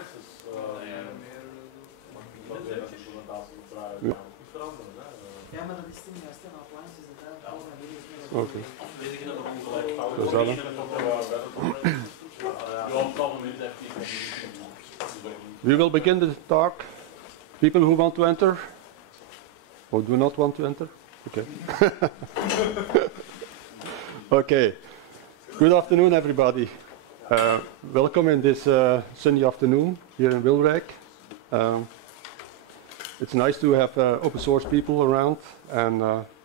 appliances. Wat we hebben inderdaad gebruikt. Niet veranderen, hè? Ja, maar dat is toen juist een appliances en dat al mijn leven. Okay. We will begin the talk. People who want to enter or do not want to enter? Okay. Okay. Good afternoon, everybody. Welcome in this sunny afternoon here in Wilrijk. It's nice to have open source people around, and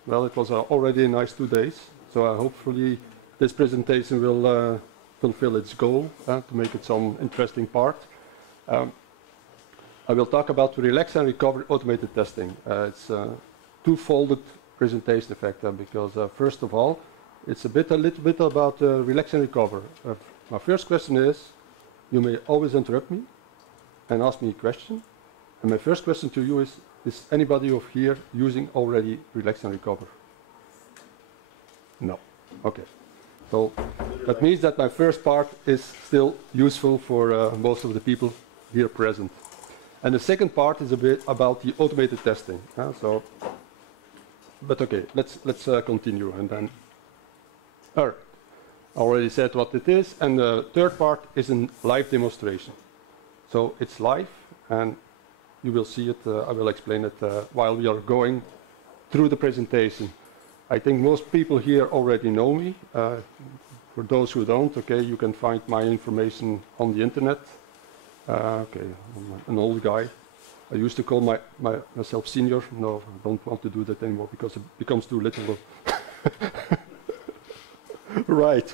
well, it was already a nice 2 days. So hopefully this presentation will fulfill its goal to make it some interesting part. I will talk about relax and recover automated testing. It's a two-folded presentation effect because first of all, it's a little bit about relax and recover. My first question is, you may always interrupt me and ask me a question. And my first question to you is anybody of here using already relax and recover? No. Okay. So that means that my first part is still useful for most of the people here present. And the second part is a bit about the automated testing. But okay, let's continue. And then, I already said what it is. And the third part is a live demonstration. So it's live, and you will see it. I will explain it while we are going through the presentation. I think most people here already know me. For those who don't, okay, you can find my information on the internet. Okay, I'm an old guy. I used to call myself senior. No, I don't want to do that anymore because it becomes too literal. Right.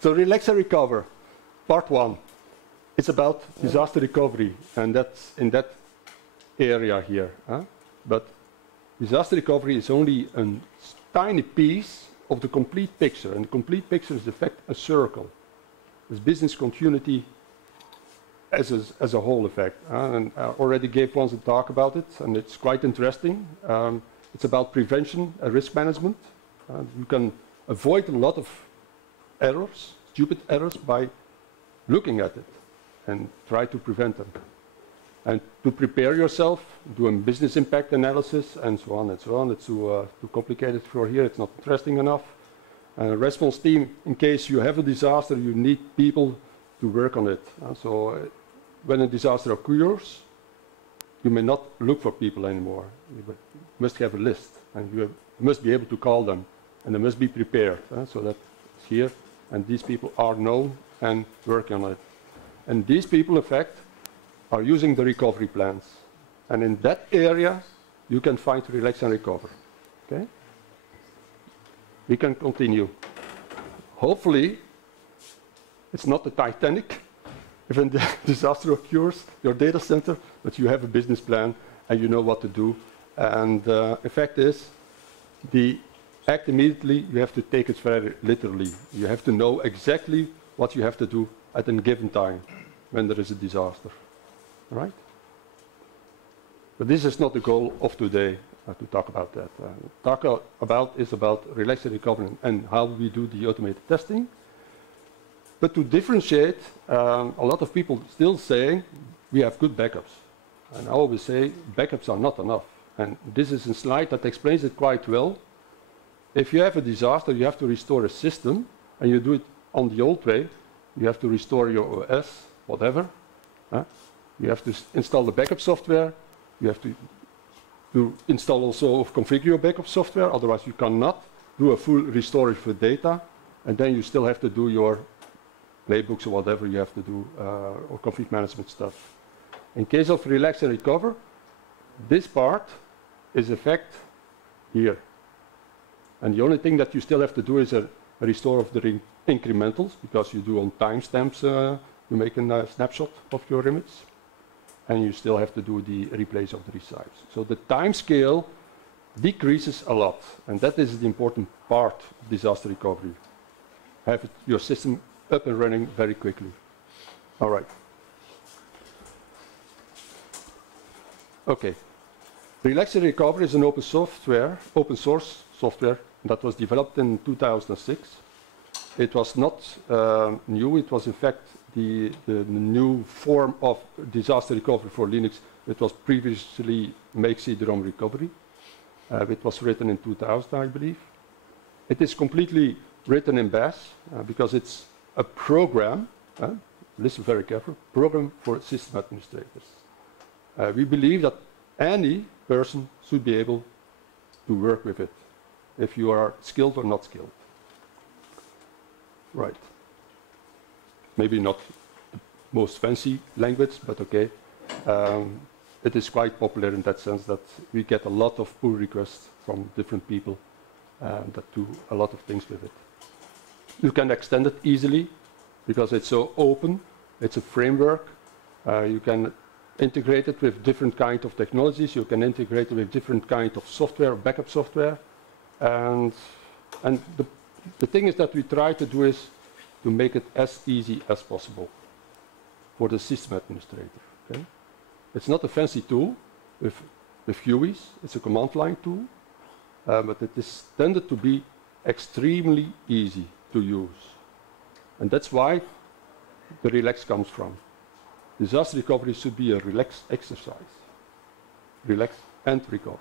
So relax and recover. Part 1. It's about disaster recovery, and that's in that area here. But disaster recovery is only a tiny piece of the complete picture, and the complete picture is in fact a circle. It's business continuity as a whole effect. And I already gave once a talk about it, and it's quite interesting. It's about prevention and risk management. You can avoid a lot of errors, stupid errors, by looking at it and try to prevent them. And to prepare yourself, do a business impact analysis, and so on and so on. It's too complicated for here, it's not interesting enough. Response team, in case you have a disaster, you need people to work on it. So when a disaster occurs, you may not look for people anymore. You must have a list, and you must be able to call them, and they must be prepared. So that's here, and these people are known and working on it. And these people, in fact, are using the recovery plans. And in that area, you can find relax and recover. Okay? We can continue. Hopefully, it's not the Titanic if a disaster occurs, your data center, but you have a business plan and you know what to do. And the fact is, the act immediately, you have to take it very literally. You have to know exactly what you have to do at a given time when there is a disaster. All right? But this is not the goal of today to talk about that. Talk about relax and recovery and how we do the automated testing. But to differentiate, a lot of people still saying we have good backups. And I always say backups are not enough. And this is a slide that explains it quite well. If you have a disaster, you have to restore a system, and you do it on the old way. You have to restore your OS, whatever. You have to install the backup software. You have to install also configure your backup software, otherwise you cannot do a full restore for data, and then you still have to do your playbooks or whatever you have to do, or config management stuff. In case of relax and recover, this part is in fact here. And the only thing that you still have to do is a restore of the incrementals, because you do on timestamps, you make a snapshot of your image. And you still have to do the replace of the resize. So the time scale decreases a lot, and that is the important part of disaster recovery. Have your system up and running very quickly. All right. Okay. Relax and Recover is an open source software that was developed in 2006. It was not new. It was in fact the new form of disaster recovery for Linux. It was previously Make CD-ROM Recovery. It was written in 2000, I believe. It is completely written in Bash because it's a program, listen very carefully, program for system administrators. We believe that any person should be able to work with it, if you are skilled or not skilled. Right. Maybe not the most fancy language, but okay. It is quite popular in that sense that we get a lot of pull requests from different people that do a lot of things with it. You can extend it easily because it's so open. It's a framework. You can integrate it with different kinds of technologies. You can integrate it with different kinds of software, backup software. And the thing is that we try to do is to make it as easy as possible for the system administrator. Okay? It's not a fancy tool with GUIs. It's a command line tool, but it is tended to be extremely easy to use. And that's why the relax comes from. Disaster recovery should be a relaxed exercise. Relax and recover.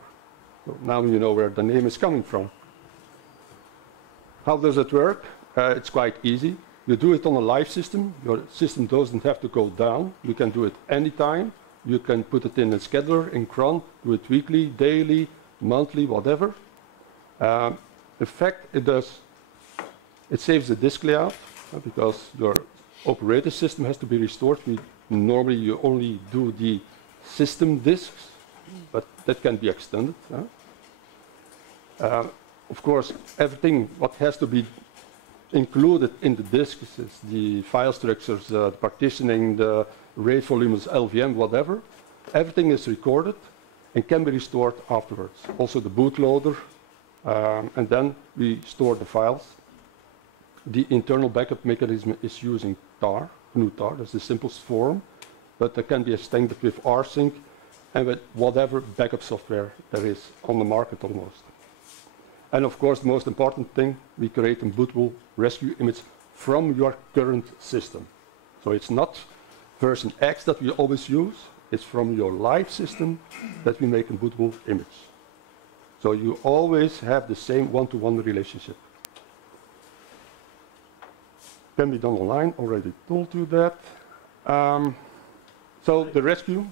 So now you know where the name is coming from. How does it work? It's quite easy. You do it on a live system. Your system doesn't have to go down. You can do it anytime. You can put it in a scheduler, in cron, do it weekly, daily, monthly, whatever. In fact, it saves the disk layout because your operating system has to be restored. Normally, you only do the system disks, but that can be extended. Of course, everything what has to be included in the disks is the file structures, the partitioning, the RAID volumes, LVM, whatever. Everything is recorded and can be restored afterwards. Also the bootloader, and then we store the files. The internal backup mechanism is using tar, GNU tar, that's the simplest form, but it can be extended with rsync and with whatever backup software there is on the market almost. And of course, the most important thing, we create a bootable rescue image from your current system. So it's not version X that we always use, it's from your live system that we make a bootable image. So you always have the same one-to-one relationship. Can be done online, already told you that. So the rescue,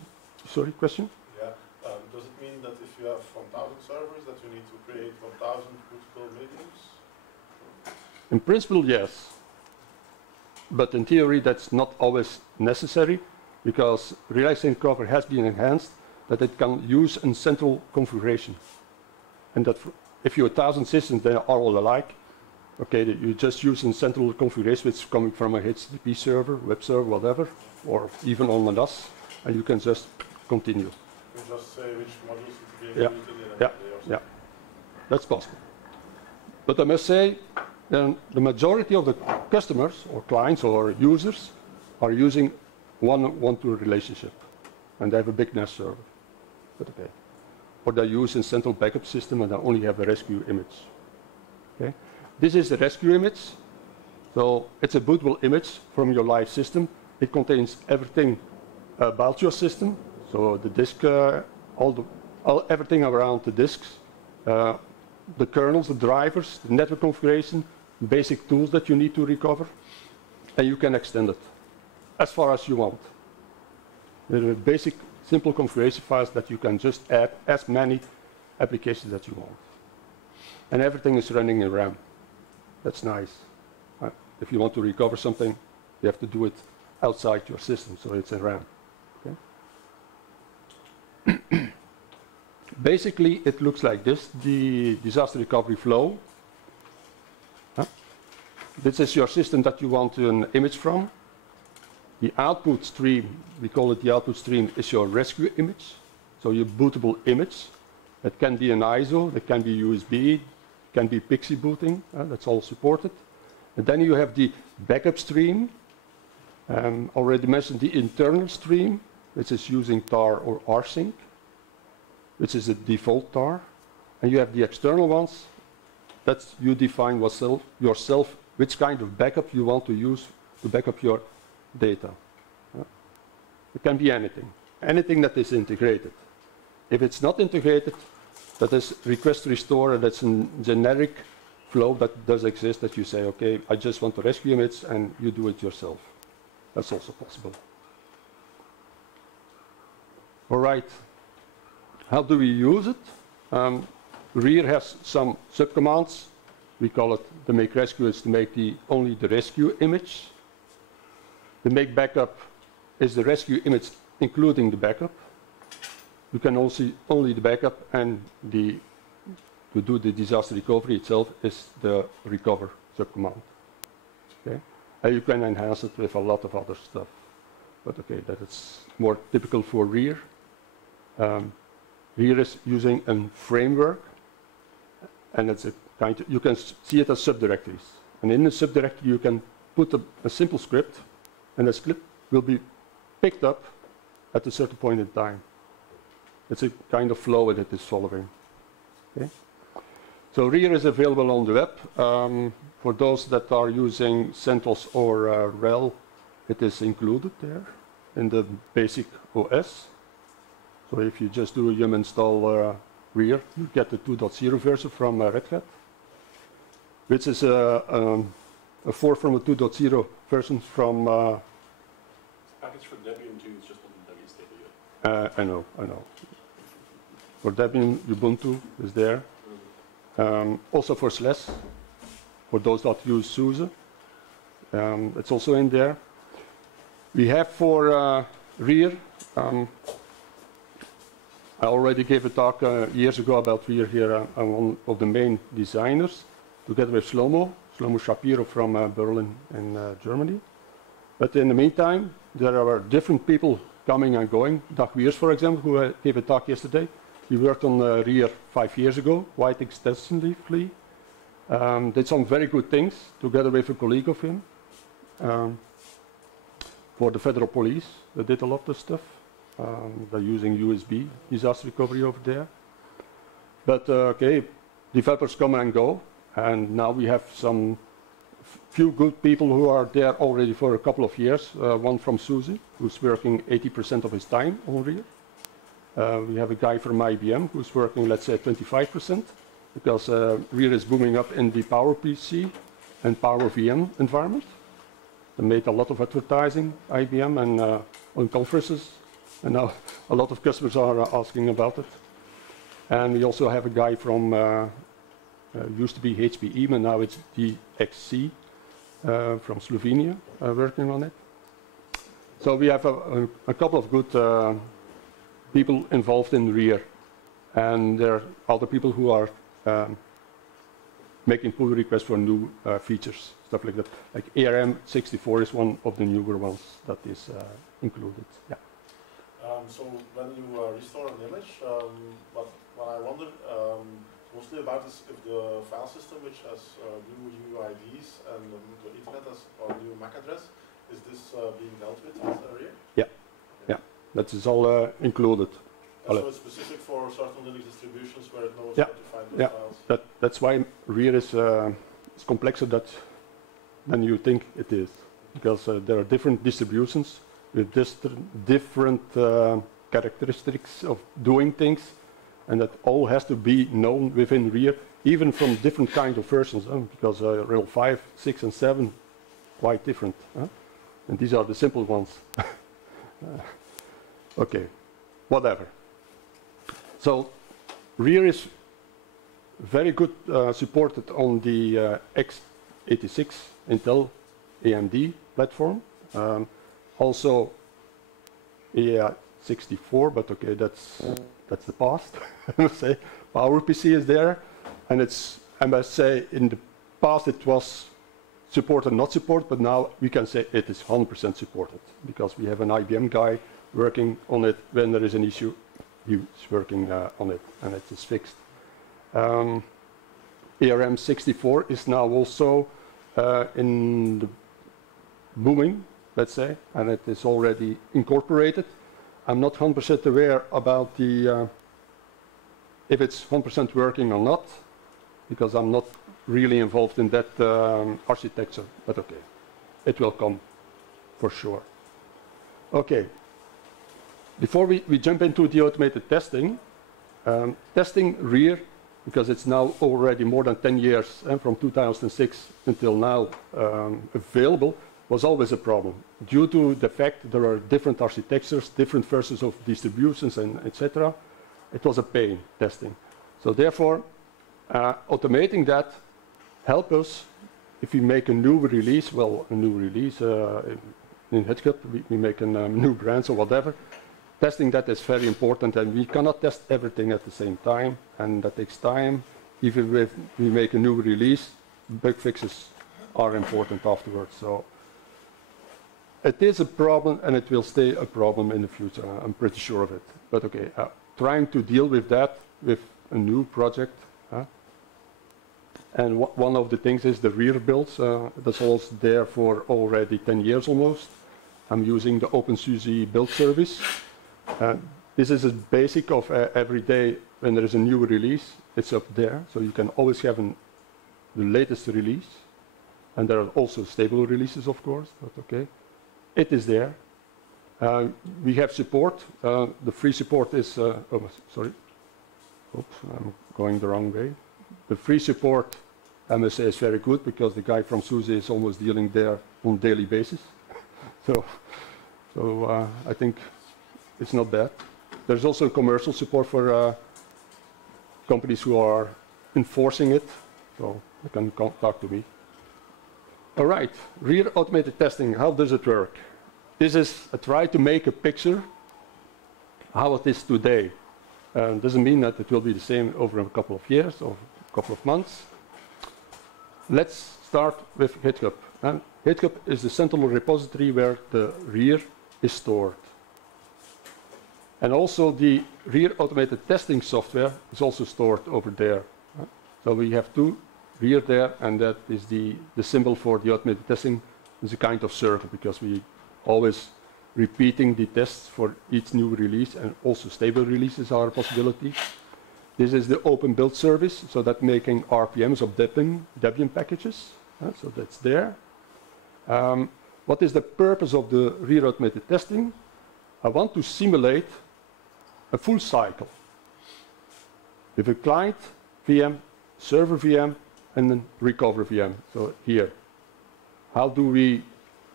sorry, question? Yeah, does it mean that if you have 1,000 servers that you need to create 1,000 bootable mediums? In principle, yes. But in theory, that's not always necessary because Relax and Recover has been enhanced that it can use a central configuration. And that if you have 1,000 systems, they are all alike. Okay, you just use a central configuration which is coming from a HTTP server, web server, whatever, or even on a NAS, and you can just continue. You just say which modules need to be included in yeah, yeah, that's possible. But I must say, then the majority of the customers or clients or users are using one-to-one relationship, and they have a big NAS server. But okay, or they use a central backup system and they only have a rescue image. Okay. This is the rescue image. So it's a bootable image from your live system. It contains everything about your system. So the disk, everything around the disks, the kernels, the drivers, the network configuration, basic tools that you need to recover. And you can extend it as far as you want. There are basic, simple configuration files that you can just add as many applications that you want. And everything is running in RAM. That's nice. If you want to recover something, you have to do it outside your system, so it's in RAM. Okay? Basically, it looks like this, the disaster recovery flow. This is your system that you want an image from. The output stream, we call it the output stream, is your rescue image. So your bootable image. It can be an ISO, it can be USB, can be PXE booting, that's all supported. And then you have the backup stream. Already mentioned the internal stream, which is using tar or rsync, which is the default tar. And you have the external ones. That's you define yourself which kind of backup you want to use to back up your data. It can be anything. Anything that is integrated. If it's not integrated, that is request restore, that's a generic flow that does exist, that you say, okay, I just want to rescue image, and you do it yourself. That's also possible. All right. How do we use it? Rear has some subcommands. We call it the make rescue is to make only the rescue image. The make backup is the rescue image including the backup. You can also only the backup, and to do the disaster recovery itself is the recover subcommand. Okay? And you can enhance it with a lot of other stuff. But okay, that is more typical for rear. Rear is using a framework, and it's a kind of, you can see it as subdirectories. And in the subdirectory you can put a simple script, and the script will be picked up at a certain point in time. It's a kind of flow that it is following. Okay? So rear is available on the web. For those that are using CentOS or RHEL, it is included there in the basic OS. So if you just do a yum install rear, you get the 2.0 version from Red Hat, which is a 4 from a 2.0 version from... package for Debian 2 is just on the Debian stable. I know. For Debian, Ubuntu is there. Also for SLES, for those that use SUSE, it's also in there. We have for rear, I already gave a talk years ago about rear here. I'm one of the main designers, together with Shlomo Shapiro from Berlin in Germany. But in the meantime, there are different people coming and going. Dag Wiers, for example, who gave a talk yesterday. He worked on rear 5 years ago, quite extensively. Did some very good things together with a colleague of him. For the federal police, they did a lot of stuff. They're using USB disaster recovery over there. But okay, developers come and go, and now we have some few good people who are there already for a couple of years. One from SUSE, who's working 80% of his time on rear. We have a guy from IBM who's working, let's say, 25%, because rear is booming up in the PowerPC and PowerVM environment. They made a lot of advertising, IBM, and on conferences, and now a lot of customers are asking about it. And we also have a guy from, used to be HPE, but now it's DXC from Slovenia working on it. So we have a couple of good people involved in rear, and there are other people who are making pull requests for new features, stuff like that. Like ARM64 is one of the newer ones that is included. Yeah. So when you restore an image, what I wonder mostly about is if the file system, which has new UIDs and the Ethernet has a new MAC address, is this being dealt with rear? Yeah. That is all included. So it's specific for certain Linux distributions where it knows how to find those files? That's why rear is complexer than you think it is. Because there are different distributions with different characteristics of doing things, and that all has to be known within rear, even from different kinds of versions, because RHEL 5, 6, and 7 quite different. And these are the simple ones. Okay, whatever. So rear is very good supported on the x86 Intel AMD platform. Also EA64, but okay, that's the past. I must say, PowerPC is there, and I must say, in the past it was supported, not supported, but now we can say it is 100% supported because we have an IBM guy working on it. When there is an issue, he's working on it, and it is fixed. ARM64 is now also in the booming, let's say, and it is already incorporated. I'm not 100% aware about the if it's 100% working or not, because I'm not really involved in that architecture, but okay, it will come. for sure. Okay. Before we jump into the automated testing, testing rear, because it's now already more than 10 years, and from 2006 until now available, was always a problem. Due to the fact there are different architectures, different versions of distributions, and etc., it was a pain testing. So therefore, automating that helps us if we make a new release, well, a new release in HitCup, we make a new branch or whatever. Testing that is very important, and we cannot test everything at the same time, and that takes time. Even if we make a new release, bug fixes are important afterwards. So it is a problem, and it will stay a problem in the future. I'm pretty sure of it. But okay, trying to deal with that with a new project. And one of the things is the rear builds. That's also there for already 10 years almost. I'm using the OpenSUSE build service. This is a basic of every day when there is a new release. It's up there, so you can always have the latest release. And there are also stable releases, of course, but okay. It is there. We have support. The free support is, oh, sorry. Oops, I'm going the wrong way. The free support, I must say, is very good because the guy from SUSE is almost dealing there on a daily basis. so I think it's not bad. There's also commercial support for companies who are enforcing it, so you can talk to me. All right, rear automated testing, how does it work? This is a try to make a picture how it is today. Doesn't mean that it will be the same over a couple of years or a couple of months. Let's start with HitCup. HitCup is the central repository where the rear is stored. And also the rear automated testing software is also stored over there. So we have two rear there, and that is the symbol for the automated testing is a kind of circle because we always repeating the tests for each new release, and also stable releases are a possibility. This is the open build service, so that making RPMs of Debian packages. So that's there. What is the purpose of the rear automated testing? I want to simulate a full cycle with a client VM, server VM, and then recover VM. So here, how do we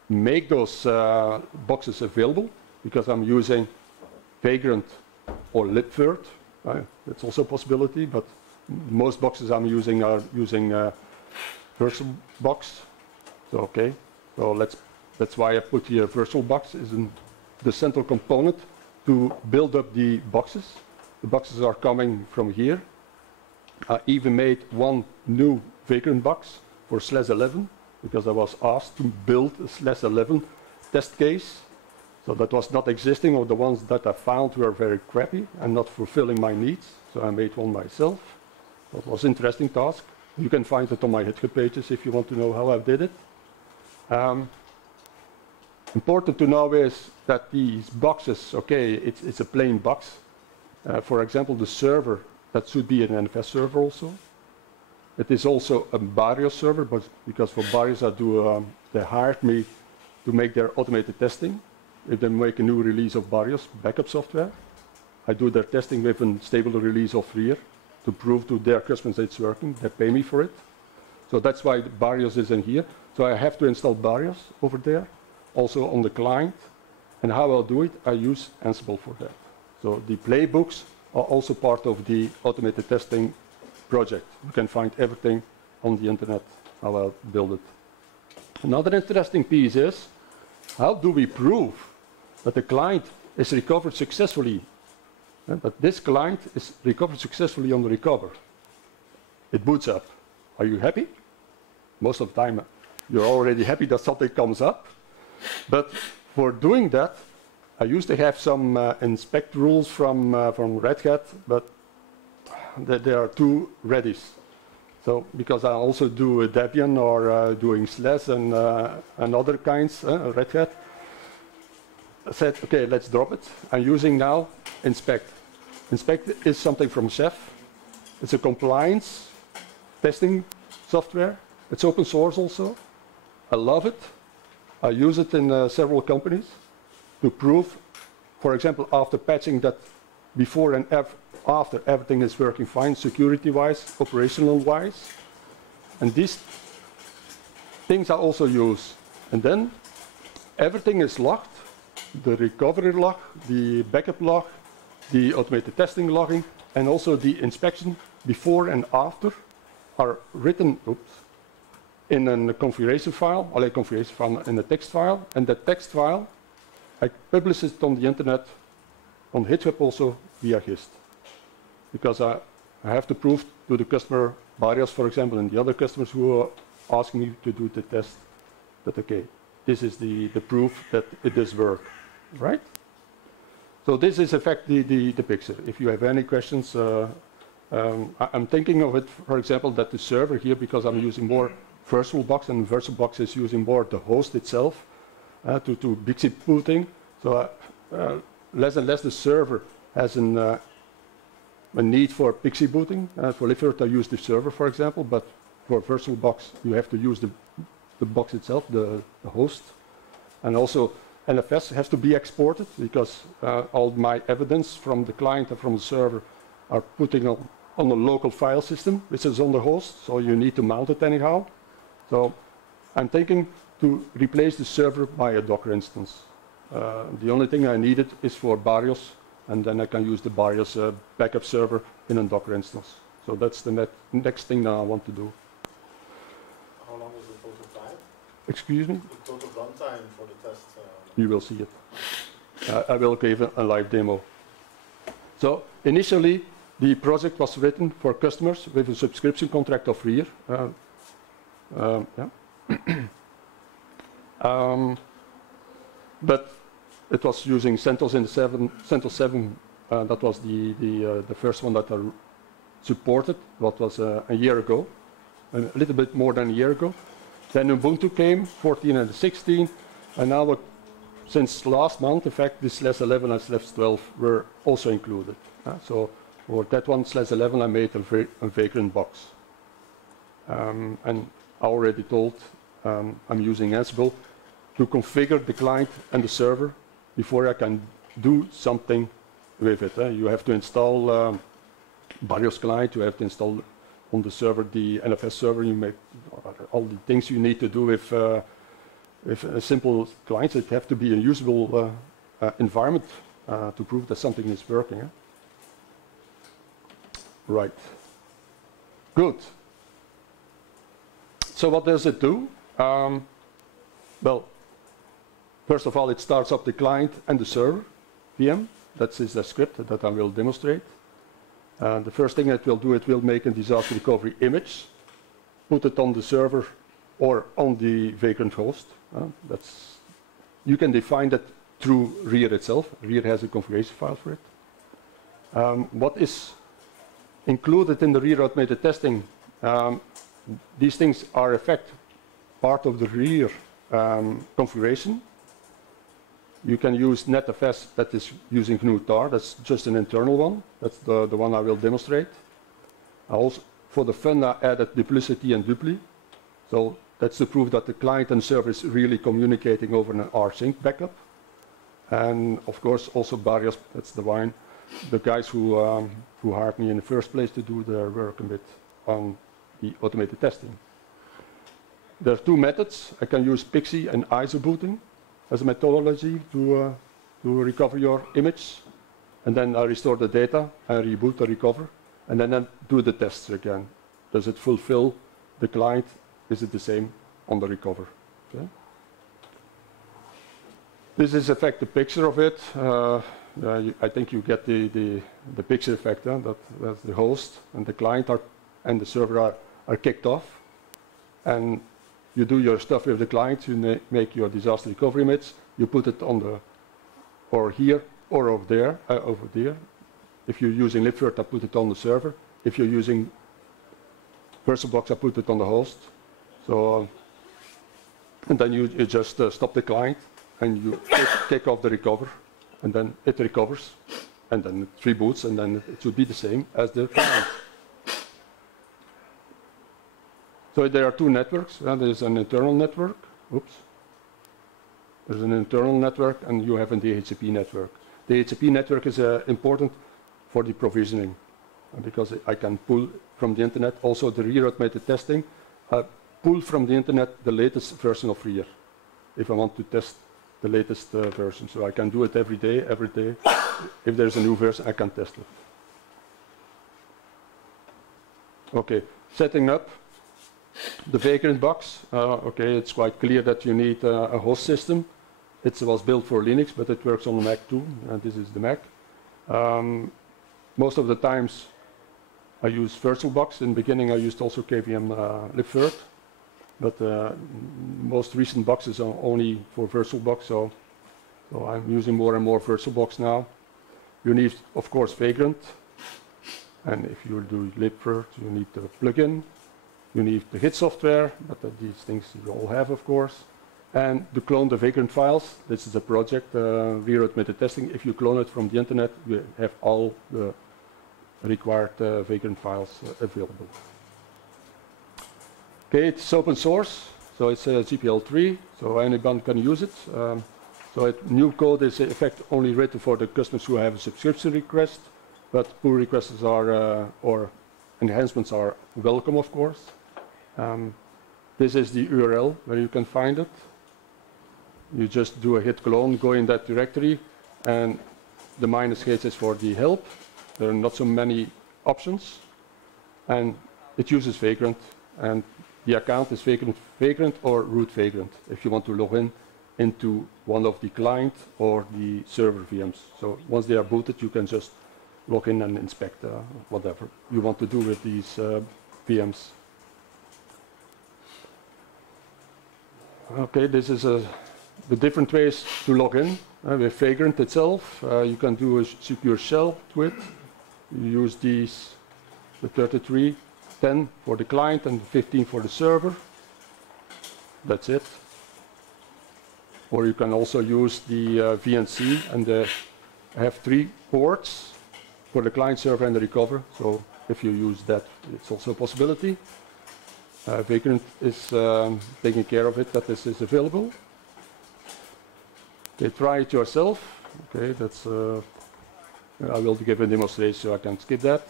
make those boxes available? Because I'm using Vagrant or libvirt. That's also a possibility, but most boxes I'm using are using VirtualBox. So okay, so that's why I put here VirtualBox is the central component to build up the boxes. The boxes are coming from here. I even made one new Vagrant box for /11 because I was asked to build a /11 test case. So that was not existing, or the ones that I found were very crappy and not fulfilling my needs. So I made one myself. That was an interesting task. You can find it on my HitCup pages if you want to know how I did it. Important to know is that these boxes, okay, it's a plain box. For example, the server, that should be an NFS server also. It is also a Barrios server, but because for Barrios they hired me to make their automated testing. If they make a new release of Barrios backup software, I do their testing with a stable release of rear to prove to their customers it's working. They pay me for it. So that's why Barrios is in here. So I have to install Barrios over there, also on the client. And how I'll do it, I use Ansible for that. So the playbooks are also part of the automated testing project. You can find everything on the internet, how I'll build it. Another interesting piece is, how do we prove that the client is recovered successfully? But this client is recovered successfully on the recover. It boots up. Are you happy? Most of the time, you're already happy that something comes up. But for doing that, I used to have some inspect rules from Red Hat, but there are two readies. So because I also do Debian or doing /, and other kinds, Red Hat, I said, okay, let's drop it. I'm using now inspect. Inspect is something from Chef. It's a compliance testing software. It's open source also. I love it. I use it in several companies to prove, for example, after patching that before and after everything is working fine, security-wise, operational-wise. And these things I also use. And then everything is logged, the recovery log, the backup log, the automated testing logging, and also the inspection before and after are written in a configuration file, in a text file, and that text file, I publish it on the internet, on GitHub also via GIST. Because I have to prove to the customer, Barrios for example, and the other customers who are asking me to do the test, that okay, this is the proof that it does work, right? So this is in fact the picture. If you have any questions, I'm thinking of it, for example, that the server here, because I'm using more VirtualBox, and VirtualBox is using more the host itself to Bixby booting. So less and less the server has a need for Bixby booting. For Livestream, I use the server, for example, but for VirtualBox, you have to use the box itself, the host. And also, NFS has to be exported because all my evidence from the client and from the server are putting on a local file system, which is on the host, so you need to mount it anyhow. So I'm thinking to replace the server by a Docker instance. The only thing I needed is for Barrios, and then I can use the Barrios backup server in a Docker instance. So that's the next thing that I want to do. How long is the total time? Excuse me? The total runtime for the test? You will see it. I will give a live demo. So initially, the project was written for customers with a subscription contract of 3 years. But it was using CentOS in CentOS 7. That was the first one that I supported. That was a year ago, a little bit more than a year ago. Then Ubuntu came, 14 and 16, and now since last month, in fact, this /11 and /12 were also included. So for that one, /11, I made a Vagrant box. And I already told I'm using Ansible to configure the client and the server before I can do something with it. You have to install Barrios client, you have to install on the server the NFS server, you make all the things you need to do with a simple client. It have to be a usable environment to prove that something is working. Right. Good. So what does it do? Well, first of all, it starts up the client and the server VM. That is the script that I will demonstrate. The first thing it will do, it will make a disaster recovery image, put it on the server or on the Vagrant host. You can define that through REAR itself. REAR has a configuration file for it. What is included in the REAR automated testing? These things are in fact part of the REAR configuration. You can use NetFS that is using GNU tar. That's just an internal one. That's the one I will demonstrate. Also, for the fun, I added duplicity and dupli. So that's to prove that the client and server is really communicating over an rsync backup. And of course, also Barrios, that's the guys who hired me in the first place to do their work a bit on the automated testing. There are two methods. I can use Pixie and ISO booting as a methodology to recover your image. And then I restore the data, I reboot or recover, and then I do the tests again. Does it fulfill the client? Is it the same on the recover? Okay. This is in fact the picture of it. I think you get the picture effect. That's the host and the client and the server are kicked off. And you do your stuff with the client, you make your disaster recovery image, you put it on the, or here, or over there. If you're using Livestream, I put it on the server. If you're using VirtualBox, I put it on the host. So, and then you just stop the client, and you kick off the recover, and then it recovers, and then it reboots, and then it should be the same as the client. So there are two networks. There is an internal network. Oops. There's an internal network, and you have a DHCP network. The DHCP network is important for the provisioning, because I can pull from the internet. Also, the rear-automated testing, pull from the internet the latest version of rear, if I want to test the latest version. So I can do it every day. If there's a new version, I can test it. Okay, setting up the Vagrant box. Okay, it's quite clear that you need a host system. It was built for Linux, but it works on the Mac too, and this is the Mac. Most of the times I use VirtualBox. In the beginning I used also KVM libvirt, but most recent boxes are only for VirtualBox, so I'm using more and more VirtualBox now. You need, of course, Vagrant, and if you do libvirt, you need the plugin. You need the HIT software, but these things you all have, of course. And to clone the Vagrant files, this is a project, rear-automated testing. If you clone it from the internet, you have all the required Vagrant files available. Okay, it's open source, so it's GPL3, so anyone can use it. So new code is in fact only written for the customers who have a subscription request, but pull requests are, or enhancements are welcome, of course. This is the URL where you can find it. You just do a hit clone, go in that directory, and the -h is for the help. There are not so many options, and it uses Vagrant, and the account is Vagrant or root Vagrant if you want to log in into one of the client or the server VMs. So once they are booted, you can just log in and inspect whatever you want to do with these VMs. Okay, this is the different ways to log in. With Vagrant itself, you can do a secure shell to it. You use these, the 33, 10 for the client and 15 for the server. That's it. Or you can also use the VNC, and I have 3 ports for the client server and the recover. So if you use that, it's also a possibility. Vagrant is taking care of it, that this is available. Okay, try it yourself. Okay, that's. I will give a demonstration, so I can skip that.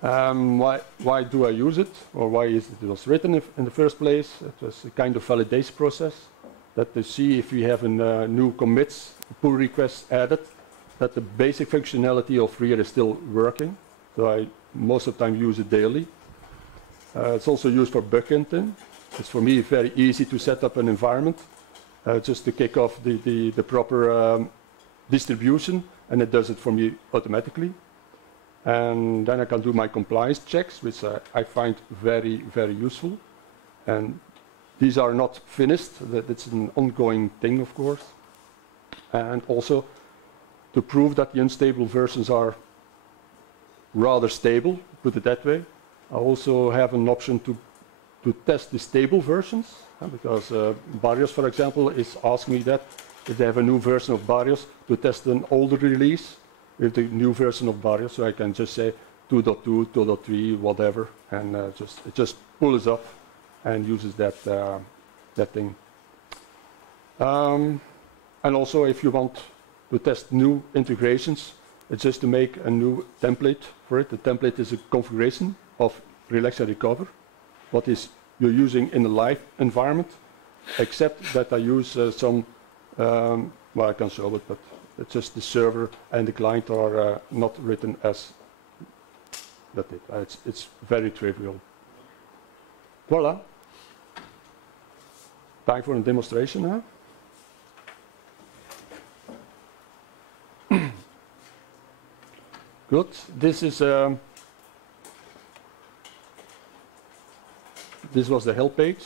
Why do I use it, or why is it was written in the first place? It was a kind of validation process that to see if we have new commits, pull requests added, that the basic functionality of rear is still working. So I most of the time use it daily. It's also used for bug hunting. It's for me very easy to set up an environment, just to kick off the proper distribution, and it does it for me automatically. And then I can do my compliance checks, which I find very, very useful. And these are not finished. It's an ongoing thing, of course. And also to prove that the unstable versions are rather stable, put it that way. I also have an option to test the stable versions, because Barrios, for example, is asking me that if they have a new version of Barrios, to test an older release with the new version of Barrios. So I can just say 2.2, 2.3, whatever, and it just pulls up and uses that thing. And also, if you want to test new integrations, it's just to make a new template for it. The template is a configuration of Relax and Recover, what is you're using in a live environment, except that I use some, well, I can show it, but it's just the server and the client are not written as that. It's very trivial. Voila. Time for a demonstration now. Good. This is this was the help page,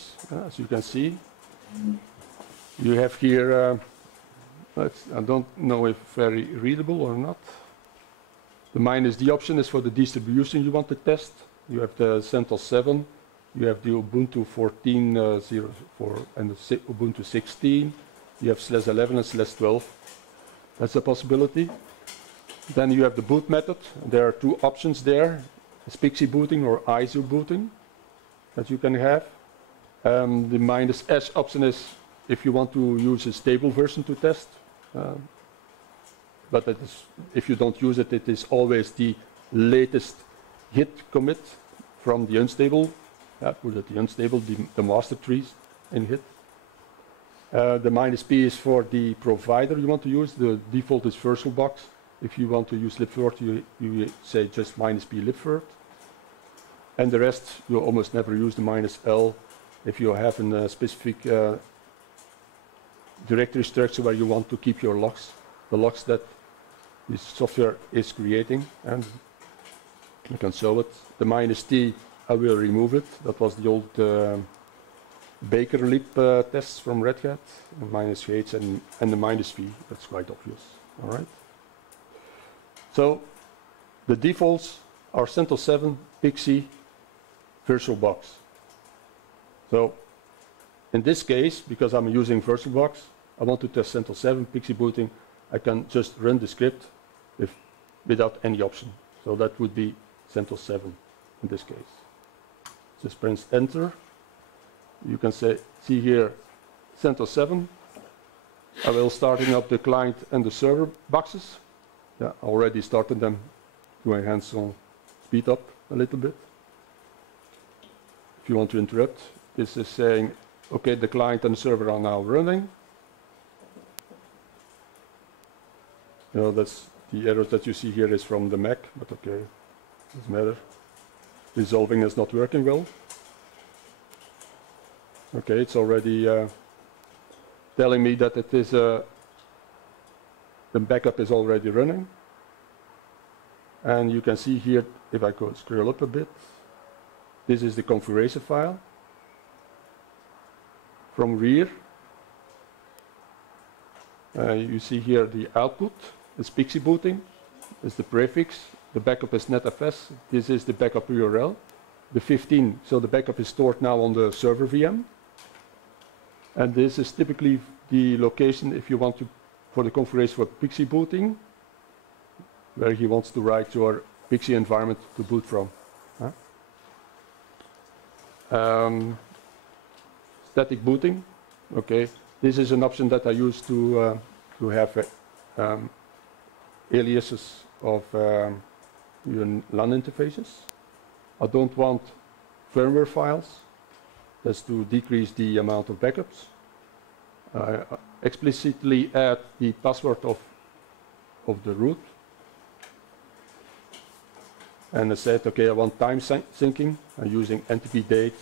as you can see. You have here, I don't know if very readable or not. The -D option is for the distribution you want to test. You have the CentOS 7, you have the Ubuntu 14.04 and the Ubuntu 16. You have /11 and /12. That's a possibility. Then you have the boot method. There are 2 options there, SPXY booting or ISO booting that you can have. The -S option is if you want to use a stable version to test. But if you don't use it, it is always the latest Git commit from the unstable. Put it the unstable, the master trees in Git. The -p is for the provider you want to use. The default is VirtualBox. If you want to use libvirt, you say just -p libvirt. And the rest, you almost never use the -l if you have a specific directory structure where you want to keep your logs, the logs that this software is creating, and you can show it. The -t, I will remove it. That was the old Baker lib tests from Red Hat, the -h and the -v. That's quite obvious. All right. So the defaults are CentOS 7, Pixie, VirtualBox. So in this case, because I'm using VirtualBox, I want to test CentOS 7, Pixie booting. I can just run the script without any option. So that would be CentOS 7 in this case. Just press enter. You can see here CentOS 7. I will starting up the client and the server boxes. Yeah, I already started them. Doing hands-on speed up a little bit. If you want to interrupt, this is saying, okay, the client and the server are now running. You know, that's the errors that you see here is from the Mac, but okay, doesn't matter. Resolving is not working well. Okay, it's already telling me that it is the backup is already running. And you can see here, if I could scroll up a bit, this is the configuration file from rear. You see here the output is Pixie booting, is the prefix. The backup is netfs. This is the backup URL. The 15, so the backup is stored now on the server VM. And this is typically the location if you want to, for the configuration for Pixie booting, where he wants to write your Pixie environment to boot from. Static booting, okay. This is an option that I use to have aliases of your LAN interfaces. I don't want firmware files. That's to decrease the amount of backups. I explicitly add the password of the root. And I said, okay, I want time syncing. I'm using NTP date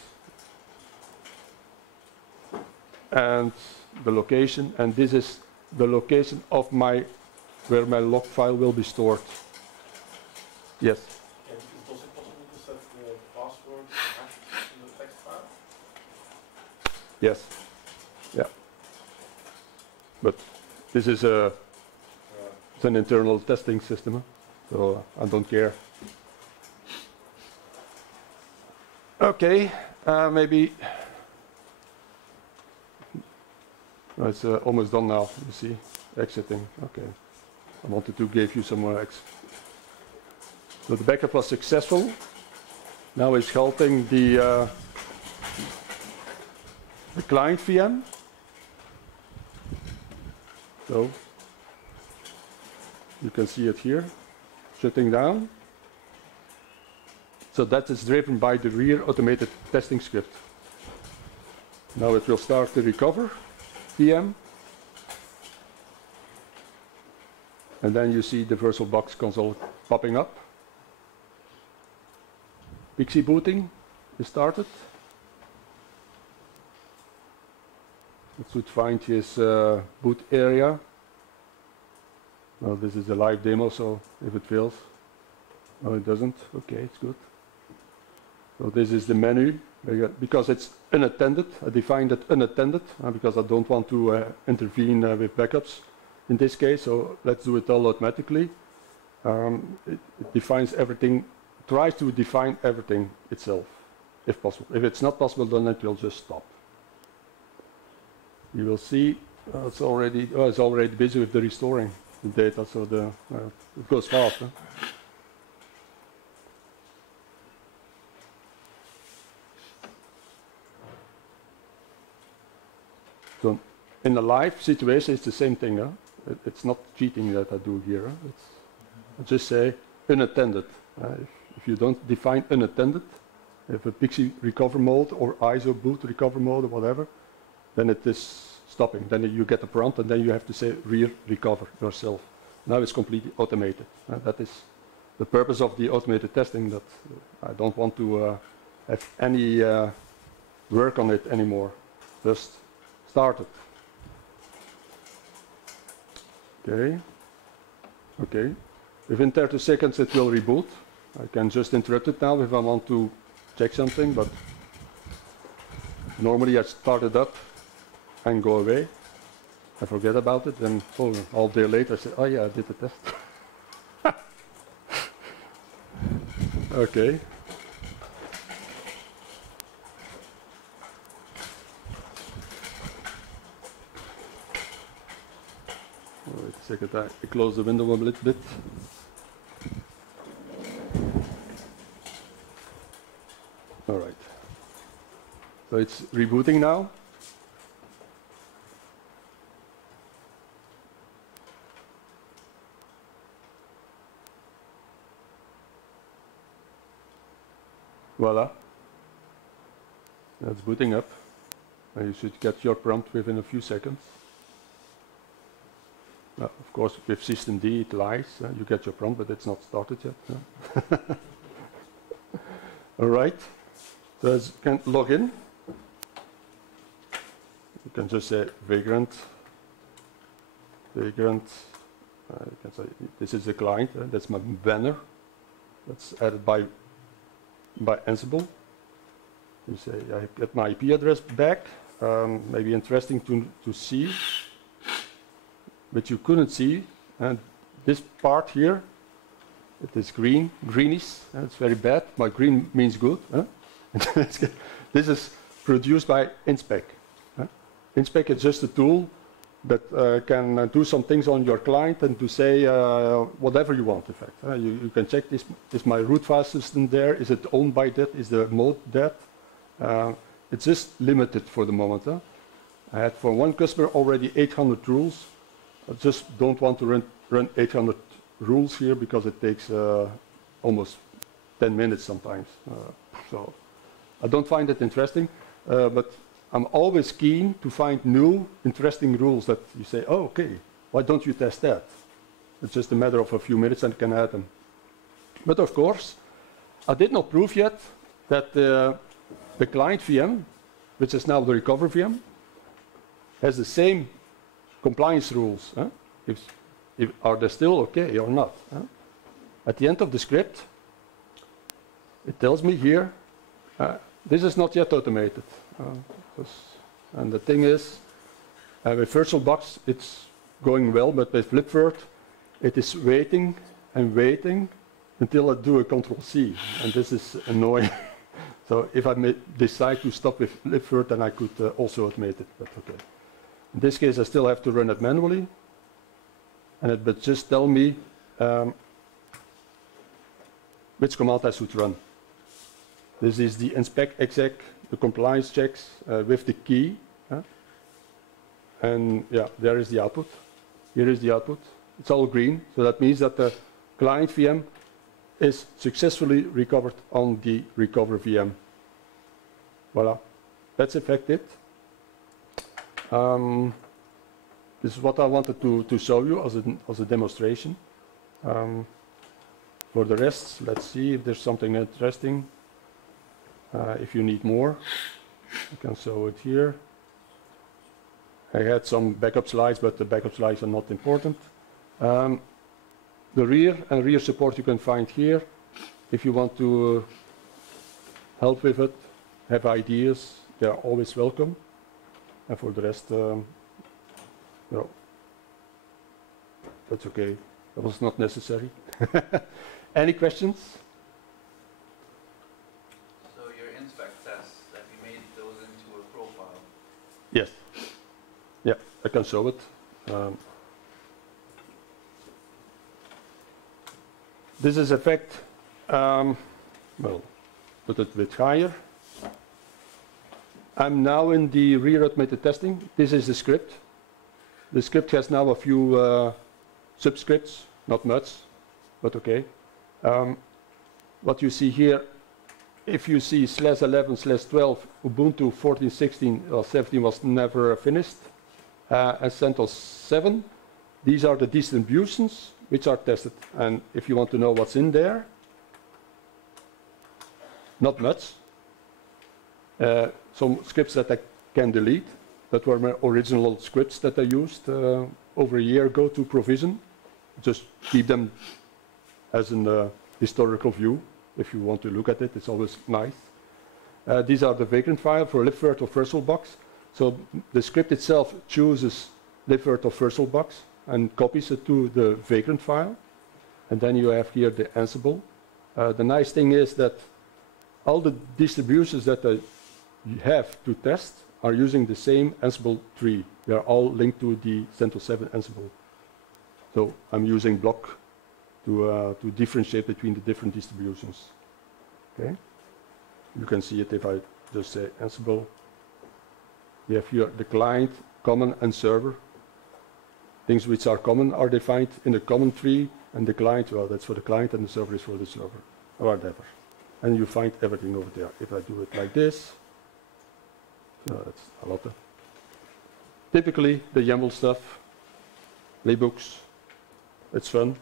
and the location. And this is the location of where my log file will be stored. Yes. And is it possible to set the password in the text file? Yes. Yeah. But this is it's an internal testing system, so I don't care. Okay, maybe it's almost done now. You see, exiting. Okay, I wanted to give you some more So the backup was successful. Now it's helping the client VM. So you can see it here, shutting down. So that is driven by the rear automated testing script. Now it will start the recover VM. And then you see the VirtualBox console popping up. Pixie booting is started. It should find his boot area. Well, this is a live demo, so if it fails, no, it doesn't. Okay, it's good. So this is the menu, because it's unattended. I defined it unattended because I don't want to intervene with backups in this case. So let's do it all automatically. It defines everything, tries to define everything itself, if possible. If it's not possible, then it will just stop. You will see it's already busy with the restoring the data, so it goes fast. Huh? So in a live situation, it's the same thing. Huh? It's not cheating that I do here. Huh? I just say unattended. If you don't define unattended, if a Pixie recover mode or ISO boot recover mode or whatever, then it is stopping. Then you get a prompt and then you have to say rear recover yourself. Now it's completely automated. That is the purpose of the automated testing, that I don't want to have any work on it anymore. Just start it. Okay. Okay. Within 30 seconds it will reboot. I can just interrupt it now if I want to check something, but normally I start it up and go away. I forget about it, then all day later I say, oh yeah, I did the test. Okay. Wait a second, I close the window a little bit. All right. So it's rebooting now. Voila. That's booting up. And you should get your prompt within a few seconds. Of course, with systemd it lies. You get your prompt, but it's not started yet. All right. So you can log in. You can just say Vagrant. Vagrant. You can say this is the client. That's my banner. That's added by Ansible. You say I get my IP address back. Maybe interesting to see, but you couldn't see. And this part here, it is greenish. It's very bad. My green means good. Huh? This is produced by Inspec. Inspec is just a tool that can do some things on your client and to say whatever you want, in fact. You can check this. Is my root file system there? Is it owned by that? Is the mode that? It's just limited for the moment. I had for one customer already 800 rules. I just don't want to run 800 rules here because it takes almost 10 minutes sometimes. So I don't find it interesting, but I'm always keen to find new, interesting rules that you say, oh, okay, why don't you test that? It's just a matter of a few minutes and I can add them. But of course, I did not prove yet that the client VM, which is now the recover VM, has the same compliance rules. Are they still okay or not? At the end of the script, it tells me here, this is not yet automated. And the thing is, with VirtualBox, it's going well, but with FlipVirt, it is waiting and waiting until I do a Control-C, and this is annoying. So if I decide to stop with FlipVirt, then I could also automate it, but okay. In this case, I still have to run it manually, and it would just tell me which command I should run. This is the inspect exec, the compliance checks with the key. And yeah, there is the output. Here is the output. It's all green, so that means that the client VM is successfully recovered on the recover VM. Voila, that's effective. This is what I wanted to show you as a demonstration. For the rest, let's see if there's something interesting. If you need more, you can show it here. I had some backup slides, but the backup slides are not important. The rear and rear support you can find here. If you want to help with it, have ideas, they are always welcome. And for the rest, no, that's okay. That was not necessary. Any questions? So your inspect tests, have you made those into a profile? Yes. Yeah, I can show it. This is effect, well, put it a bit higher. I'm now in the rear automated testing. This is the script. The script has now a few subscripts, not much, but okay. What you see here, if you see /11/12, Ubuntu 14.16 or 17 was never finished, and CentOS 7, these are the distributions which are tested. And if you want to know what's in there, not much. Some scripts that I can delete, that were my original scripts that I used over a year ago to provision. Just keep them as an historical view. If you want to look at it, it's always nice. These are the Vagrant file for libvirt or VirtualBox. So the script itself chooses libvirt or VirtualBox and copies it to the Vagrant file. And then you have here the Ansible. The nice thing is that all the distributions that I have to test are using the same Ansible tree. They are all linked to the CentOS 7 Ansible. So I'm using block to differentiate between the different distributions. Okay, you can see it if I just say Ansible. We have here the client, common, and server. Things which are common are defined in the common tree, and the client, well, that's for the client, and the server is for the server, or whatever. And you find everything over there. If I do it like this, that's a lot. Typically, the YAML stuff, playbooks, it's fun.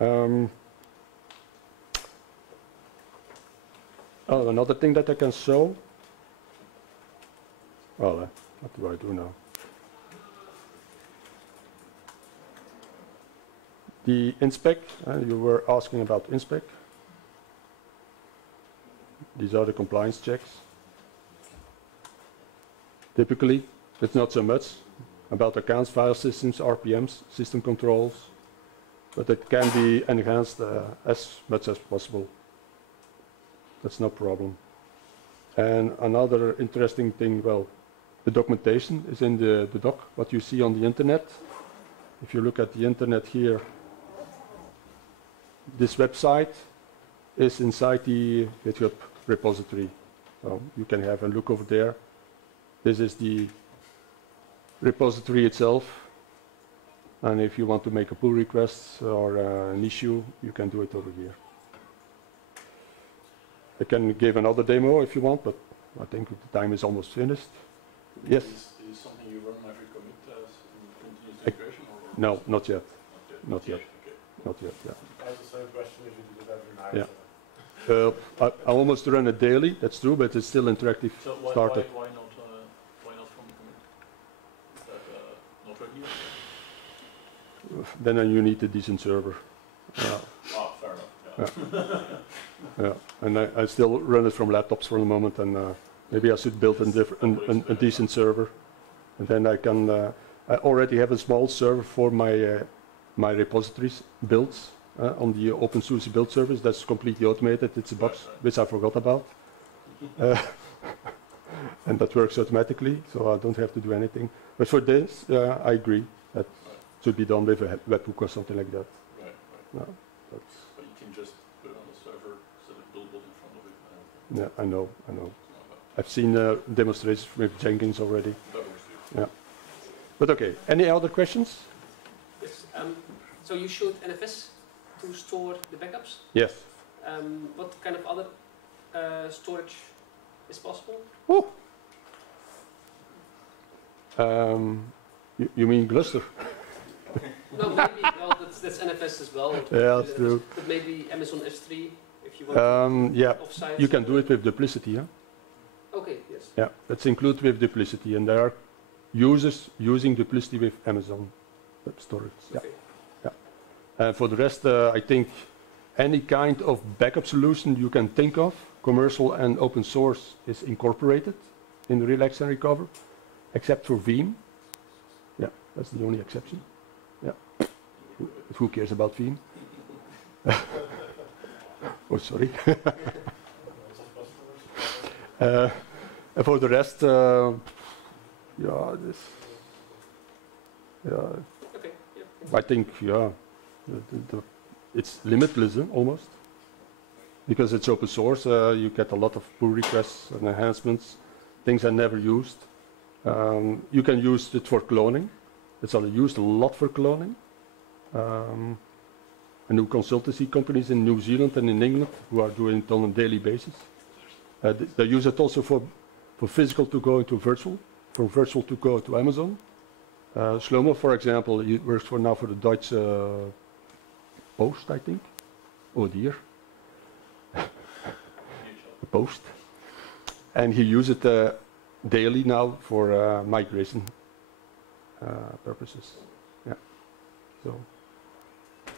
Oh, another thing that I can show. Well, what do I do now? The inspec, you were asking about inspec. These are the compliance checks. Typically, it's not so much about accounts, file systems, RPMs, system controls, but it can be enhanced as much as possible. That's no problem. And another interesting thing, well, the documentation is in the doc, what you see on the internet. If you look at the internet here, this website is inside the GitHub repository. So you can have a look over there. This is the repository itself. And if you want to make a pull request or an issue, you can do it over here. I can give another demo if you want, but I think the time is almost finished. Yes? Is something you run every commit as continuous integration? Or No, not yet. not yet? Not yet. Okay. Not yet, yeah. I have the same question if you did it every night. Yeah. I almost run it daily, that's true, but it's still interactive So started. why not from the commit? Is that not ready yet? Then you need a decent server. Ah, fair enough. Yeah. Yeah, and I still run it from laptops for the moment, and maybe I should build a decent server, and then I can. I already have a small server for my my repositories builds on the open source build service. That's completely automated. It's a box which I forgot about, and that works automatically, so I don't have to do anything. But for this, I agree that should be done with a webhook or something like that. Right. No, that's, But you can just put it on the server, set a build in front of it, and yeah, I know. it's not bad. I've seen demonstrations with Jenkins already. That works too. Yeah. But okay, any other questions? Yes. So you showed NFS to store the backups. Yes. What kind of other storage is possible? Oh. You mean Gluster? No, maybe. Well, that's NFS as well. Yeah, that's true. But maybe Amazon S3 if you want. Yeah, offsite. you can do it with duplicity. Yeah. Okay. Yes. Yeah, that's included with duplicity, and there are users using duplicity with Amazon Web Storage. Yeah. Okay. And for the rest, I think any kind of backup solution you can think of, commercial and open source, is incorporated in Relax and Recover, except for Veeam. Yeah, that's the only exception. Yeah. Who cares about Veeam? Oh, sorry. And for the rest, yeah, Okay. Yeah. I think, yeah, it's limitless almost, because it's open source. You get a lot of pull requests and enhancements, things I never used. You can use it for cloning. It's used a lot for cloning. A new consultancy companies in New Zealand and in England who are doing it on a daily basis. They use it also for physical to go into virtual, from virtual to go to Amazon. Shlomo, for example, he works now for the Deutsche Post, I think. Oh dear. The Post. And he uses it daily now for migration purposes. Yeah. So,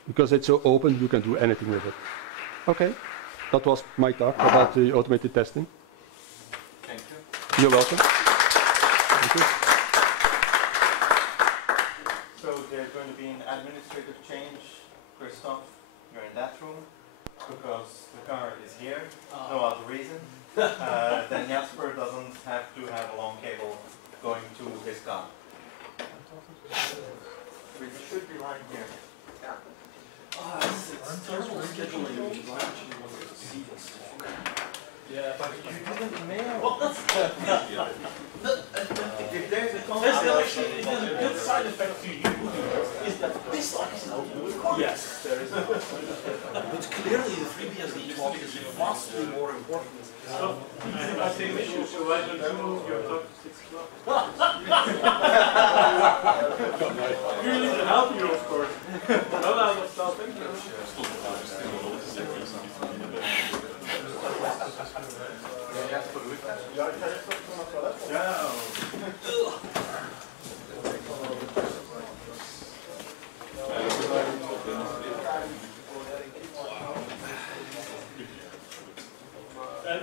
because it's so open, you can do anything with it. Okay. That was my talk about the automated testing. Thank you. You're welcome. Thank you. So there's going to be an administrative change. Christoph, you're in that room because the car is here. No other reason. Then Jasper doesn't have to have a long cable going to his car. Which should be lying here. It's terrible scheduling because I actually wanted to see this. Yeah, but you didn't mail. Well, that's if there's a conflict. There's a good side effect to you is that this line is now being recorded. Yes, there is. But clearly the FreeBSD talk is vastly more important. I same issue, so why don't you move your talk to 6 o'clock? You need to help you, of course. Not out of self-interest.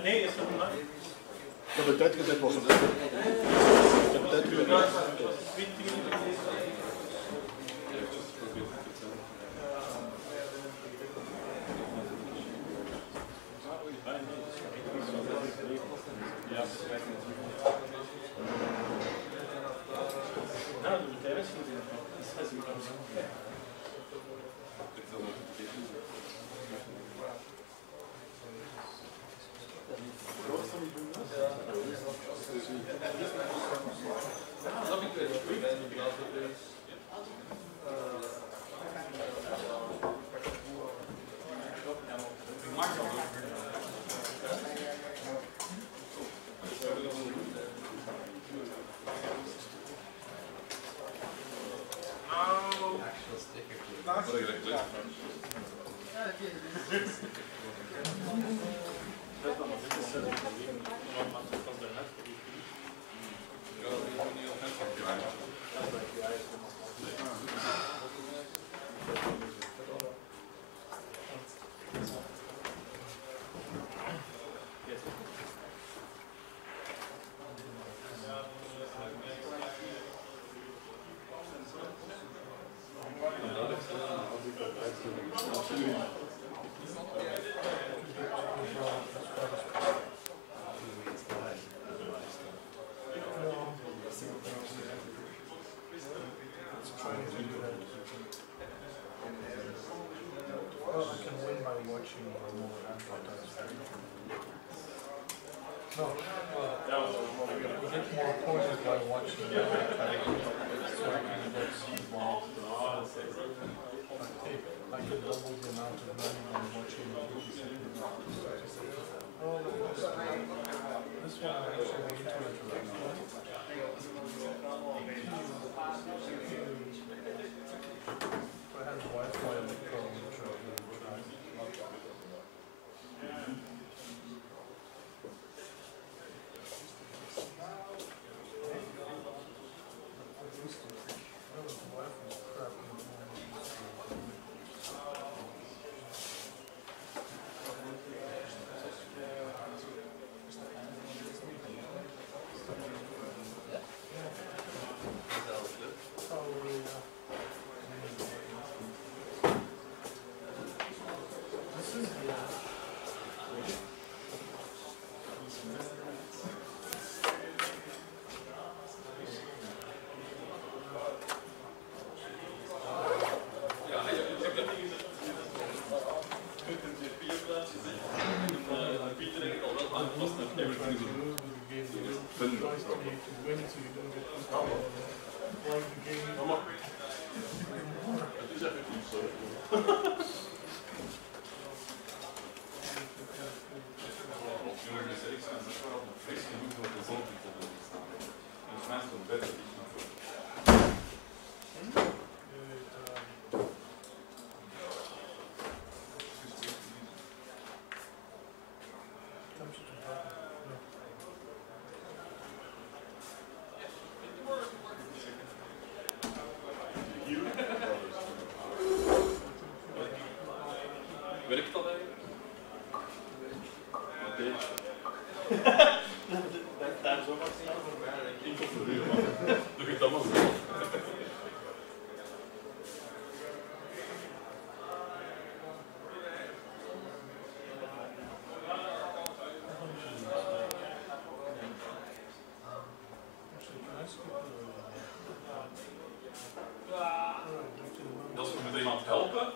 Nee, is dat maar. Ik heb het tijd gezet, was het. Ik heb het tijd gezet. When so you don't get Werkt dat eigenlijk? Daar zo wat zien. Enkel voor u, man. Doe je het allemaal zelf. Dat is voor met iemand helpen.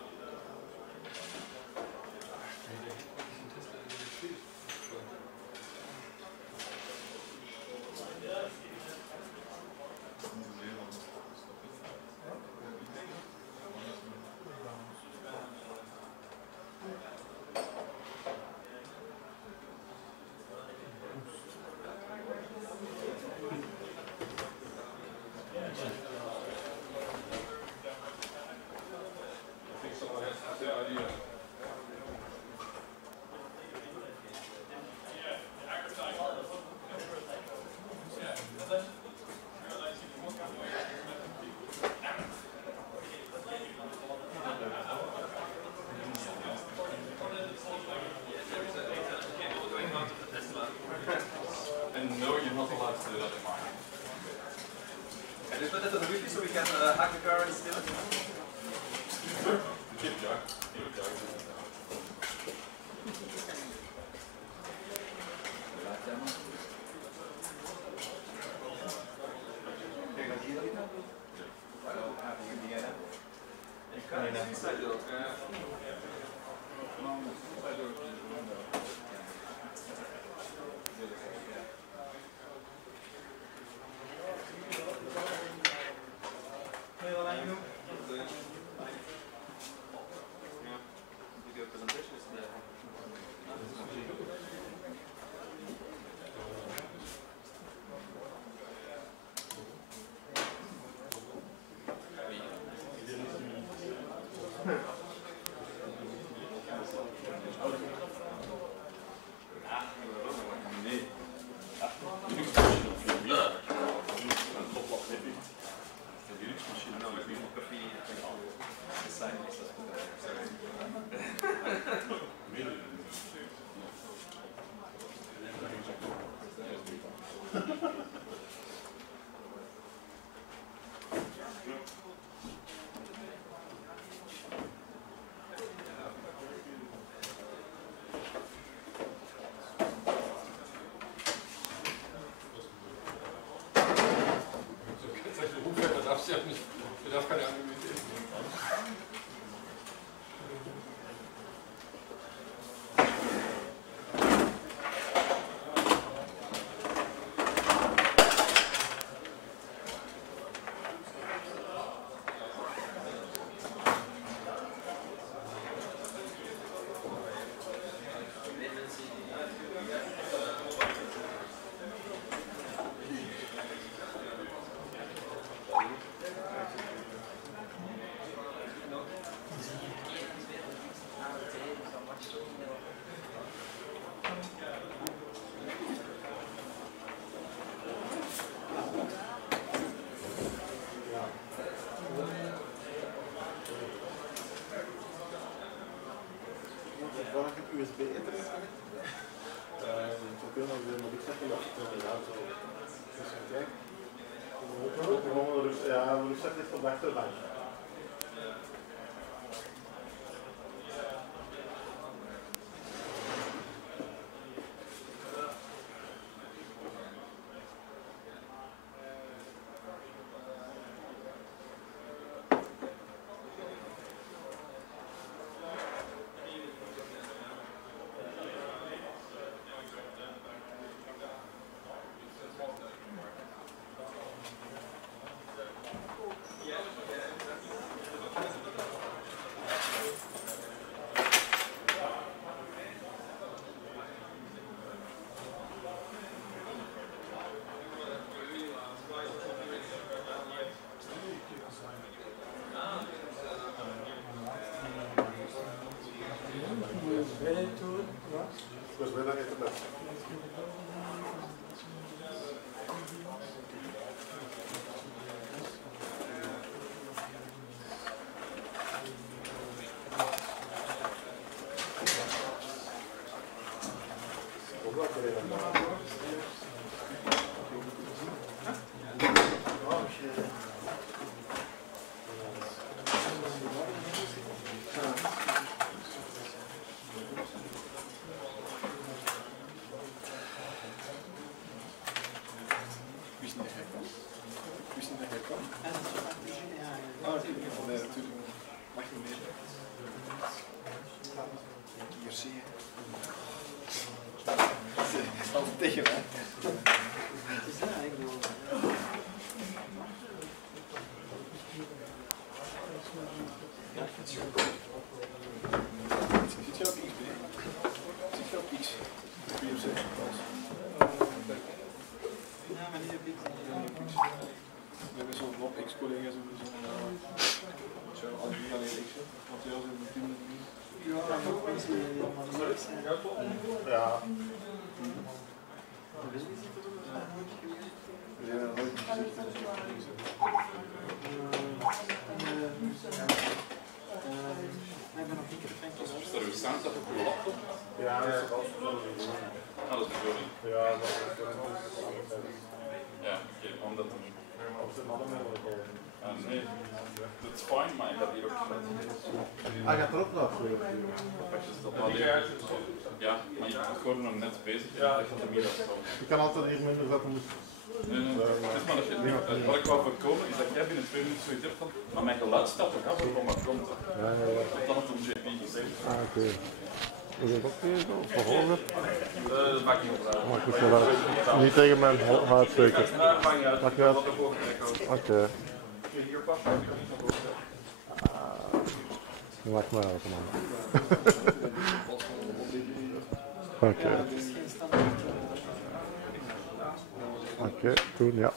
And no, you're not allowed to do that in mine. And just put it on the wiki so we can hack the car and steal it. The chip jar. Dat kan je aan de Waar ik het USB-internet heb, zo kunnen we weer ik zeggen dat ja, zo. Dus kijk, ja, de rugzak ligt op de achterbank. tegen mij. Het is dat eigenlijk wel. Zit je op X, B? Zit je op X? Kun je op Z? Ja, maar niet op X. We hebben zo'n blok X-collega's en zo'n al die alleen X. Want jij zijn de 10 minuten. Ja, maar ook mensen die helemaal niet leuk zijn. Ja. We zijn er nooit gezegd. Ik ben nog niet getraind. Is er een stand op je laptop? Ja, dat is wel zo. Ah, dat is de bedoeling. Ja, dat is Ja, oké, omdat er... Ah, nee, dat is fijn, maar ik had hier ook gezet. Hij gaat er ook nog. Ja, maar je bent gewoon nog net bezig. Ja, ik had hem hier afstaan. Je kan altijd hier minder zetten. Nee, het is maar dat je, wat ik wou voorkomen is dat jij binnen 2 minuten zoiets hebt van, maar mijn geluid staat toch af, waarom dat komt. Dat had een JP gezegd. Ah, oké. Is dat ook weer zo? Verhogen? Dat maakt niet uit. Maar ik moet wel niet tegen mijn haat zeker. Dat maakt niet uit. Maakt niet uit. Oké. Hier pas, ik kan niet naar boven. Dat maakt mij uit, man. Oké. Oké, doen, ja.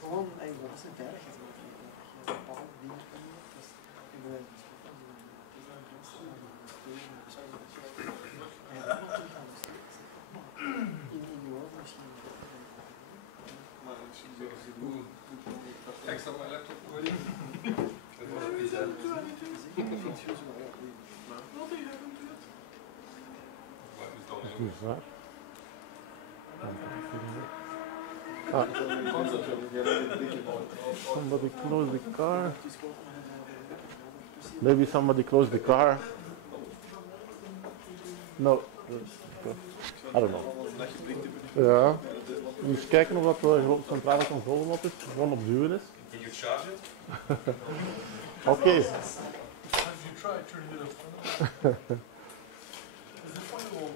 Gewoon, dat is een veiligheidsmaatregel. Dat je bepaalde dingen kan doen. Dus ik ben in je hoofd misschien. Ik zal mijn laptop voor die. Niet waar. Ah. Somebody close the car. Maybe somebody close the car. No. I don't know. Ja. Eens kijken of dat de centrale controle op is. Gewoon op duwen is. Can you charge it? Oké. Have you tried turning it off? Is it funny or?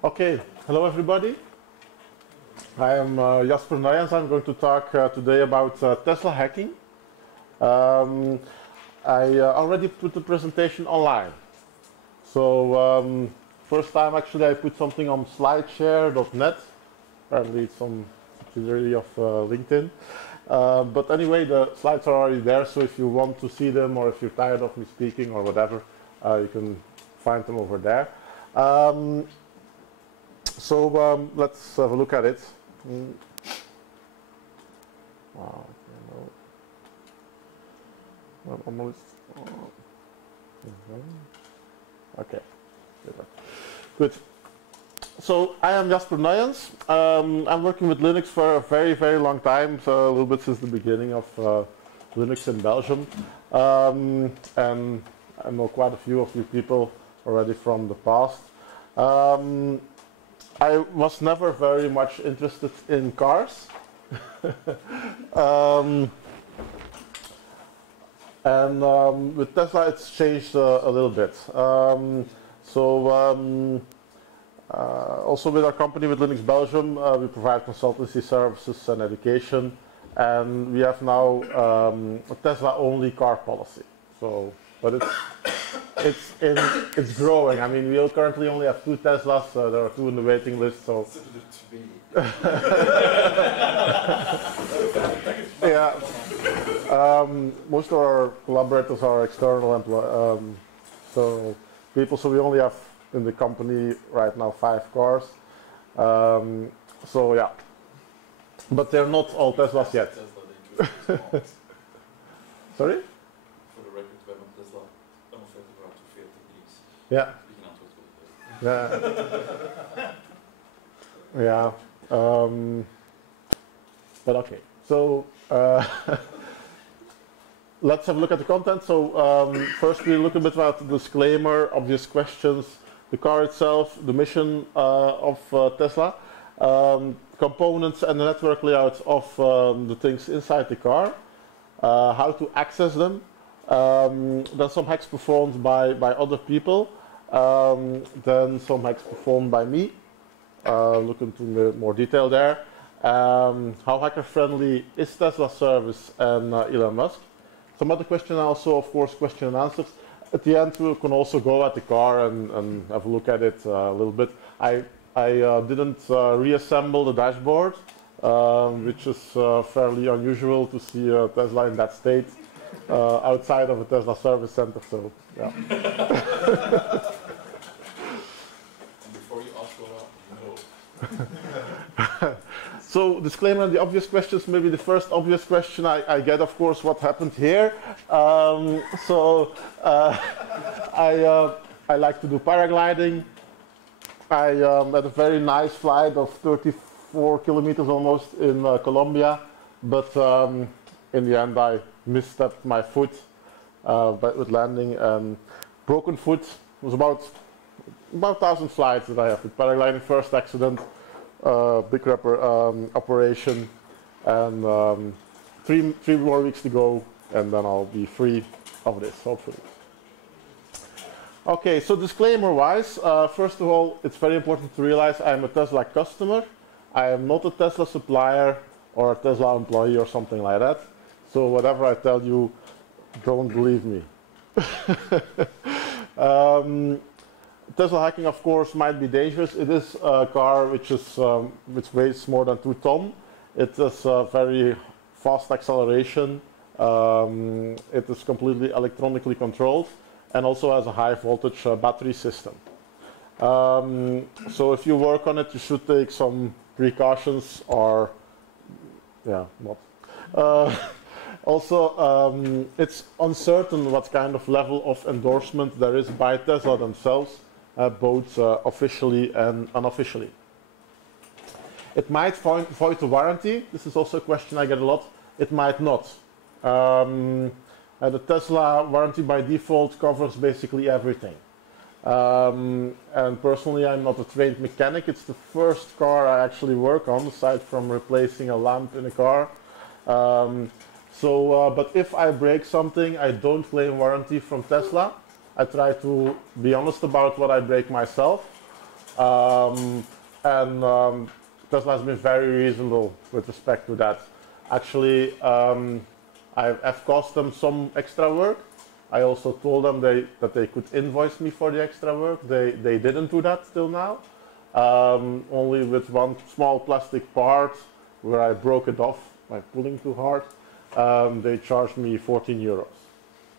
Okay, hello everybody. I am Jasper Nuyens. I'm going to talk today about Tesla hacking. I already put the presentation online. So first time actually I put something on slideshare.net. Apparently it's some subsidiary of LinkedIn. But anyway, the slides are already there, so if you want to see them or if you're tired of me speaking or whatever, you can find them over there. So let's have a look at it. Wow, I'm almost. Okay, good. So I am Jasper Nuyens. I'm working with Linux for a very, very long time, so a little bit since the beginning of Linux in Belgium. And I know quite a few of you people already from the past. I was never very much interested in cars. With Tesla it's changed a little bit. Also with our company, with Linux Belgium, we provide consultancy services and education, and we have now a Tesla-only car policy. So, but it's growing. I mean, we currently only have 2 Teslas. There are 2 in the waiting list. So. Yeah. Most of our collaborators are external people, so we only have in the company right now 5 cars. So yeah, but they're not all Teslas yet. Sorry? Voor de record, we hebben een Tesla 45 graden to 40 degrees. Ja. Yeah. But okay. So let's have a look at the content. So first we look a bit about the disclaimer, obvious questions, the car itself, the mission of Tesla, components and the network layout of the things inside the car, how to access them, then some hacks performed by other people, then some hacks performed by me, look into more detail there, how hacker-friendly is Tesla service and Elon Musk. Some other questions also, of course, question and answers. At the end, we can also go at the car and have a look at it a little bit. I didn't reassemble the dashboard, which is fairly unusual to see a Tesla in that state outside of a Tesla service center. So, yeah. Before you ask what no. So, disclaimer on the obvious questions. Maybe the first obvious question I get, of course, what happened here. I like to do paragliding. I had a very nice flight of 34 kilometers almost in Colombia, but in the end I misstepped my foot with landing and broken foot. It was about 1,000 flights that I have with paragliding. First accident. Big operation, and 3 more weeks to go, and then I'll be free of this, hopefully. Okay, so disclaimer-wise, first of all, it's very important to realize I'm a Tesla customer. I am not a Tesla supplier or a Tesla employee or something like that. So whatever I tell you, don't believe me. Tesla hacking, of course, might be dangerous. It is a car which weighs more than 2 tons. It has very fast acceleration. It is completely electronically controlled, and also has a high voltage battery system. So if you work on it, you should take some precautions, or not. Also, it's uncertain what kind of level of endorsement there is by Tesla themselves, both officially and unofficially. It might void the warranty. This is also a question I get a lot. It might not. The Tesla warranty by default covers basically everything. And personally, I'm not a trained mechanic. It's the first car I actually work on, aside from replacing a lamp in a car. But if I break something, I don't claim warranty from Tesla. I try to be honest about what I break myself. Tesla has been very reasonable with respect to that. Actually, I've cost them some extra work. I also told them that they could invoice me for the extra work. They didn't do that till now. Only with one small plastic part where I broke it off by pulling too hard. They charged me 14 euros,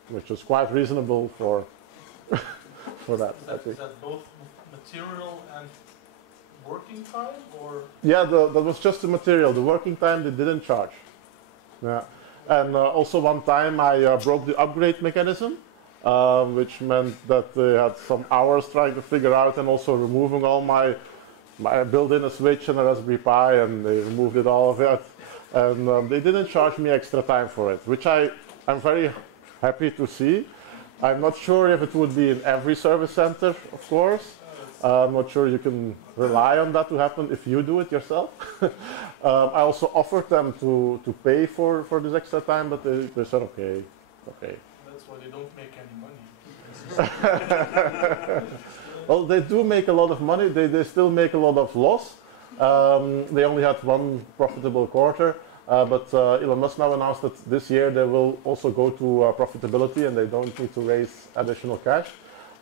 which is quite reasonable for that. Is that both material and working time, or? Yeah, that was just the material. The working time they didn't charge. Yeah, and also one time I broke the upgrade mechanism, which meant that they had some hours trying to figure out, and also removing all my built-in a switch and a Raspberry Pi, and they removed it all of it. And they didn't charge me extra time for it, which I'm very happy to see. I'm not sure if it would be in every service center, of course. I'm not sure you can rely on that to happen if you do it yourself. I also offered them to pay for this extra time, but they said, okay. That's why they don't make any money. Well, they do make a lot of money. They still make a lot of loss. They only had one profitable quarter. But Elon Musk now announced that this year they will also go to profitability and they don't need to raise additional cash.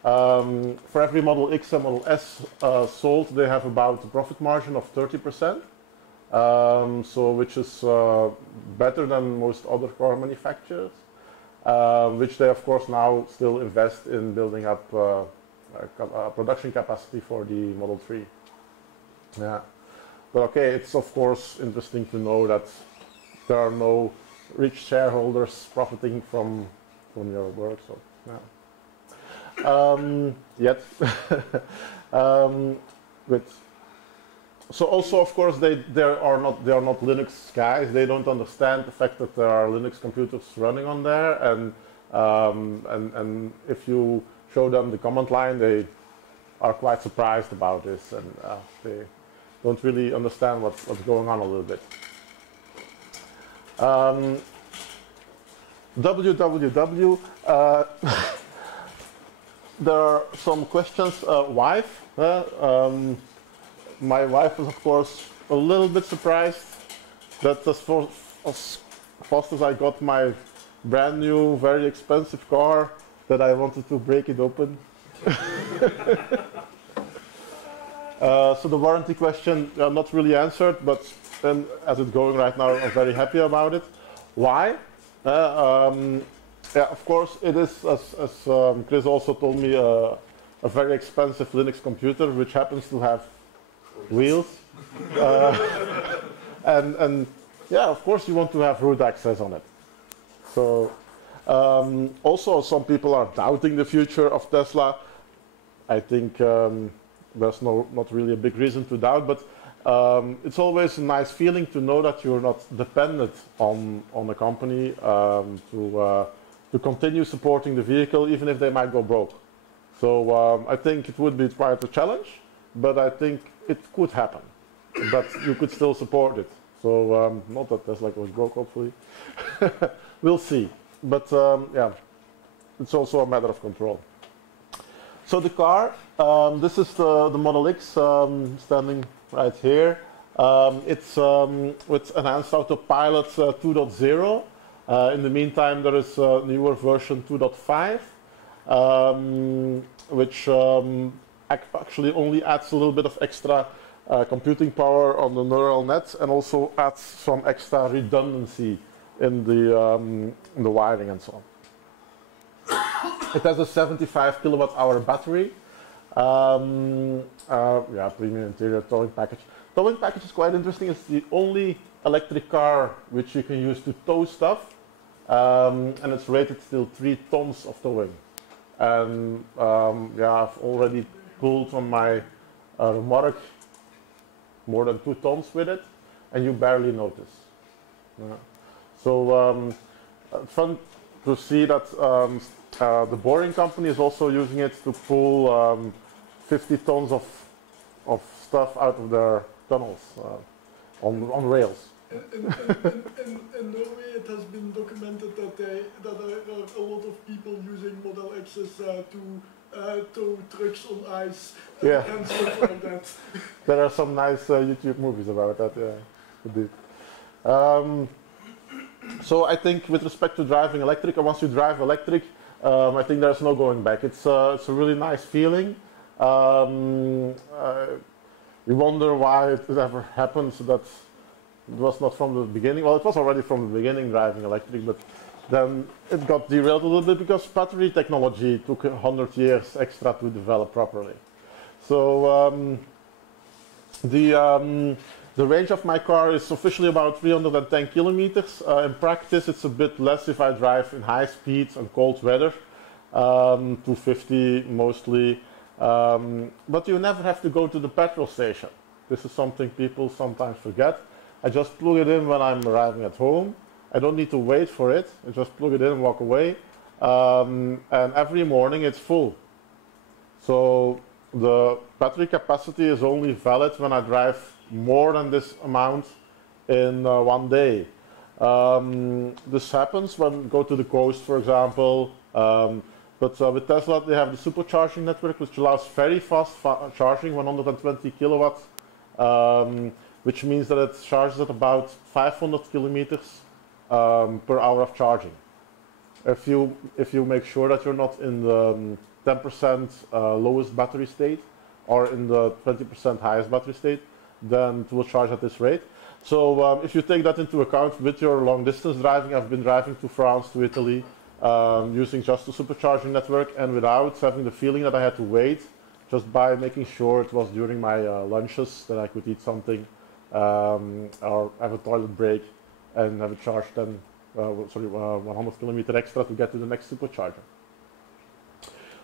For every Model X and Model S sold, they have about a profit margin of 30%, which is better than most other car manufacturers, which they of course now still invest in building up production capacity for the Model 3. Yeah. But okay, it's of course interesting to know that there are no rich shareholders profiting from your work. So yeah. Yet. Good. So also, of course, they are not Linux guys. They don't understand the fact that there are Linux computers running on there, and if you show them the command line, they are quite surprised about this, and they don't really understand what's going on a little bit. www. There are some questions. Wife. My wife was, of course, a little bit surprised that as fast as I got my brand new, very expensive car, that I wanted to break it open. So the warranty question, not really answered, but as it's going right now, I'm very happy about it. Why? Yeah, of course, it is, as Chris also told me, a very expensive Linux computer, which happens to have wheels. And yeah, of course, you want to have root access on it. So also, some people are doubting the future of Tesla. I think there's not really a big reason to doubt, but it's always a nice feeling to know that you're not dependent on a company to continue supporting the vehicle, even if they might go broke. So I think it would be quite a challenge, but I think it could happen. But you could still support it. So not that Tesla goes broke, hopefully. We'll see. But yeah, it's also a matter of control. So the car, this is the Model X standing right here. It's with enhanced autopilot 2.0. In the meantime, there is a newer version 2.5, which actually only adds a little bit of extra computing power on the neural net and also adds some extra redundancy in the wiring and so on. It has a 75 kilowatt-hour battery. Yeah, premium interior towing package. Towing package is quite interesting. It's the only electric car which you can use to tow stuff, and it's rated till 3 tons of towing. And yeah, I've already pulled from my remorque more than 2 tons with it, and you barely notice. So fun to see that the Boring Company is also using it to pull 50 tons of stuff out of their tunnels on rails. In Norway, it has been documented that there are a lot of people using Model X's to tow trucks on ice and stuff like that. There are some nice YouTube movies about that, yeah, indeed. So I think with respect to driving electric, and once you drive electric, I think there's no going back. It's a really nice feeling. You wonder why it ever happened that it was not from the beginning. Well, it was already from the beginning driving electric, but then it got derailed a little bit because battery technology took 100 years extra to develop properly. So the range of my car is officially about 310 kilometers. In practice, it's a bit less if I drive in high speeds and cold weather, 250 mostly. But you never have to go to the petrol station. This is something people sometimes forget. I just plug it in when I'm arriving at home. I don't need to wait for it. I just plug it in and walk away. And every morning it's full. So the battery capacity is only valid when I drive more than this amount in one day. This happens when you go to the coast, for example. But with Tesla, they have the supercharging network, which allows very fast charging, 120 kilowatts, which means that it charges at about 500 kilometers per hour of charging. If you make sure that you're not in the 10% lowest battery state or in the 20% highest battery state, then it will charge at this rate. So if you take that into account with your long distance driving, I've been driving to France, to Italy, using just the supercharging network and without having the feeling that I had to wait, just by making sure it was during my lunches that I could eat something or have a toilet break and have it charged then 100 kilometers extra to get to the next supercharger.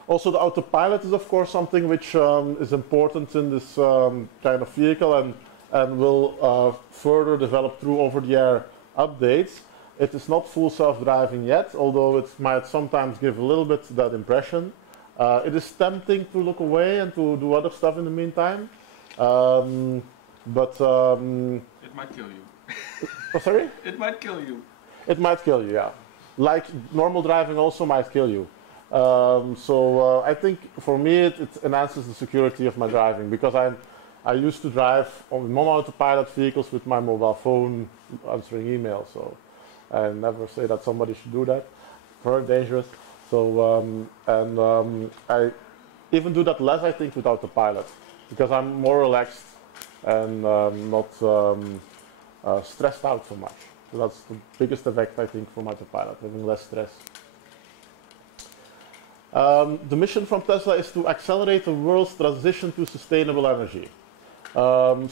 Also, the autopilot is of course something which is important in this kind of vehicle and will further develop through over-the-air updates. It is not full self-driving yet, although it might sometimes give a little bit that impression. It is tempting to look away and to do other stuff in the meantime, but it might kill you. Oh, sorry? It might kill you. It might kill you, yeah. Like normal driving also might kill you. So I think for me it enhances the security of my driving, because I used to drive on non-autopilot vehicles with my mobile phone answering emails. So I never say that somebody should do that. Very dangerous. So I even do that less, I think, with autopilot, because I'm more relaxed and not stressed out so much. So that's the biggest effect, I think, from autopilot, having less stress. The mission from Tesla is to accelerate the world's transition to sustainable energy. I'm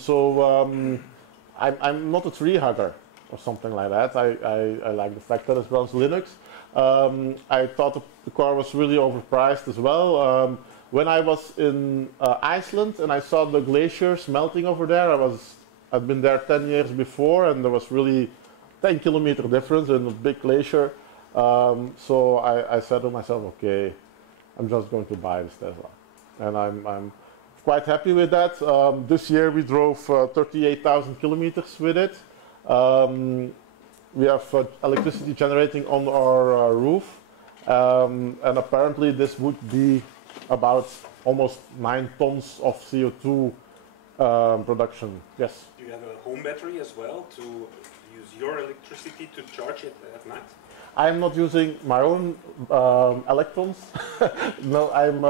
not a tree hugger or something like that. I like the fact that it runs Linux. I thought the car was really overpriced as well. When I was in Iceland and I saw the glaciers melting over there, I'd been there 10 years before, and there was really 10-kilometer difference in a big glacier. So I said to myself, okay, I'm just going to buy this Tesla. And I'm quite happy with that. This year we drove 38,000 kilometers with it. We have electricity generating on our roof. And apparently this would be about almost 9 tons of CO2 production. Yes? Do you have a home battery as well to use your electricity to charge it at night? I'm not using my own electrons. No, I'm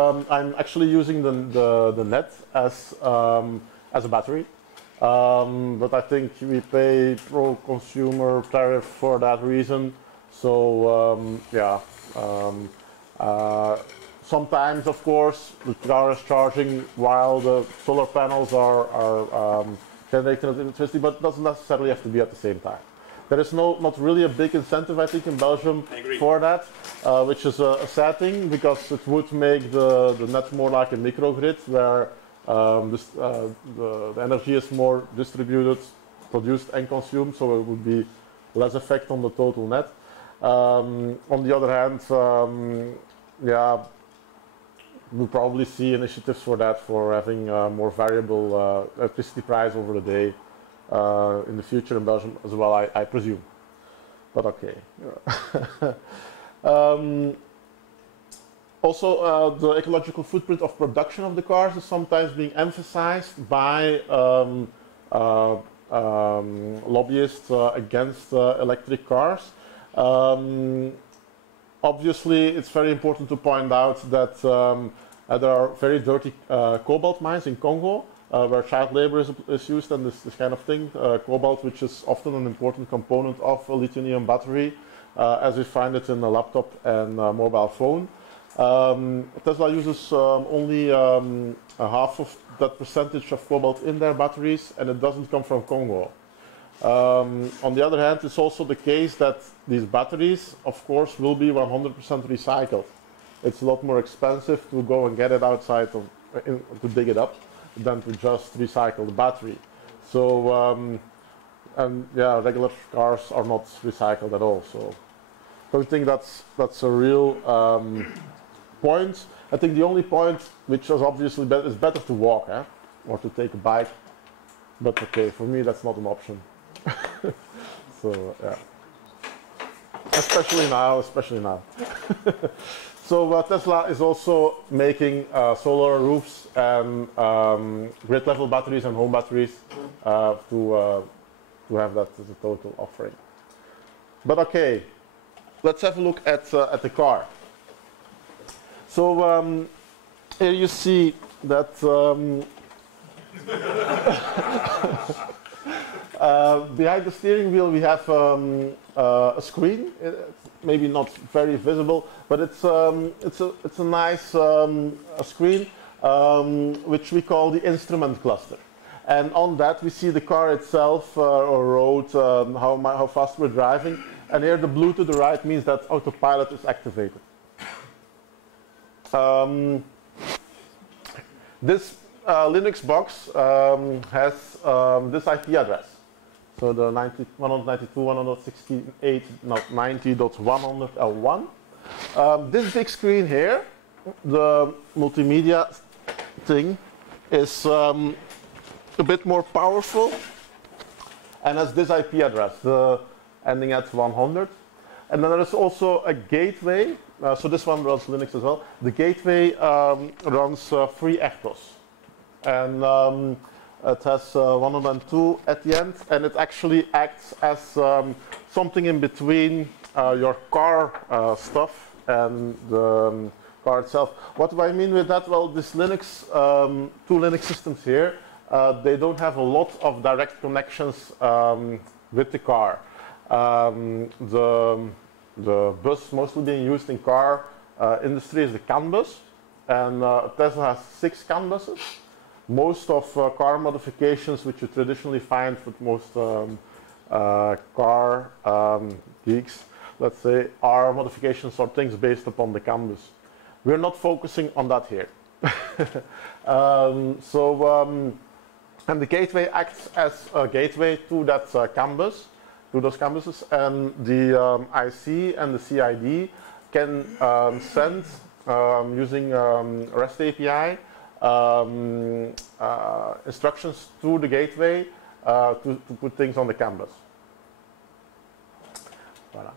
actually using the net as a battery. But I think we pay pro-consumer tariff for that reason. So yeah. Sometimes, of course, the car is charging while the solar panels are generating electricity, but it doesn't necessarily have to be at the same time. There is not really a big incentive, I think, in Belgium for that, which is a sad thing, because it would make the net more like a microgrid, where the energy is more distributed, produced and consumed, so it would be less effect on the total net. On the other hand, yeah, we'll probably see initiatives for that, for having more variable electricity price over the day in the future in Belgium as well, I presume. But okay. Also, the ecological footprint of production of the cars is sometimes being emphasized by lobbyists against electric cars. Obviously, it's very important to point out that there are very dirty cobalt mines in Congo, where child labor is used and this kind of thing. Cobalt, which is often an important component of a lithium battery, as we find it in a laptop and a mobile phone. Tesla uses only half of that percentage of cobalt in their batteries, and it doesn't come from Congo. On the other hand, it's also the case that these batteries, of course, will be 100% recycled. It's a lot more expensive to go and get it outside to dig it up than to just recycle the battery. So yeah, regular cars are not recycled at all. So I don't think that's a real point. I think the only point, which is obviously is better to walk, or to take a bike. But okay, for me that's not an option. So yeah, especially now. So Tesla is also making solar roofs and grid level batteries and home batteries to have that as a total offering. But okay, let's have a look at the car. So here you see that behind the steering wheel we have a screen. Maybe not very visible, but it's a nice screen which we call the instrument cluster. And on that we see the car itself or road, how fast we're driving. And here the blue to the right means that autopilot is activated. This Linux box has this IP address. So the 192.168.90.100L1. This big screen here, the multimedia thing, is a bit more powerful and has this IP address, ending at 100. And then there is also a gateway. So this one runs Linux as well. The gateway runs FreeRTOS. And it has 102 at the end, and it actually acts as something in between your car stuff and the car itself. What do I mean with that? Well, this Linux, two Linux systems here, they don't have a lot of direct connections with the car. The bus mostly being used in car industry is the CAN bus, and Tesla has 6 CAN buses. Most of car modifications, which you traditionally find with most car geeks, let's say, are modifications or things based upon the CAN bus. We're not focusing on that here. And the gateway acts as a gateway to that CAN bus, to those CAN buses, and the IC and the CID can send, using REST API, instructions to the gateway to put things on the canvas. Voilà.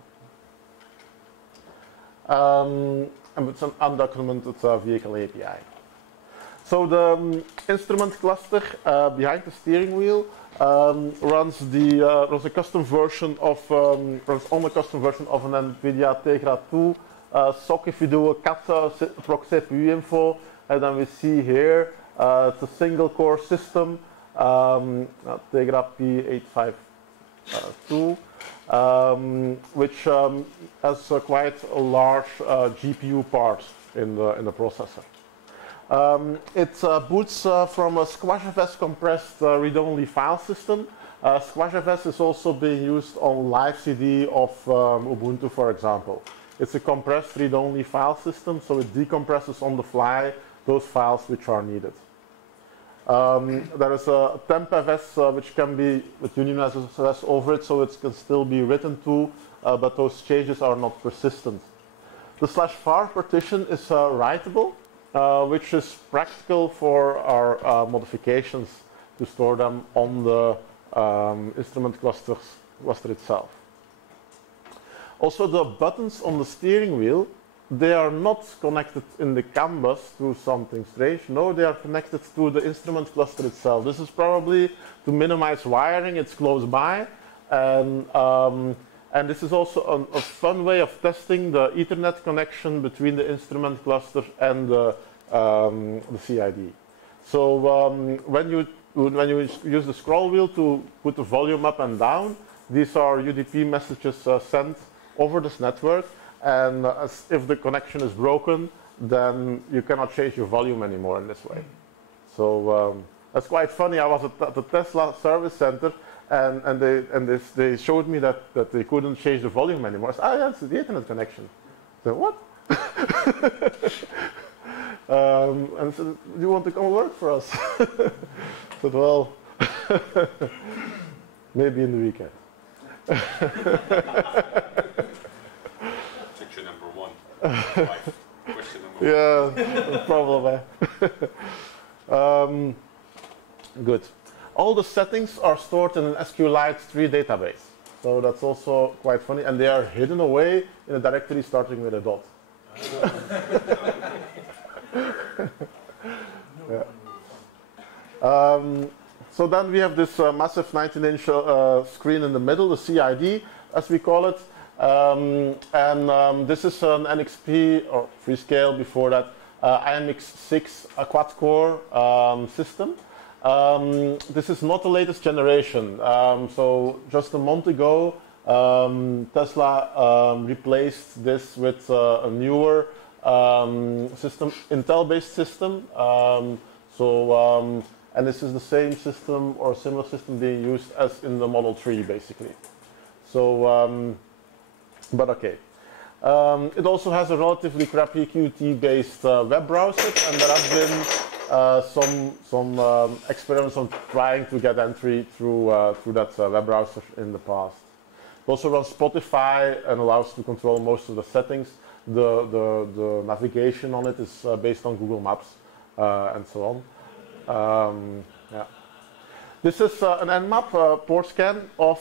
And with some undocumented vehicle API. So the instrument cluster behind the steering wheel runs a custom version of an NVIDIA Tegra 2 SoC. If you do a cat proc CPU info, and then we see here it's a single core system, Tegra P852, which has quite a large GPU part in the processor. It boots from a SquashFS compressed read-only file system. SquashFS is also being used on live CD of Ubuntu, for example. It's a compressed read-only file system, so it decompresses on the fly those files which are needed. There is a tempfs which can be with Union SSS over it, so it can still be written to, but those changes are not persistent. The /var partition is writable, which is practical for our modifications to store them on the instrument cluster itself. Also, the buttons on the steering wheel, they are not connected in the CAN bus to something strange. No, they are connected to the instrument cluster itself. This is probably to minimize wiring. It's close by, and this is also a fun way of testing the Ethernet connection between the instrument cluster and the CID. So when you use the scroll wheel to put the volume up and down, these are UDP messages sent over this network. And if the connection is broken, then you cannot change your volume anymore in this way. So that's quite funny. I was at the Tesla service center, and they showed me that they couldn't change the volume anymore. I said, oh, yeah, it's the Ethernet connection. I said, what? And said, do you want to come work for us? I said, well, Maybe in the weekend. Section number 1. Question number 1. Yeah, problem. Good. All the settings are stored in an SQLite 3 database. So that's also quite funny. And they are hidden away in a directory starting with a dot. Yeah. So then we have this massive 19-inch screen in the middle, the CID, as we call it. This is an NXP, or Freescale before that, IMX6 quad-core system. This is not the latest generation. So just a month ago, Tesla replaced this with a newer system, Intel-based system. And this is the same system or similar system being used as in the Model 3, basically. So, but okay. It also has a relatively crappy Qt-based web browser, and there have been some experiments on trying to get entry through that web browser in the past. It also runs Spotify and allows to control most of the settings. The navigation on it is based on Google Maps and so on. Yeah. This is an Nmap port scan of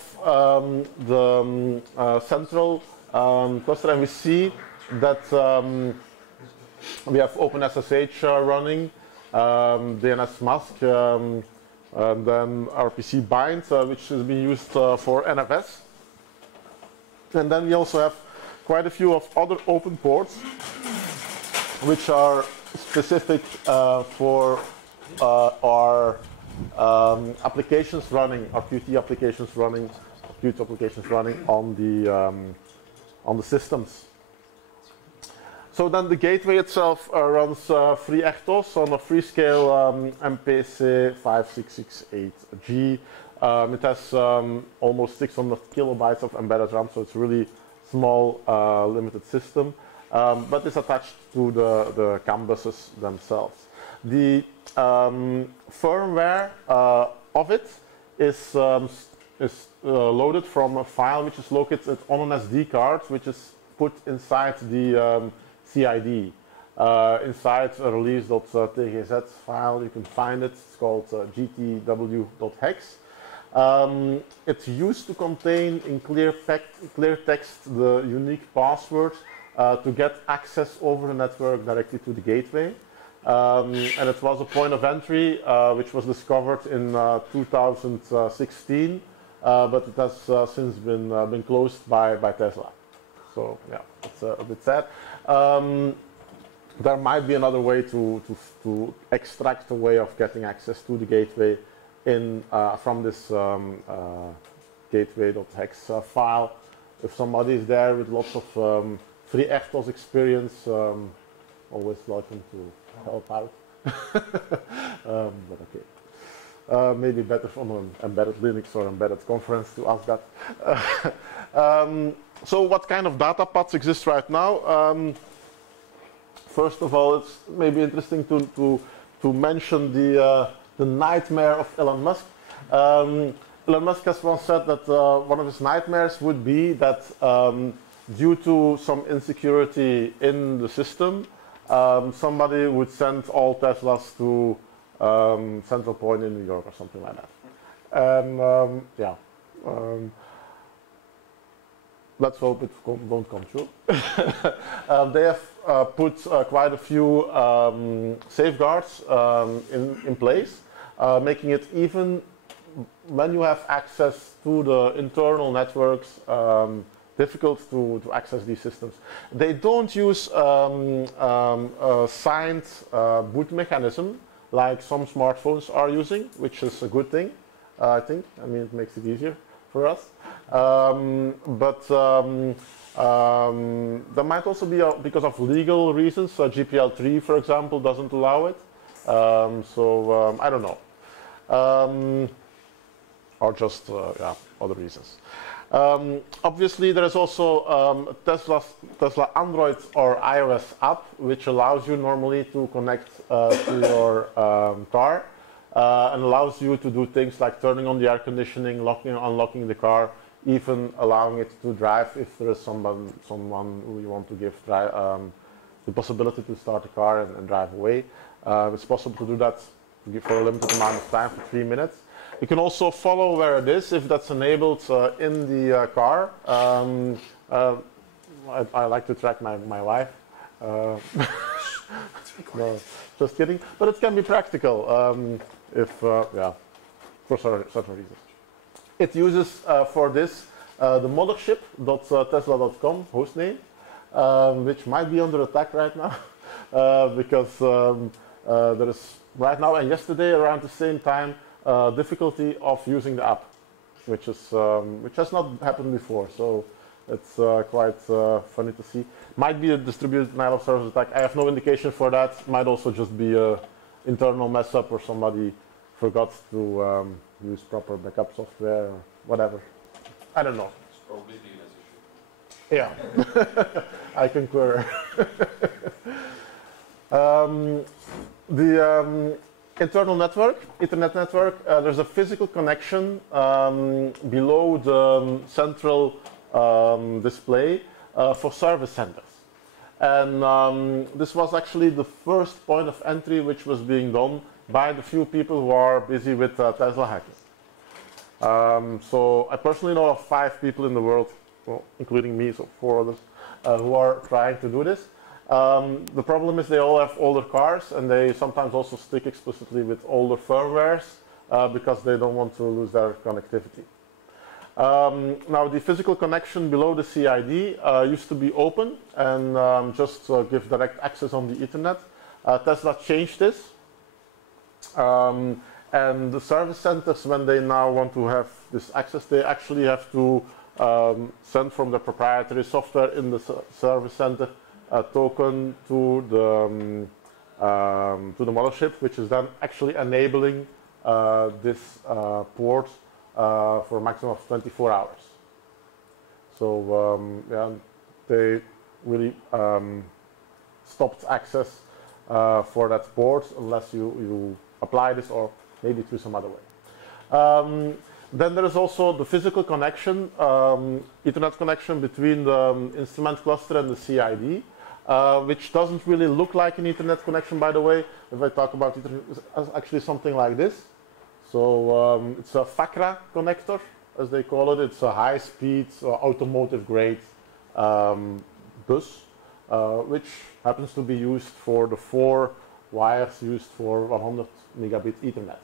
the central cluster, and we see that we have OpenSSH running, DNS mask, and then RPC bind, which is being used for NFS. And then we also have quite a few of other open ports, which are specific for our applications running, our Qt applications running on the systems. So then the gateway itself runs FreeRTOS on a Freescale MPC 5668G. It has almost 600 kilobytes of embedded RAM, so it's a really small, limited system. But it's attached to the CAN buses themselves. The firmware of it is loaded from a file which is located on an SD card, which is put inside the CID. Inside a release.tgz file, you can find it. It's called gtw.hex. It's used to contain in clear text the unique password to get access over the network directly to the gateway. And it was a point of entry which was discovered in 2016, but it has since been closed by Tesla. So yeah, it's a bit sad. There might be another way to extract a way of getting access to the gateway from this gateway.hex file. If somebody is there with lots of FreeRTOS experience, always welcome to help out. But okay. Maybe better from an embedded Linux or embedded conference to ask that. So what kind of data paths exist right now? First of all, it's maybe interesting to mention the nightmare of Elon Musk. Elon Musk has once said that one of his nightmares would be that due to some insecurity in the system, somebody would send all Teslas to Central Point in New York or something like that. And yeah, let's hope it won't come true. They have put quite a few safeguards in place, making it even when you have access to the internal networks difficult to access these systems. They don't use a signed boot mechanism like some smartphones are using, which is a good thing, I think. I mean, it makes it easier for us. But there might also be, because of legal reasons, GPL3, for example, doesn't allow it. So I don't know. Or just yeah, other reasons. Obviously, there is also Tesla Android or iOS app, which allows you normally to connect to your car. and allows you to do things like turning on the air conditioning, locking and unlocking the car, even allowing it to drive if there is someone who you want to give the possibility to start the car and drive away. It's possible to do that for a limited amount of time, for 3 minutes. You can also follow where it is if that's enabled in the car. I like to track my wife. No, just kidding. But it can be practical for certain reasons. It uses for this the mothership.tesla.com hostname, which might be under attack right now because there is right now and yesterday around the same time difficulty of using the app, which has not happened before. So it's quite funny to see. Might be a distributed denial of service attack. I have no indication for that. Might also just be an internal mess up or somebody forgot to use proper backup software or whatever. I don't know. It's probably the issue. Yeah, I concur. The internal network, Ethernet network, there's a physical connection below the central display for service centers. And this was actually the first point of entry which was being done by the few people who are busy with Tesla hacking. So I personally know of 5 people in the world, well, including me, so 4 others, who are trying to do this. The problem is they all have older cars and they sometimes also stick explicitly with older firmwares because they don't want to lose their connectivity. Now the physical connection below the CID used to be open and just give direct access on the Ethernet. Tesla changed this. And the service centers, when they now want to have this access, they actually have to send from the proprietary software in the service center a token to the mothership, which is then actually enabling this port for a maximum of 24 hours. So yeah, they really stopped access for that port unless you apply this or maybe through some other way. Then there is also the physical connection, Ethernet connection between the instrument cluster and the CID, which doesn't really look like an Ethernet connection, by the way. If I talk about Ethernet, it's actually something like this. So it's a FACRA connector, as they call it. It's a high-speed, automotive-grade bus, which happens to be used for the 4 wires used for 100 megabit Ethernet.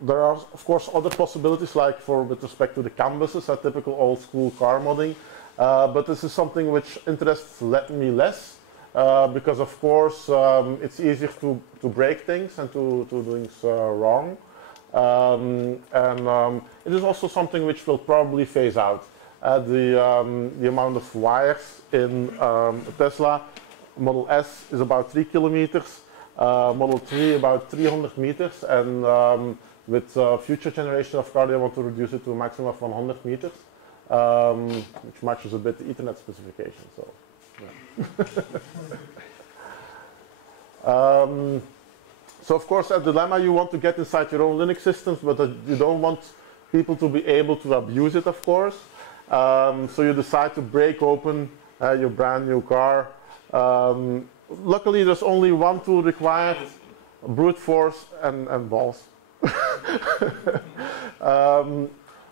There are, of course, other possibilities, like with respect to the CAN buses, a typical old-school car modding. But this is something which interests me less, because, of course, it's easier to break things and to do things wrong. It is also something which will probably phase out. The amount of wires in Tesla Model S is about 3 kilometers, Model 3 about 300 meters, and with future generation of car they want to reduce it to a maximum of 100 meters, which matches a bit the Ethernet specification. So, yeah. So of course, at Dilemma you want to get inside your own Linux systems, but you don't want people to be able to abuse it, of course. So you decide to break open your brand new car. Luckily, there's only one tool required: brute force and balls.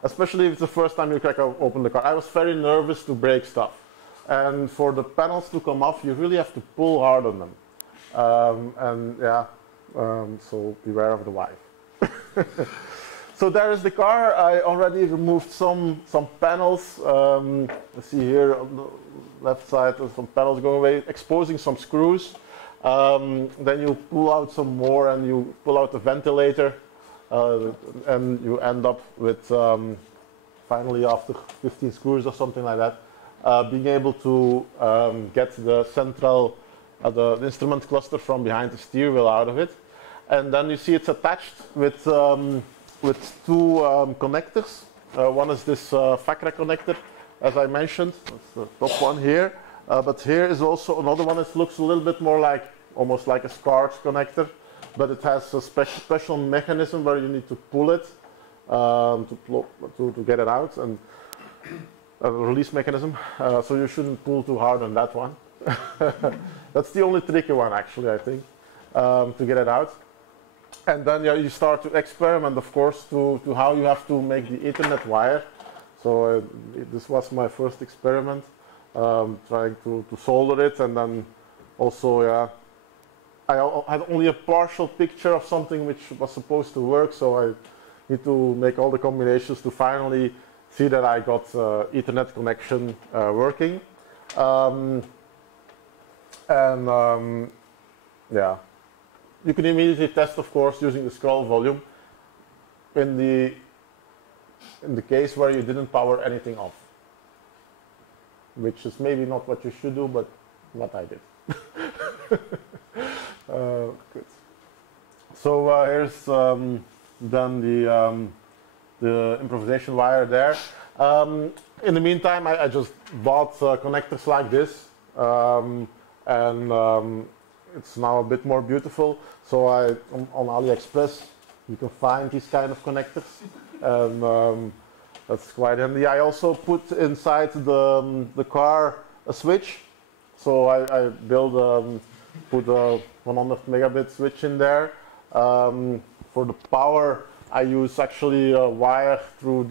Especially if it's the first time you crack open the car. I was very nervous to break stuff, and for the panels to come off, you really have to pull hard on them. And yeah, so beware of the wife. So there is the car. I already removed some panels. You see here on the left side, some panels going away, exposing some screws. Then you pull out some more, and you pull out the ventilator, and you end up with finally, after 15 screws or something like that, being able to get the central, the instrument cluster from behind the steering wheel out of it. And then you see it's attached with 2 connectors. One is this FACRA connector, as I mentioned. That's the top one here. But here is also another one that looks a little bit more like, almost like a SCART connector, but it has a special mechanism where you need to pull it to get it out, and a release mechanism. So you shouldn't pull too hard on that one. That's the only tricky one, actually, I think, to get it out. And then you start to experiment, of course, to how you have to make the Ethernet wire. So this was my first experiment, trying to solder it, and then also, I had only a partial picture of something which was supposed to work, so I need to make all the combinations to finally see that I got Ethernet connection working. Yeah, you can immediately test, of course, using the scroll volume in the case where you didn't power anything off, which is maybe not what you should do, but what I did. Good. So here's then the improvisation wire there. In the meantime, I just bought connectors like this, and it's now a bit more beautiful. So on AliExpress, you can find these kind of connectors, and that's quite handy. I also put inside the car a switch, so I put a 100 megabit switch in there. For the power, I use actually a wire through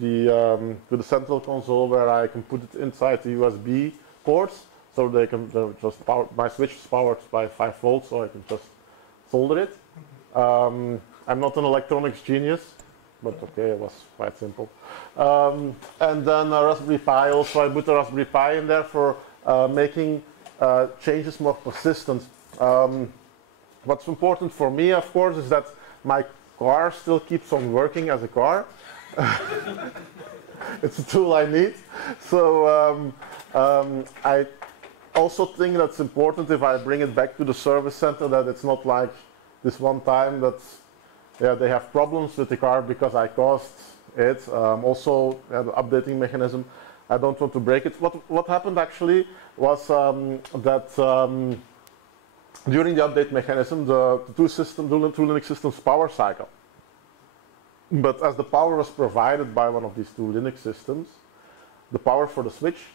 the central console where I can put it inside the USB ports, so they just power. My switch is powered by 5 volts, so I can just solder it. I'm not an electronics genius, but okay, it was quite simple. And then a Raspberry Pi also. I put a Raspberry Pi in there for making changes more persistent. What's important for me, of course, is that my car still keeps on working as a car. It's a tool I need. So I also think that's important if I bring it back to the service center, that it's not like this one time that they have problems with the car because I caused it. Also, the updating mechanism, I don't want to break it. What happened actually was that during the update mechanism, the two Linux systems power cycle. But as the power was provided by one of these two Linux systems, the power for the switch,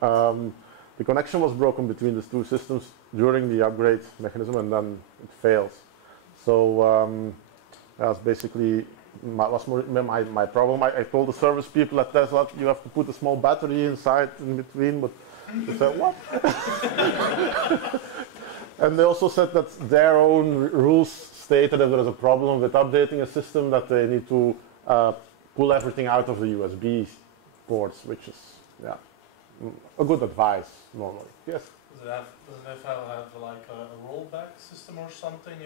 the connection was broken between these two systems during the upgrade mechanism, and then it fails. So that's basically my problem. I told the service people at Tesla, you have to put a small battery inside in between, but they said, what? And they also said that their own rules stated that there is a problem with updating a system, that they need to pull everything out of the USB ports, which is a good advice normally. Yes? Does it have like a rollback system or something?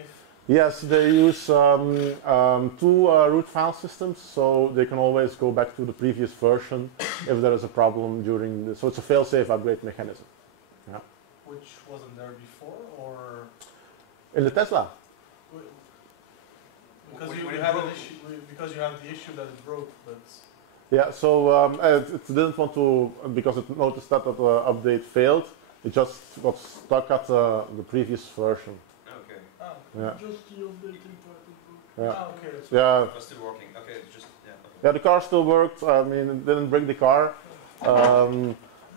Yes, they use two root file systems, so they can always go back to the previous version if there is a problem during the. So it's a fail-safe upgrade mechanism. Yeah. Which wasn't there before, or in the Tesla? Because you have an issue. Because you have the issue that it broke, but. Yeah. So it didn't want to, because it noticed that the update failed. It just got stuck at the previous version. Okay. Oh. Yeah. Just the updating part is broken. Yeah. Oh, okay. That's yeah. It's still working. Okay. Just yeah. Okay. Yeah, the car still worked. I mean, it didn't break the car.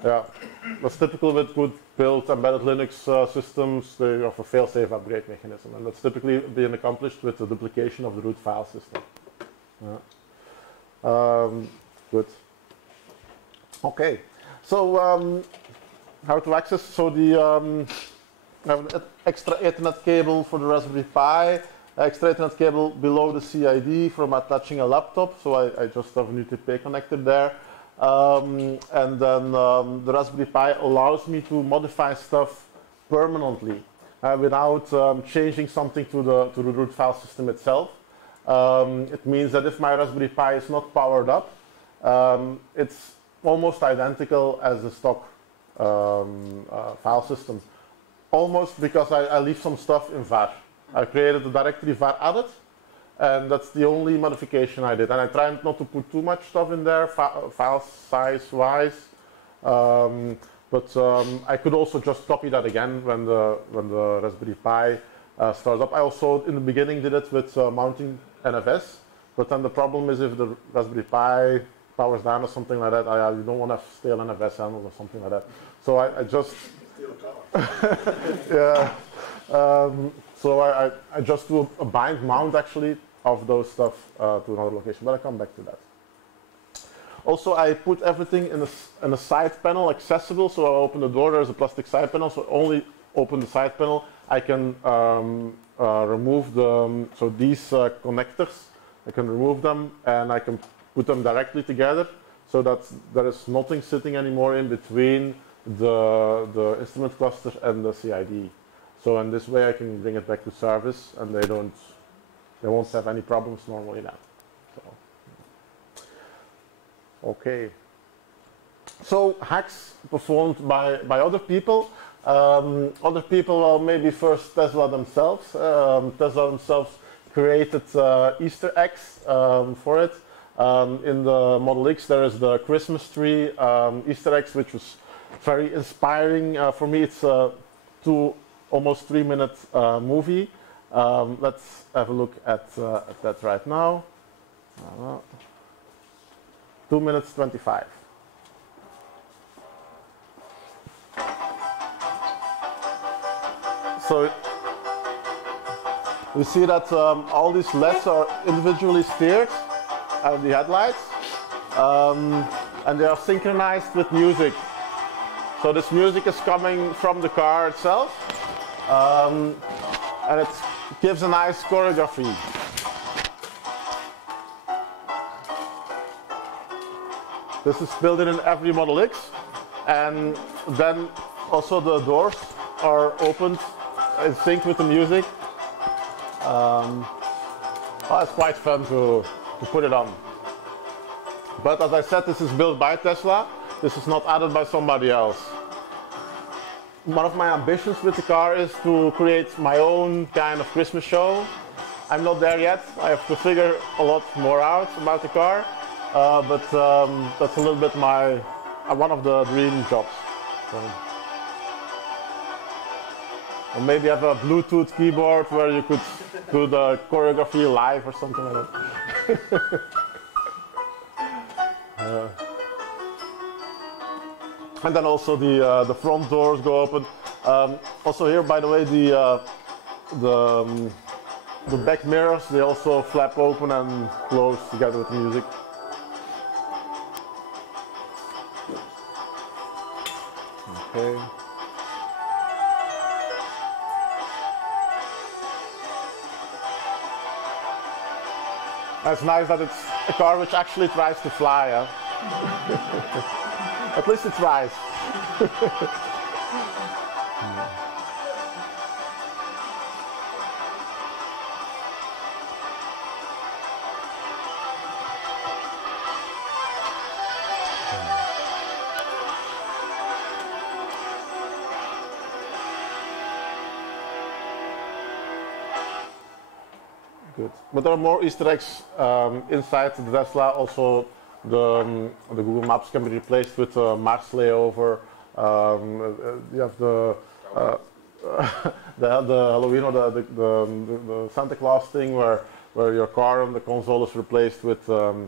Yeah, that's typical with good built embedded Linux systems. They have a fail-safe upgrade mechanism, and that's typically being accomplished with the duplication of the root file system. Yeah. Good. Okay. So how to access? So the have an extra Ethernet cable for the Raspberry Pi. Extra Ethernet cable below the CID from attaching a laptop. So I just have an UTP connector there. And then the Raspberry Pi allows me to modify stuff permanently without changing something to the root file system itself. It means that if my Raspberry Pi is not powered up, it's almost identical as the stock file system. Almost, because I leave some stuff in var. I created the directory var added, and that's the only modification I did. And I tried not to put too much stuff in there, file size wise. But I could also just copy that again when the Raspberry Pi starts up. I also, in the beginning, did it with mounting NFS. But then the problem is if the Raspberry Pi powers down or something like that, you don't want to have stale NFS handles or something like that. So I just... yeah. So I just do a bind mount, actually, of those stuff to another location. But I'll come back to that. Also, I put everything in a side panel accessible. So I open the door, there's a plastic side panel. So only open the side panel. I can remove so these connectors. I can remove them and I can put them directly together so that there is nothing sitting anymore in between the instrument cluster and the CID. So in this way I can bring it back to service and they won't have any problems normally now. So, okay. So hacks performed by other people. Other people, well, maybe first Tesla themselves. Tesla themselves created Easter eggs for it. In the Model X there is the Christmas tree Easter eggs, which was very inspiring for me. It's a almost 3-minute movie. Let's have a look at that right now. 2 minutes 25. So you see that all these LEDs are individually steered out of the headlights, and they are synchronized with music. So this music is coming from the car itself, and it gives a nice choreography. This is built in every Model X, and then also the doors are opened in sync with the music. It's quite fun to put it on. But as I said, this is built by Tesla. This is not added by somebody else. One of my ambitions with the car is to create my own kind of Christmas show. I'm not there yet. I have to figure a lot more out about the car. But that's a little bit one of the dream jobs. So. Or maybe have a Bluetooth keyboard where you could do the choreography live or something like that. And then also the front doors go open. Also here, by the way, the back mirrors, they also flap open and close together with the music. Okay. It's nice that it's a car which actually tries to fly, huh? At least it tries. Good. But there are more Easter eggs inside the Tesla. Also, the Google Maps can be replaced with a Mars layover. You have the Halloween or the Santa Claus thing where your car on the console is replaced with a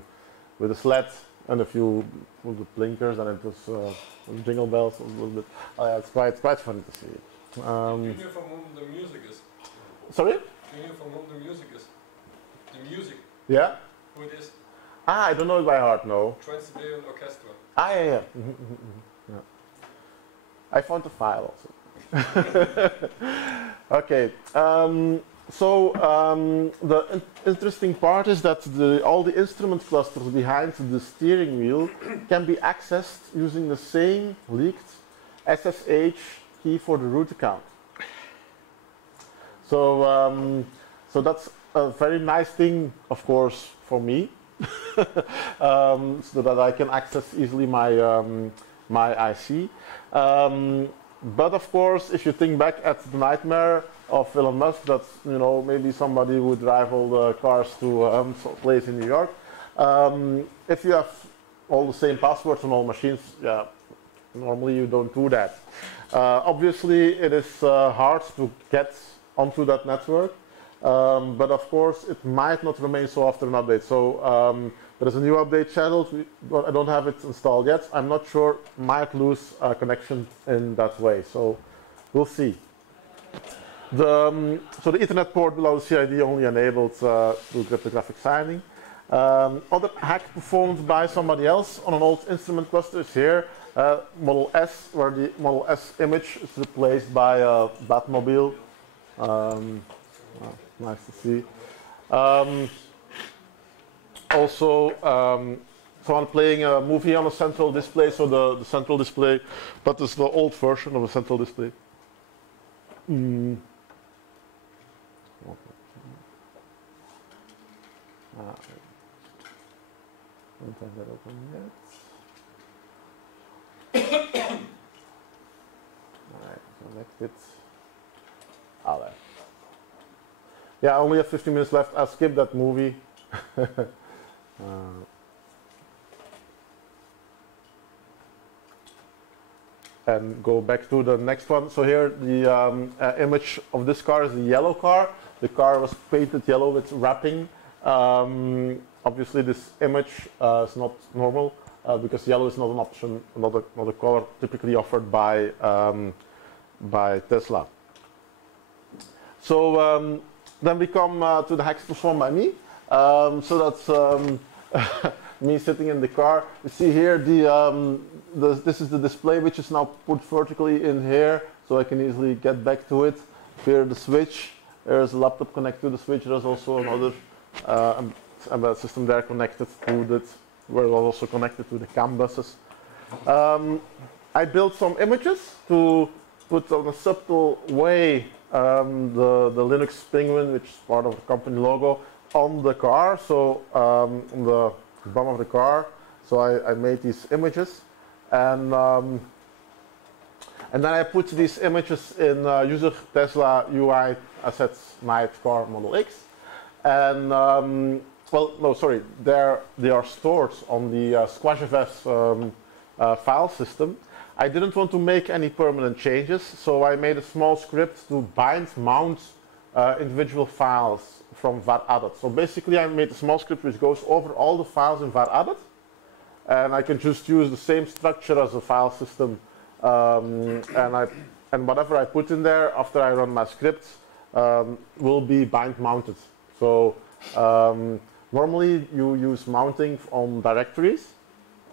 sled and a few the blinkers, and it was jingle bells a little bit. Yeah, it's quite funny to see. Can you from whom the music is? Sorry? Can you from whom the music is? The music. Yeah. Who it is? I don't know it by heart, no. Trans-Siberian Orchestra. Yeah. Yeah. I found the file also. Okay. The interesting part is that all the instrument clusters behind the steering wheel can be accessed using the same leaked SSH key for the root account. So that's a very nice thing, of course, for me, so that I can access easily my IC. But of course, if you think back at the nightmare of Elon Musk, that maybe somebody would drive all the cars to some place in New York. If you have all the same passwords on all machines, yeah, normally you don't do that. Obviously, it is hard to get onto that network, but of course, it might not remain so after an update. So there is a new update scheduled. I don't have it installed yet. I'm not sure. Might lose connection in that way. So we'll see. So the Ethernet port below the CID only enabled through cryptographic signing. Other hack performed by somebody else on an old instrument cluster is here. Model S, where the Model S image is replaced by a Batmobile. Nice to see. Also, someone playing a movie on a central display, so the central display, but it's the old version of a central display. Don't have that open yet. Alright, so next it's there. Yeah, I only have 15 minutes left. I'll skip that movie. And go back to the next one. So here the image of this car is the yellow car. The car was painted yellow with wrapping. Obviously this image is not normal because yellow is not an option, not a color typically offered by Tesla. So then we come to the hacks performed by me. So that's me sitting in the car. You see here this is the display which is now put vertically in here, so I can easily get back to it. Here the switch. There's a laptop connected to the switch. There's also another embedded system there connected to that, where it was also connected to the CAN buses. I built some images to put on a subtle way the Linux Penguin, which is part of the company logo, on the car, so on the bottom of the car. So I made these images, and then I put these images in user Tesla UI assets night car Model X, and well, no, sorry, they are stored on the SquashFS file system. I didn't want to make any permanent changes, so I made a small script to mount individual files from var_added. So basically, I made a small script which goes over all the files in var_added, and I can just use the same structure as a file system, and whatever I put in there after I run my script will be mounted. So normally you use mounting on directories.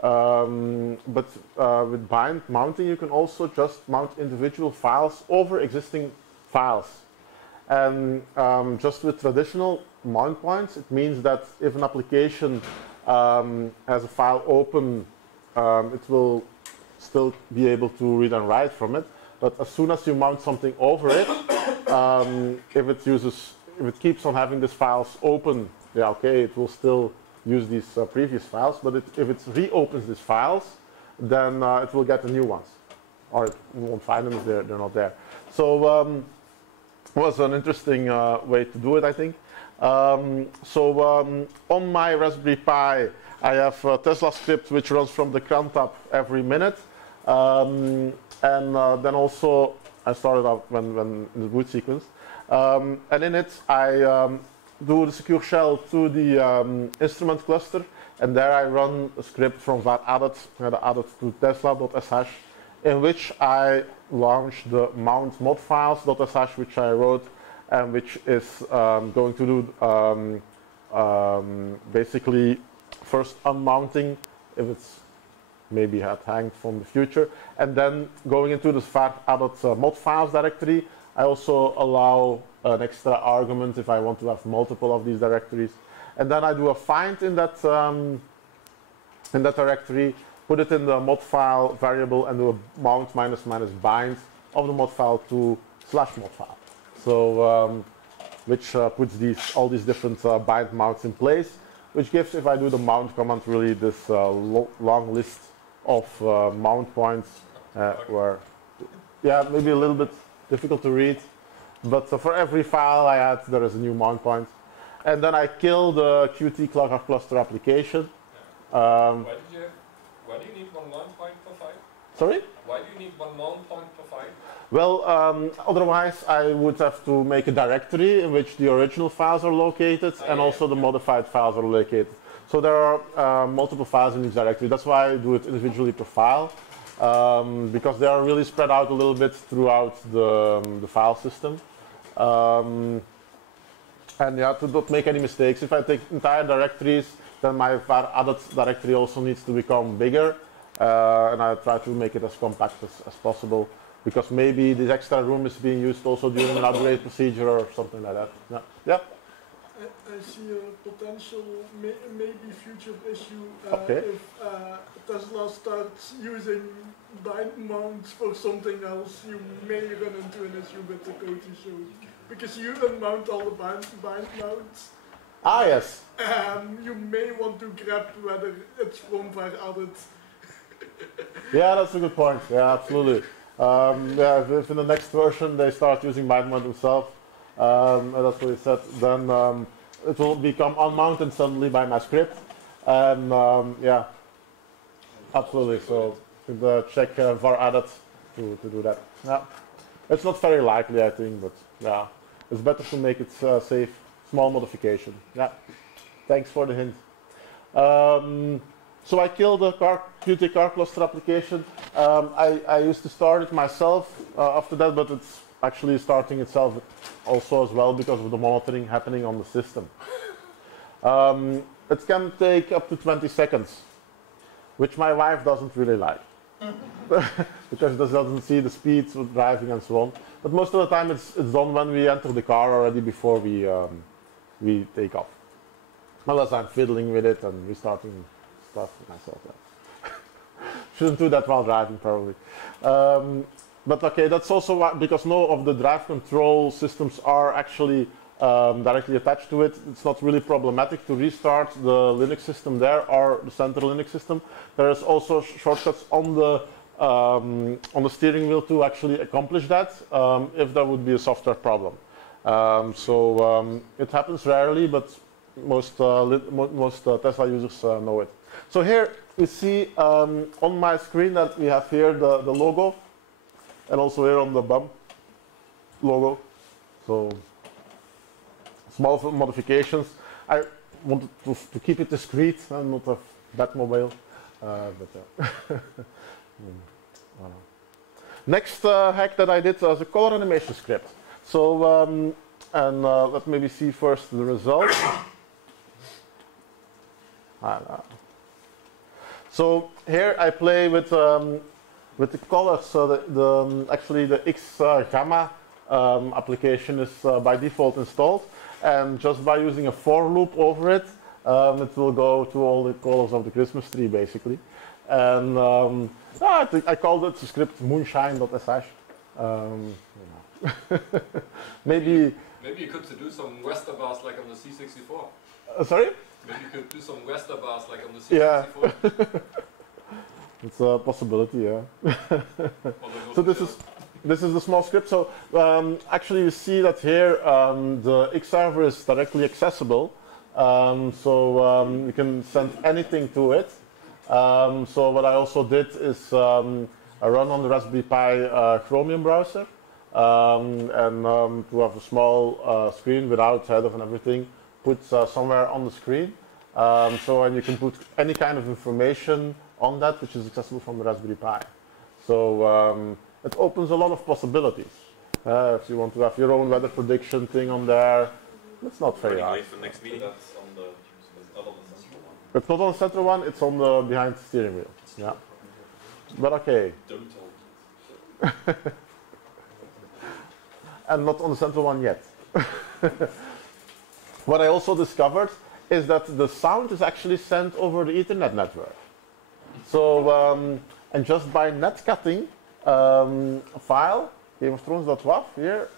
But with bind mounting, you can also just mount individual files over existing files. And just with traditional mount points, it means that if an application has a file open, it will still be able to read and write from it. But as soon as you mount something over it, if it keeps on having these files open, yeah, okay, it will still use these previous files, but if it reopens these files, then it will get the new ones, or it won't find them if they're not there. So it was an interesting way to do it, I think. On my Raspberry Pi, I have a Tesla script which runs from the cron tab every minute, and then also I started out when in the boot sequence, and in it I do the secure shell to the instrument cluster, and there I run a script from var_added to tesla.sh, in which I launch the mount mod files.sh, which I wrote, and which is going to do basically first unmounting if it's maybe had hanged from the future, and then going into this var_added mod files directory. I also allow an extra argument if I want to have multiple of these directories, and then I do a find in that directory, put it in the mod file variable, and do a mount -- bind of the mod file to /mod file. So which puts all these different bind mounts in place, which gives, if I do the mount command, really this long list of mount points where, yeah, maybe a little bit difficult to read, but for every file I add, there is a new mount point. And then I kill the Qt cluster application. Why do you need one mount point per file? Sorry? Why do you need one mount point per file? Well, otherwise I would have to make a directory in which the original files are located and also the modified files are located. So there are multiple files in each directory. That's why I do it individually per file, because they are really spread out a little bit throughout the file system. And yeah, to not make any mistakes, if I take entire directories, then my var added directory also needs to become bigger. And I try to make it as compact as possible, because maybe this extra room is being used also during an upgrade procedure or something like that. Yeah. Yeah. I see a potential, maybe future issue Okay. if Tesla starts using bind mounts for something else. You may run into an issue with the code you showed, because you unmount all the bind mounts. Ah, yes. You may want to grab whether it's from var added. Yeah, that's a good point. Yeah, absolutely. Yeah, if in the next version they start using bind mount themselves, that's what he said, then it will become unmounted suddenly by my script. And yeah, absolutely. So check var added to do that. Yeah, it's not very likely, I think, but yeah, it's better to make it safe. Small modification. Yeah, thanks for the hint. So I killed the Qt car cluster application. I used to start it myself after that, but it's actually starting itself also as well because of the monitoring happening on the system. It can take up to 20 seconds, which my wife doesn't really like. Because it doesn't see the speeds of driving and so on. But most of the time it's done when we enter the car already before we take off. Unless I'm fiddling with it and restarting stuff myself. Yeah. Shouldn't do that while driving, probably. But okay, that's also why, because no of the drive control systems are actually directly attached to it. It's not really problematic to restart the Linux system there or the central Linux system. There is also shortcuts on the steering wheel to actually accomplish that if there would be a software problem. It happens rarely, but most Tesla users know it. So here we see on my screen that we have here the logo, and also here on the bump logo. So small modifications. I wanted to keep it discreet and not have Batmobile. Next hack that I did was a color animation script. So let's maybe see first the result. So here I play with the colors. So actually the X gamma application is by default installed, and just by using a for loop over it, it will go to all the colors of the Christmas tree basically. And I called it the script moonshine.sh. Maybe you could do some Wester bars like on the C64. Sorry? Maybe you could do some Wester bars like on the C64. Yeah. It's a possibility, yeah. So this is the small script. So actually you see that here the X server is directly accessible. You can send anything to it. So what I also did is I run on the Raspberry Pi Chromium browser. To have a small screen without header and everything, put somewhere on the screen. And you can put any kind of information on that which is accessible from the Raspberry Pi. So it opens a lot of possibilities. If you want to have your own weather prediction thing on there, it's not very hard. For next meeting. That's on the, not on the central one. It's not on the central one, it's on the behind the steering wheel. Yeah. But okay. Don't tell me. And not on the central one yet. What I also discovered is that the sound is actually sent over the Ethernet network. So, and just by net cutting a file, Game of Thrones.wav here,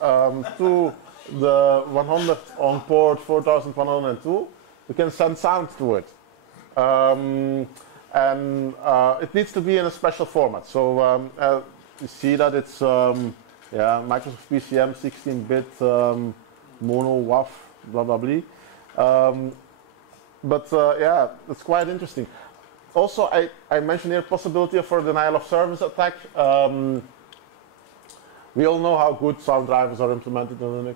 to the 100 on port 4102, we can send sound to it. It needs to be in a special format. So you see that it's Microsoft PCM 16-bit mono WAV, blah blah blah. Yeah, it's quite interesting. Also, I mentioned here possibility for denial of service attack. We all know how good sound drivers are implemented in Linux,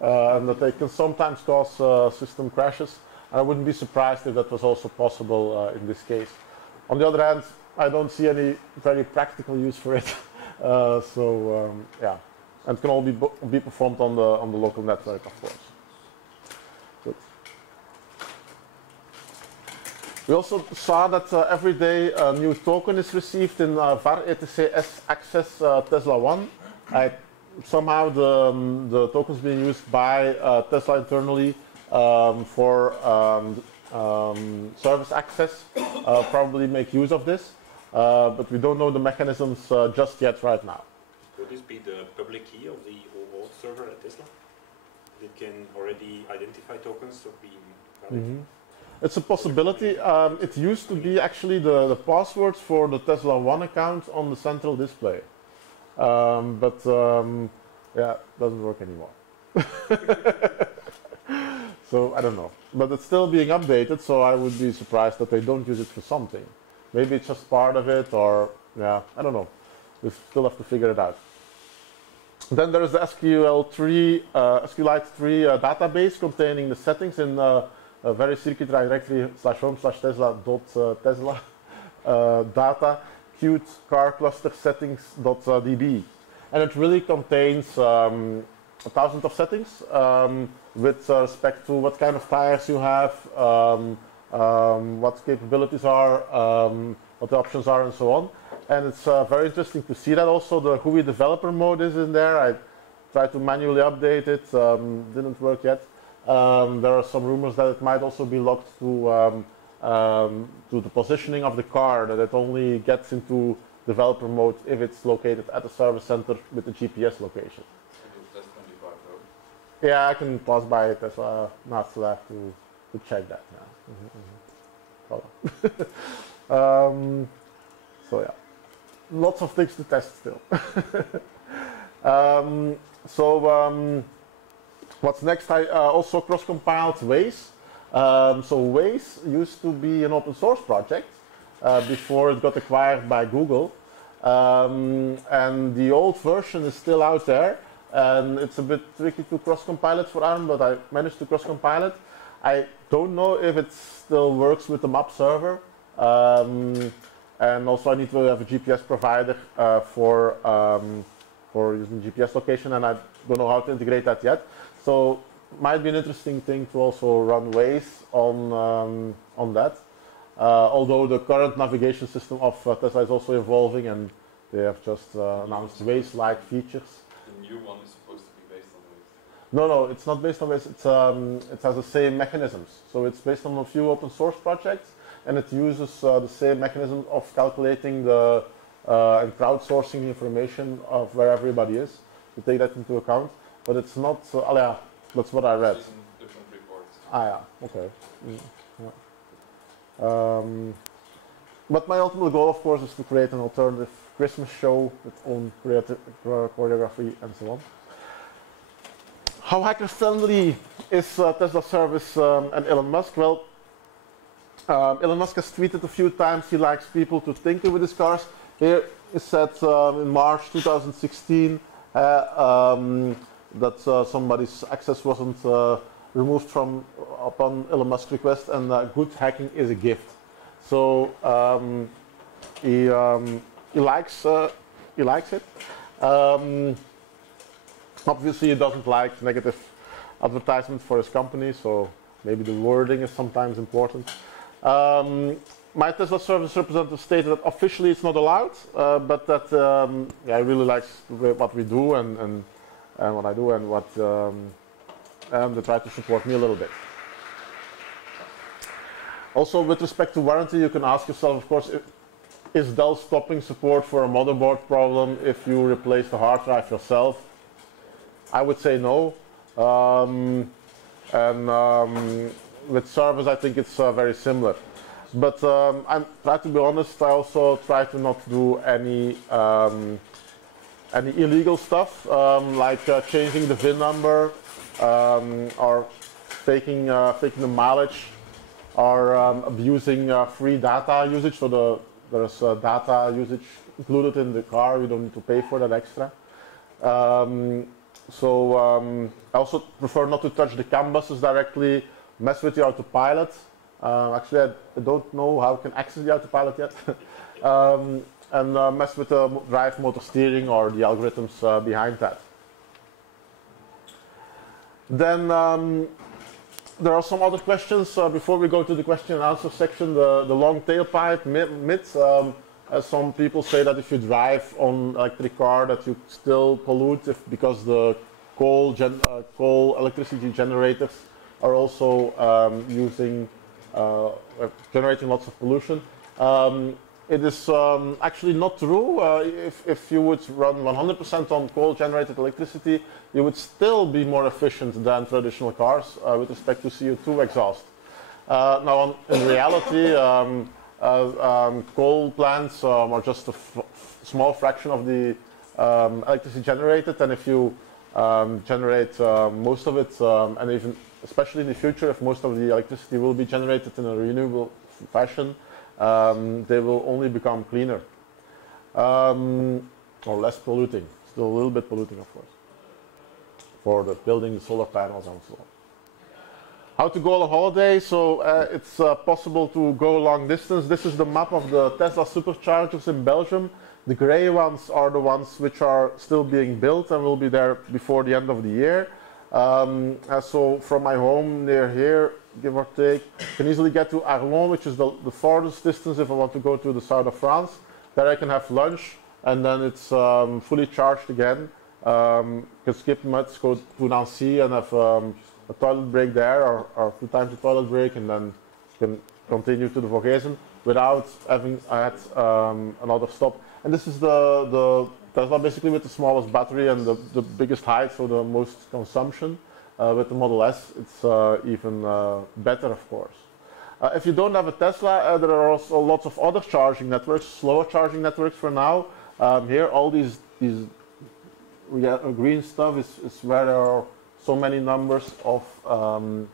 and that they can sometimes cause system crashes. I wouldn't be surprised if that was also possible in this case. On the other hand, I don't see any very practical use for it. Yeah, and it can all be performed on the local network, of course. Good. We also saw that every day a new token is received in var etc s access Tesla 1. Somehow the tokens being used by Tesla internally for service access probably make use of this, but we don't know the mechanisms just yet right now. Would this be the public key of the OAuth server at Tesla? It can already identify tokens of being valid? It's a possibility. It used to be actually the passwords for the Tesla 1 account on the central display. Yeah, it doesn't work anymore. So I don't know. But it's still being updated, so I would be surprised that they don't use it for something. Maybe it's just part of it, or yeah, I don't know. We still have to figure it out. Then there is the SQLite 3 database containing the settings in a very circuit directory /home/tesla.tesla data cute car cluster settings.db, and it really contains 1,000 of settings with respect to what kind of tires you have, what capabilities are, what the options are, and so on. And it's very interesting to see that also the GUI developer mode is in there. I tried to manually update it, didn't work yet. There are some rumors that it might also be locked to the positioning of the car, that it only gets into developer mode if it's located at the service center with the GPS location. Yeah, I can pass by it as well. Not so I have to check that. Yeah. So yeah, lots of things to test still. What's next? I also cross-compiled Waze. So Waze used to be an open source project before it got acquired by Google, and the old version is still out there. And it's a bit tricky to cross-compile it for ARM, but I managed to cross-compile it. I don't know if it still works with the map server. And also I need to have a GPS provider for using GPS location, and I don't know how to integrate that yet. So might be an interesting thing to also run Waze on that. Although the current navigation system of Tesla is also evolving, and they have just announced Waze-like features. The new one is supposed to be based on Waze. No, it's not based on Waze. It has the same mechanisms. So it's based on a few open source projects, and it uses the same mechanism of calculating the and crowdsourcing the information of where everybody is to take that into account. But it's not. Yeah, that's what I read. Different reports. Yeah. Okay. Yeah. But my ultimate goal, of course, is to create an alternative Christmas show with own creative choreography and so on. How hacker-friendly is Tesla service and Elon Musk? Well, Elon Musk has tweeted a few times he likes people to tinker with his cars. Here is said in March 2016 that somebody's access wasn't removed from upon Elon Musk's request, and good hacking is a gift. So he likes it. Obviously, he doesn't like negative advertisement for his company, so maybe the wording is sometimes important. My Tesla service representative stated that officially it's not allowed, but that yeah, he really likes what we do and what I do, and what they try to support me a little bit. Also, with respect to warranty, you can ask yourself, of course, is Dell stopping support for a motherboard problem if you replace the hard drive yourself? I would say no. With servers, I think it's very similar. But I try to be honest. I also try to not do any illegal stuff, like changing the VIN number or faking the mileage. are abusing free data usage. So there's data usage included in the car. You don't need to pay for that extra. I also prefer not to touch the CAN buses directly, mess with the autopilot. Actually, I don't know how I can access the autopilot yet. And mess with the drive motor steering or the algorithms behind that. Then there are some other questions before we go to the question and answer section. The long tailpipe myth. Some people say that if you drive on electric car that you still pollute because the coal electricity generators are also generating lots of pollution. It is actually not true. If you would run 100% on coal-generated electricity, you would still be more efficient than traditional cars with respect to CO2 exhaust. Now, in reality, coal plants are just a small fraction of the electricity generated, and if you generate most of it, and even especially in the future, if most of the electricity will be generated in a renewable fashion, they will only become cleaner or less polluting. Still a little bit polluting, of course, for the building, the solar panels, and so on. How to go on holiday? So it's possible to go long distance. This is the map of the Tesla superchargers in Belgium. The gray ones are the ones which are still being built and will be there before the end of the year. So from my home near here, give or take, can easily get to Arlon, which is the farthest distance if I want to go to the south of France. There I can have lunch, and then it's fully charged again. Can skip much, go to Nancy and have a toilet break there, or 2 times the toilet break, and then can continue to the Vogezen without having had another stop. And this is the Tesla basically with the smallest battery and the biggest height, so the most consumption. With the Model S, it's even better, of course. If you don't have a Tesla, there are also lots of other charging networks, slower charging networks for now. Here, all these green stuff is where there are so many numbers of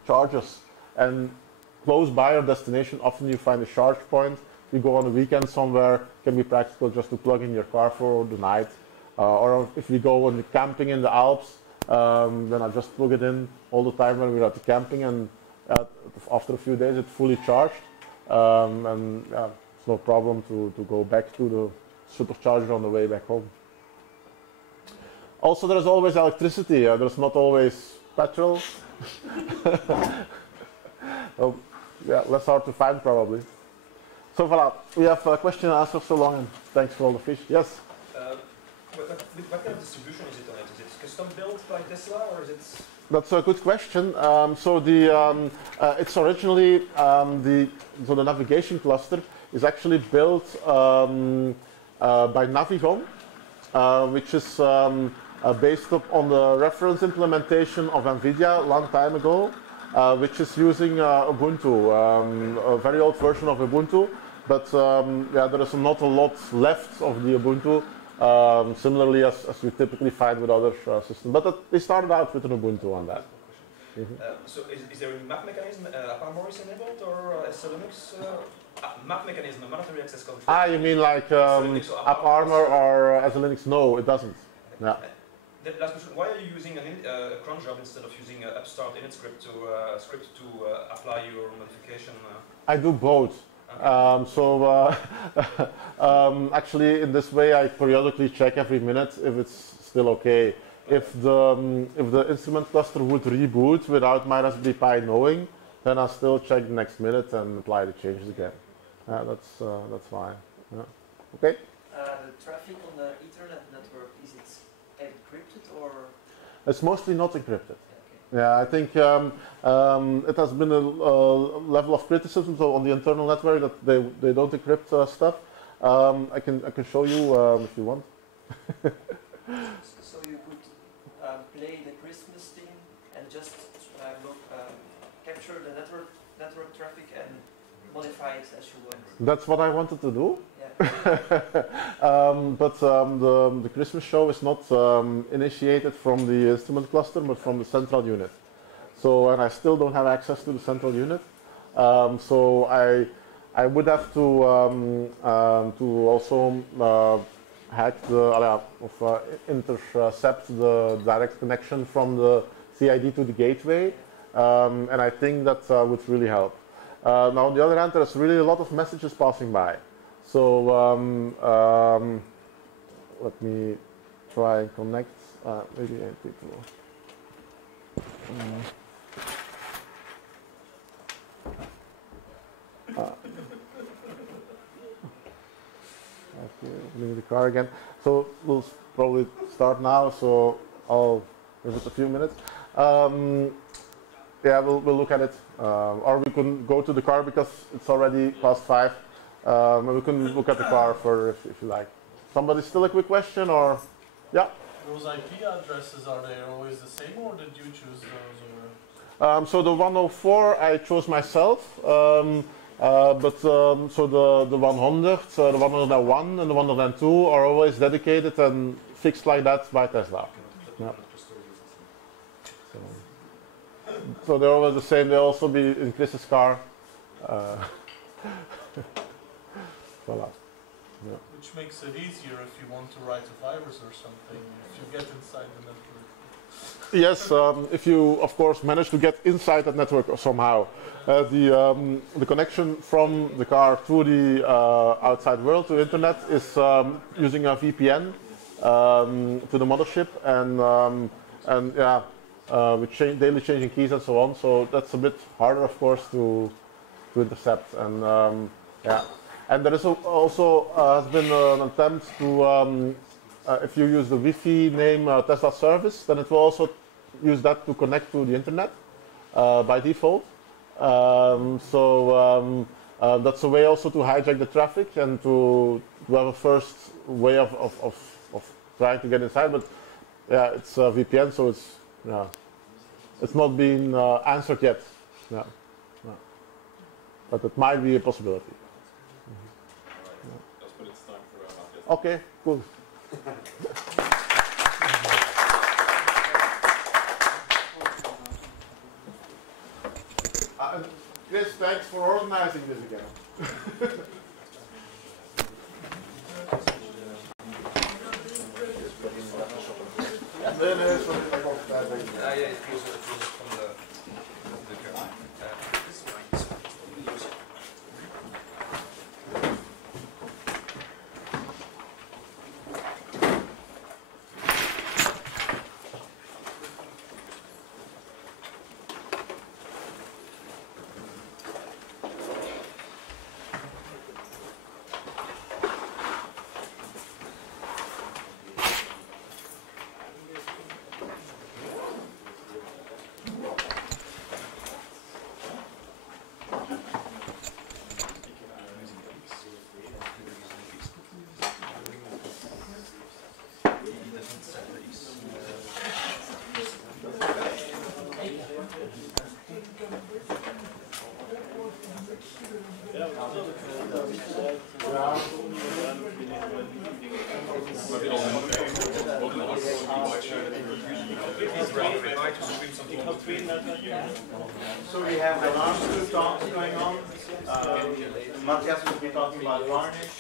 chargers. And close by your destination, often you find a charge point. You go on a weekend somewhere, it can be practical just to plug in your car for the night. Or if we go on the camping in the Alps, then I just plug it in all the time when we're at the camping, and after a few days it's fully charged. And it's no problem to go back to the supercharger on the way back home. Also, there's always electricity. There's not always petrol. Oh, yeah, less hard to find probably. So voilà, we have a question and answer so long, and thanks for all the fish. Yes? What kind of distribution is it on it? Is it custom built by Tesla, or is it? That's a good question. It's originally the navigation cluster is actually built by Navigon, which is based on the reference implementation of NVIDIA a long time ago, which is using Ubuntu, a very old version of Ubuntu. But there is not a lot left of the Ubuntu. Similarly as we typically find with other systems. But they started out with an Ubuntu on that. So is there a map mechanism, AppArmor enabled, or Linux map mechanism, monetary access control? You mean like AppArmor or as a Linux? No, it doesn't. Yeah. The last question, why are you using a cron job instead of using upstart init script to apply your modification? I do both. Actually, in this way, I periodically check every minute if it's still okay. If the instrument cluster would reboot without my Raspberry Pi knowing, then I still check the next minute and apply the changes again. That's fine. Yeah. Okay. The traffic on the Ethernet network, is it encrypted or? It's mostly not encrypted. Yeah, I think it has been a level of criticism on the internal network that they don't encrypt stuff. I can show you if you want. So you could play the Christmas thing and just capture the network traffic and modify it as you want. That's what I wanted to do. Yeah. But the Christmas show is not initiated from the instrument cluster, but from the central unit. So, and I still don't have access to the central unit. So I would have to also hack intercept the direct connection from the CID to the gateway, and I think that would really help. Now on the other hand, there's really a lot of messages passing by. So let me try and connect. Maybe I take a look. Okay, opening the car again. So we'll probably start now. So I'll give it a few minutes. Yeah, we'll look at it, or we can go to the car because it's already past 5. And we can look at the car for if you like. Somebody still a quick question, or yeah? Those IP addresses, are they always the same, or did you choose those? Or? So the 104 I chose myself, so the 100, the 101 and the 102 are always dedicated and fixed like that by Tesla. Yeah. So they're always the same. They'll also be in Chris's car. Voila. Yeah. Which makes it easier if you want to write a virus or something, if you get inside the network. Yes, if you, of course, manage to get inside that network somehow. The connection from the car to the outside world, to internet, is using a VPN to the mothership, and yeah, with daily changing keys and so on. So that's a bit harder, of course, to intercept. And yeah, and there is also has been an attempt to, if you use the Wi-Fi name Tesla service, then it will also use that to connect to the internet by default. So that's a way also to hijack the traffic and to have a first way of trying to get inside. But yeah, it's a VPN, so it's not been answered yet. Yeah. Yeah. But it might be a possibility. But it's time for okay, cool. Chris, thanks for organizing this again. So we have the last two talks going on. Matthias will be talking about Varnish,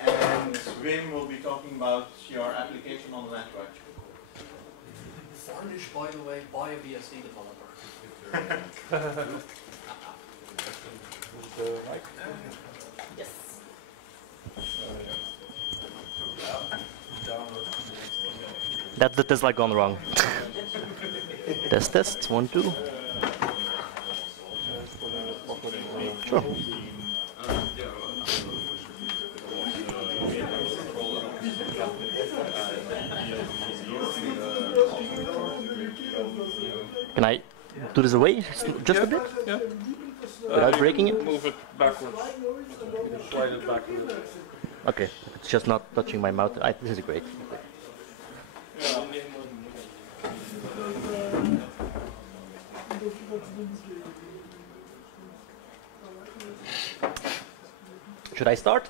and Wim will be talking about your application on the network. Varnish, by the way, by a BSC developer. Yes. That's the Tesla gone wrong. Test, 1, 2. Sure. Can I do this away? Just a bit? Yeah. Without breaking it? Move it backwards. You can slide it backwards. Okay, it's just not touching my mouth. This is great. Should I start?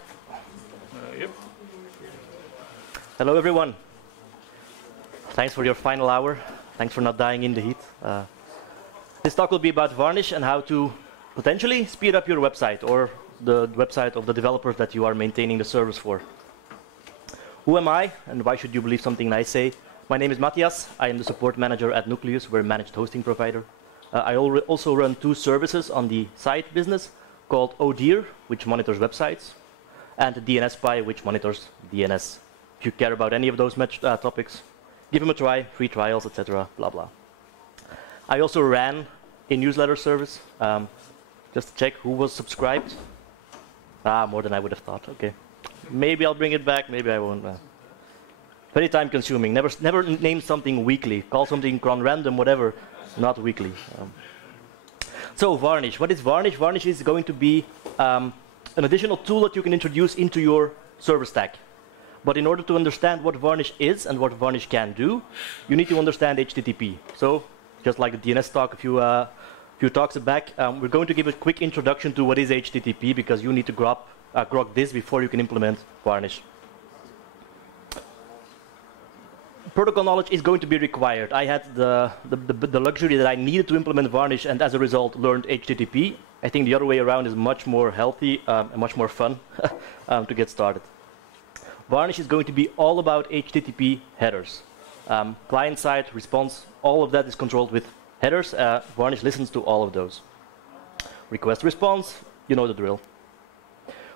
Yep. Hello everyone. Thanks for your final hour. Thanks for not dying in the heat. This talk will be about Varnish and how to potentially speed up your website or the website of the developers that you are maintaining the servers for. Who am I, and why should you believe something I say? My name is Matthias. I am the support manager at Nucleus. We're a managed hosting provider. I also run 2 services on the side business called ODear, which monitors websites, and DNS Spy, which monitors DNS. If you care about any of those topics, give them a try, free trials, etc., blah, blah. I also ran a newsletter service, just to check who was subscribed. More than I would have thought, okay. Maybe I'll bring it back, maybe I won't. Very time consuming, never name something weekly, call something random, whatever, not weekly. So Varnish, what is Varnish? Varnish is going to be an additional tool that you can introduce into your server stack. But in order to understand what Varnish is and what Varnish can do, you need to understand HTTP. So, just like the DNS talk a few talks back, we're going to give a quick introduction to what is HTTP because you need to grok this before you can implement Varnish. Protocol knowledge is going to be required. I had the luxury that I needed to implement Varnish and as a result learned HTTP. I think the other way around is much more healthy and much more fun to get started. Varnish is going to be all about HTTP headers. Client-side, response, all of that is controlled with headers. Varnish listens to all of those. Request response, you know the drill.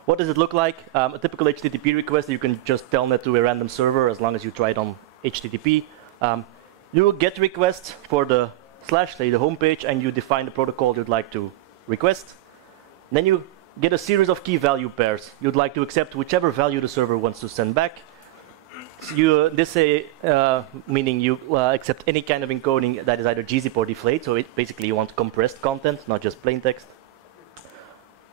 What does it look like? A typical HTTP request, you can just telnet to a random server as long as you try it on HTTP. You will get requests for the / say the home page, and you define the protocol you'd like to request. Then you get a series of key value pairs. You'd like to accept whichever value the server wants to send back. So meaning you accept any kind of encoding that is either gzip or deflate. So basically you want compressed content, not just plain text.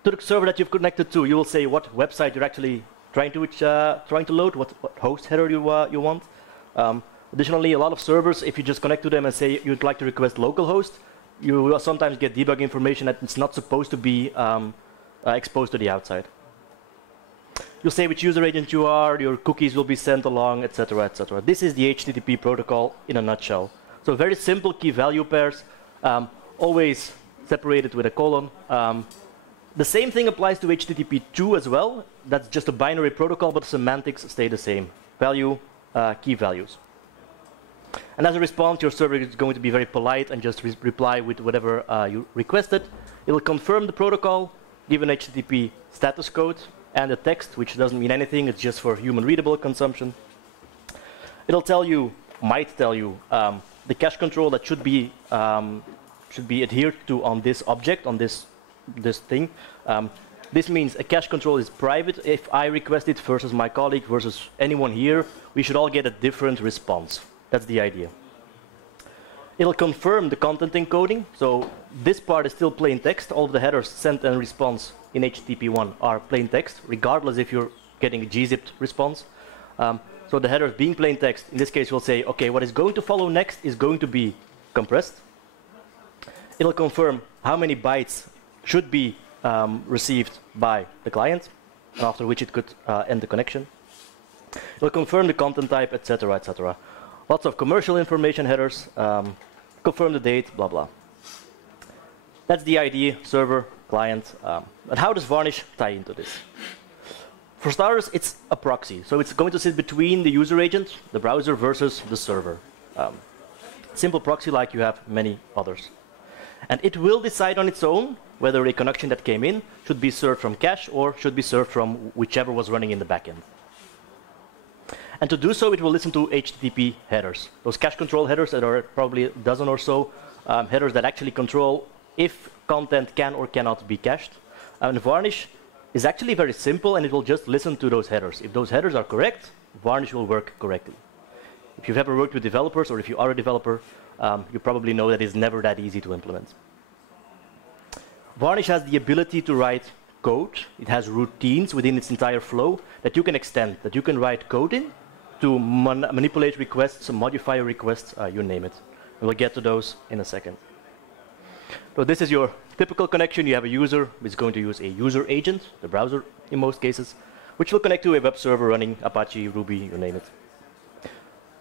To the server that you've connected to, you will say what website you're actually trying to load, what host header you want. Additionally, a lot of servers, if you just connect to them and say you'd like to request localhost, you will sometimes get debug information that it's not supposed to be exposed to the outside. You'll say which user agent you are, your cookies will be sent along, etc., etc. This is the HTTP protocol in a nutshell. So very simple key value pairs, always separated with a colon. The same thing applies to HTTP 2 as well. That's just a binary protocol, but semantics stay the same. Value, key values. And as a response, your server is going to be very polite and just reply with whatever you requested. It'll confirm the protocol, give an HTTP status code, and a text, which doesn't mean anything. It's just for human readable consumption. It'll tell you, might tell you, the cache control that should be adhered to on this object, on this thing. This means a cache control is private. If I request it versus my colleague versus anyone here, we should all get a different response. That's the idea. It'll confirm the content encoding. So this part is still plain text. All of the headers sent and response in HTTP1 are plain text, regardless if you're getting a gzipped response. So the headers being plain text, in this case we'll say, okay, what is going to follow next is going to be compressed. It'll confirm how many bytes should be received by the client, after which it could end the connection. It'll confirm the content type, etc., etc. Lots of commercial information headers, confirm the date, blah, blah. That's the idea, server, client. And how does Varnish tie into this? For starters, it's a proxy. So it's going to sit between the user agent, the browser, versus the server. Simple proxy like you have many others. And it will decide on its own whether a connection that came in should be served from cache or should be served from whichever was running in the backend. And to do so, it will listen to HTTP headers. Those cache control headers that are probably a dozen or so, headers that actually control if content can or cannot be cached. And Varnish is actually very simple, and it will just listen to those headers. If those headers are correct, Varnish will work correctly. If you've ever worked with developers, or if you are a developer, you probably know that it's never that easy to implement. Varnish has the ability to write code. It has routines within its entire flow that you can extend, that you can write code in to manipulate requests, modify requests, you name it. And we'll get to those in a second. So this is your typical connection. You have a user who is going to use a user agent, the browser in most cases, which will connect to a web server running Apache, Ruby, you name it.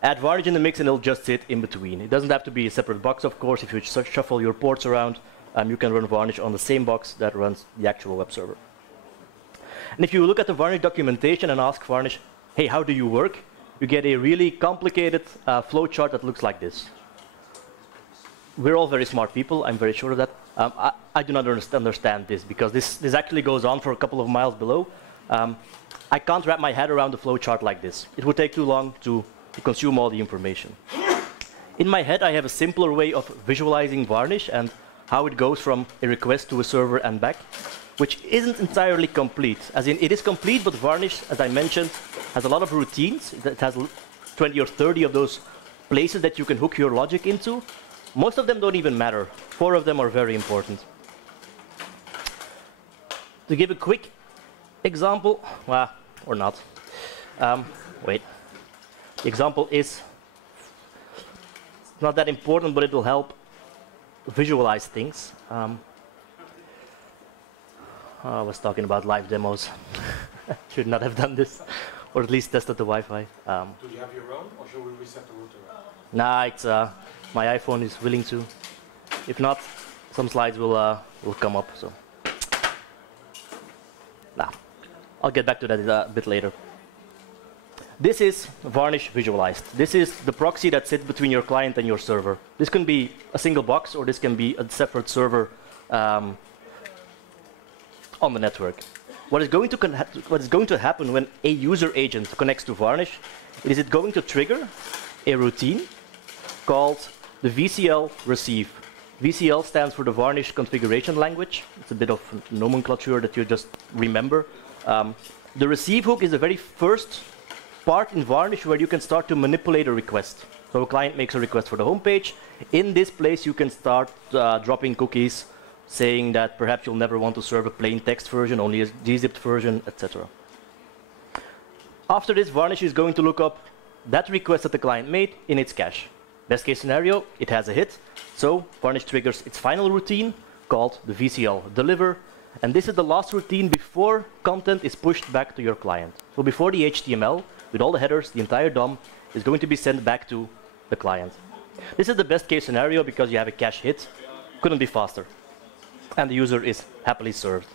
Add Varnish in the mix and it'll just sit in between. It doesn't have to be a separate box, of course. If you shuffle your ports around, you can run Varnish on the same box that runs the actual web server. And if you look at the Varnish documentation and ask Varnish, hey, how do you work? You get a really complicated flowchart that looks like this. We're all very smart people, I'm very sure of that. I do not understand this, because this actually goes on for a couple of miles below. I can't wrap my head around the flowchart like this. It would take too long to consume all the information. In my head, I have a simpler way of visualizing Varnish and how it goes from a request to a server and back, which isn't entirely complete. As in, it is complete, but Varnish, as I mentioned, has a lot of routines. It has 20 or 30 of those places that you can hook your logic into. Most of them don't even matter. 4 of them are very important. To give a quick example, well, or not. Wait. The example is not that important, but it will help visualize things. I was talking about live demos. Should not have done this, or at least tested the Wi-Fi. Do you have your own, or should we reset the router? Nah, it's, my iPhone is willing to. If not, some slides will come up. So, nah, I'll get back to that a bit later. This is Varnish visualized. This is the proxy that sits between your client and your server. This can be a single box, or this can be a separate server on the network. What is going to happen when a user agent connects to Varnish is it going to trigger a routine called the VCL receive. VCL stands for the Varnish configuration language. It's a bit of nomenclature that you just remember. The receive hook is the very first part in Varnish where you can start to manipulate a request. So a client makes a request for the home page. In this place, you can start dropping cookies, saying that perhaps you'll never want to serve a plain text version, only a gzipped version, etc. After this, Varnish is going to look up that request that the client made in its cache. Best case scenario, it has a hit. So Varnish triggers its final routine called the VCL deliver. And this is the last routine before content is pushed back to your client. So before the HTML, with all the headers, the entire DOM is going to be sent back to the client. This is the best case scenario because you have a cache hit. Couldn't be faster. And the user is happily served.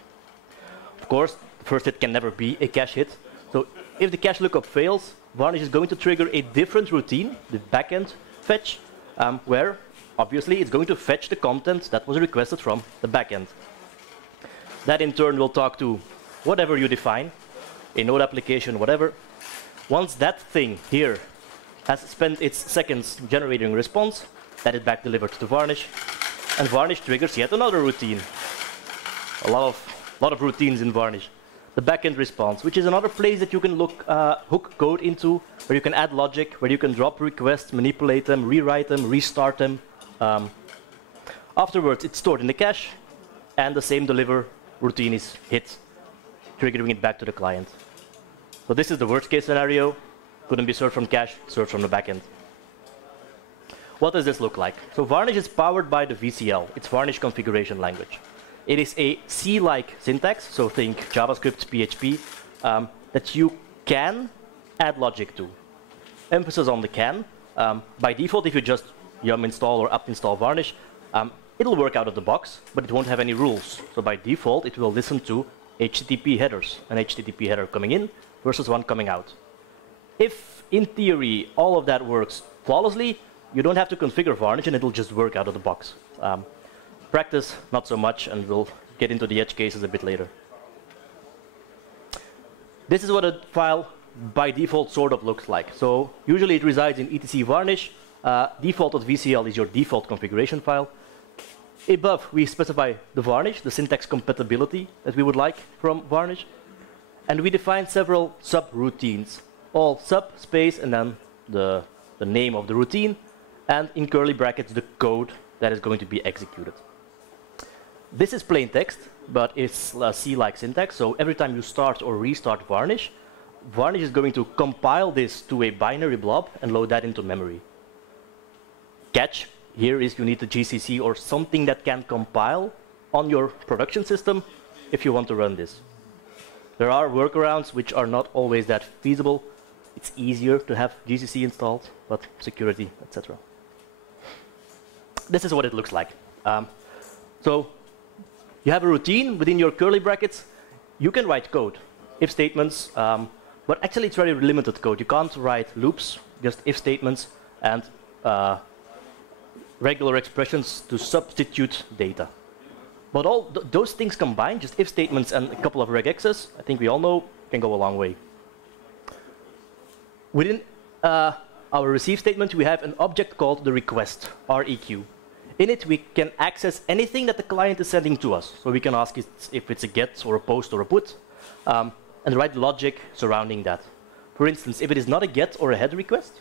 Of course, the first hit can never be a cache hit. So if the cache lookup fails, Varnish is going to trigger a different routine, the backend fetch, where obviously it's going to fetch the content that was requested from the backend. That in turn will talk to whatever you define, a node application, whatever. Once that thing here has spent its seconds generating a response, that is back delivered to Varnish, and Varnish triggers yet another routine. A lot of routines in Varnish. The backend response, which is another place that you can hook code into, where you can add logic, where you can drop requests, manipulate them, rewrite them, restart them. Afterwards, it's stored in the cache, and the same deliver routine is hit, triggering it back to the client. So this is the worst case scenario. Couldn't be served from cache, served from the backend. What does this look like? So Varnish is powered by the VCL. It's Varnish configuration language. It is a C-like syntax, so think JavaScript, PHP, that you can add logic to. Emphasis on the can. By default, if you just yum install or apt install Varnish, it'll work out of the box, but it won't have any rules. So by default, it will listen to HTTP headers, an HTTP header coming in versus one coming out. If, in theory, all of that works flawlessly, you don't have to configure Varnish and it'll just work out of the box. Practice, not so much, and we'll get into the edge cases a bit later. This is what a file by default sort of looks like. So usually it resides in etc Varnish. Default.vcl is your default configuration file. Above, we specify the Varnish, the syntax compatibility that we would like from Varnish. And we define several subroutines, all sub space and then the name of the routine, and in curly brackets the code that is going to be executed. This is plain text, but it's a C-like syntax, so every time you start or restart Varnish, Varnish is going to compile this to a binary blob and load that into memory. Catch here is you need the GCC or something that can compile on your production system if you want to run this. There are workarounds which are not always that feasible. It's easier to have GCC installed, but security, etc. This is what it looks like. So you have a routine within your curly brackets. You can write code, if statements, but actually it's very limited code. You can't write loops, just if statements and regular expressions to substitute data. But all those things combined, just if statements and a couple of regexes, I think we all know, can go a long way. Within our receive statement, we have an object called the request, REQ. In it, we can access anything that the client is sending to us. So we can ask if it's a get or a post or a put, and write logic surrounding that. For instance, if it is not a get or a head request,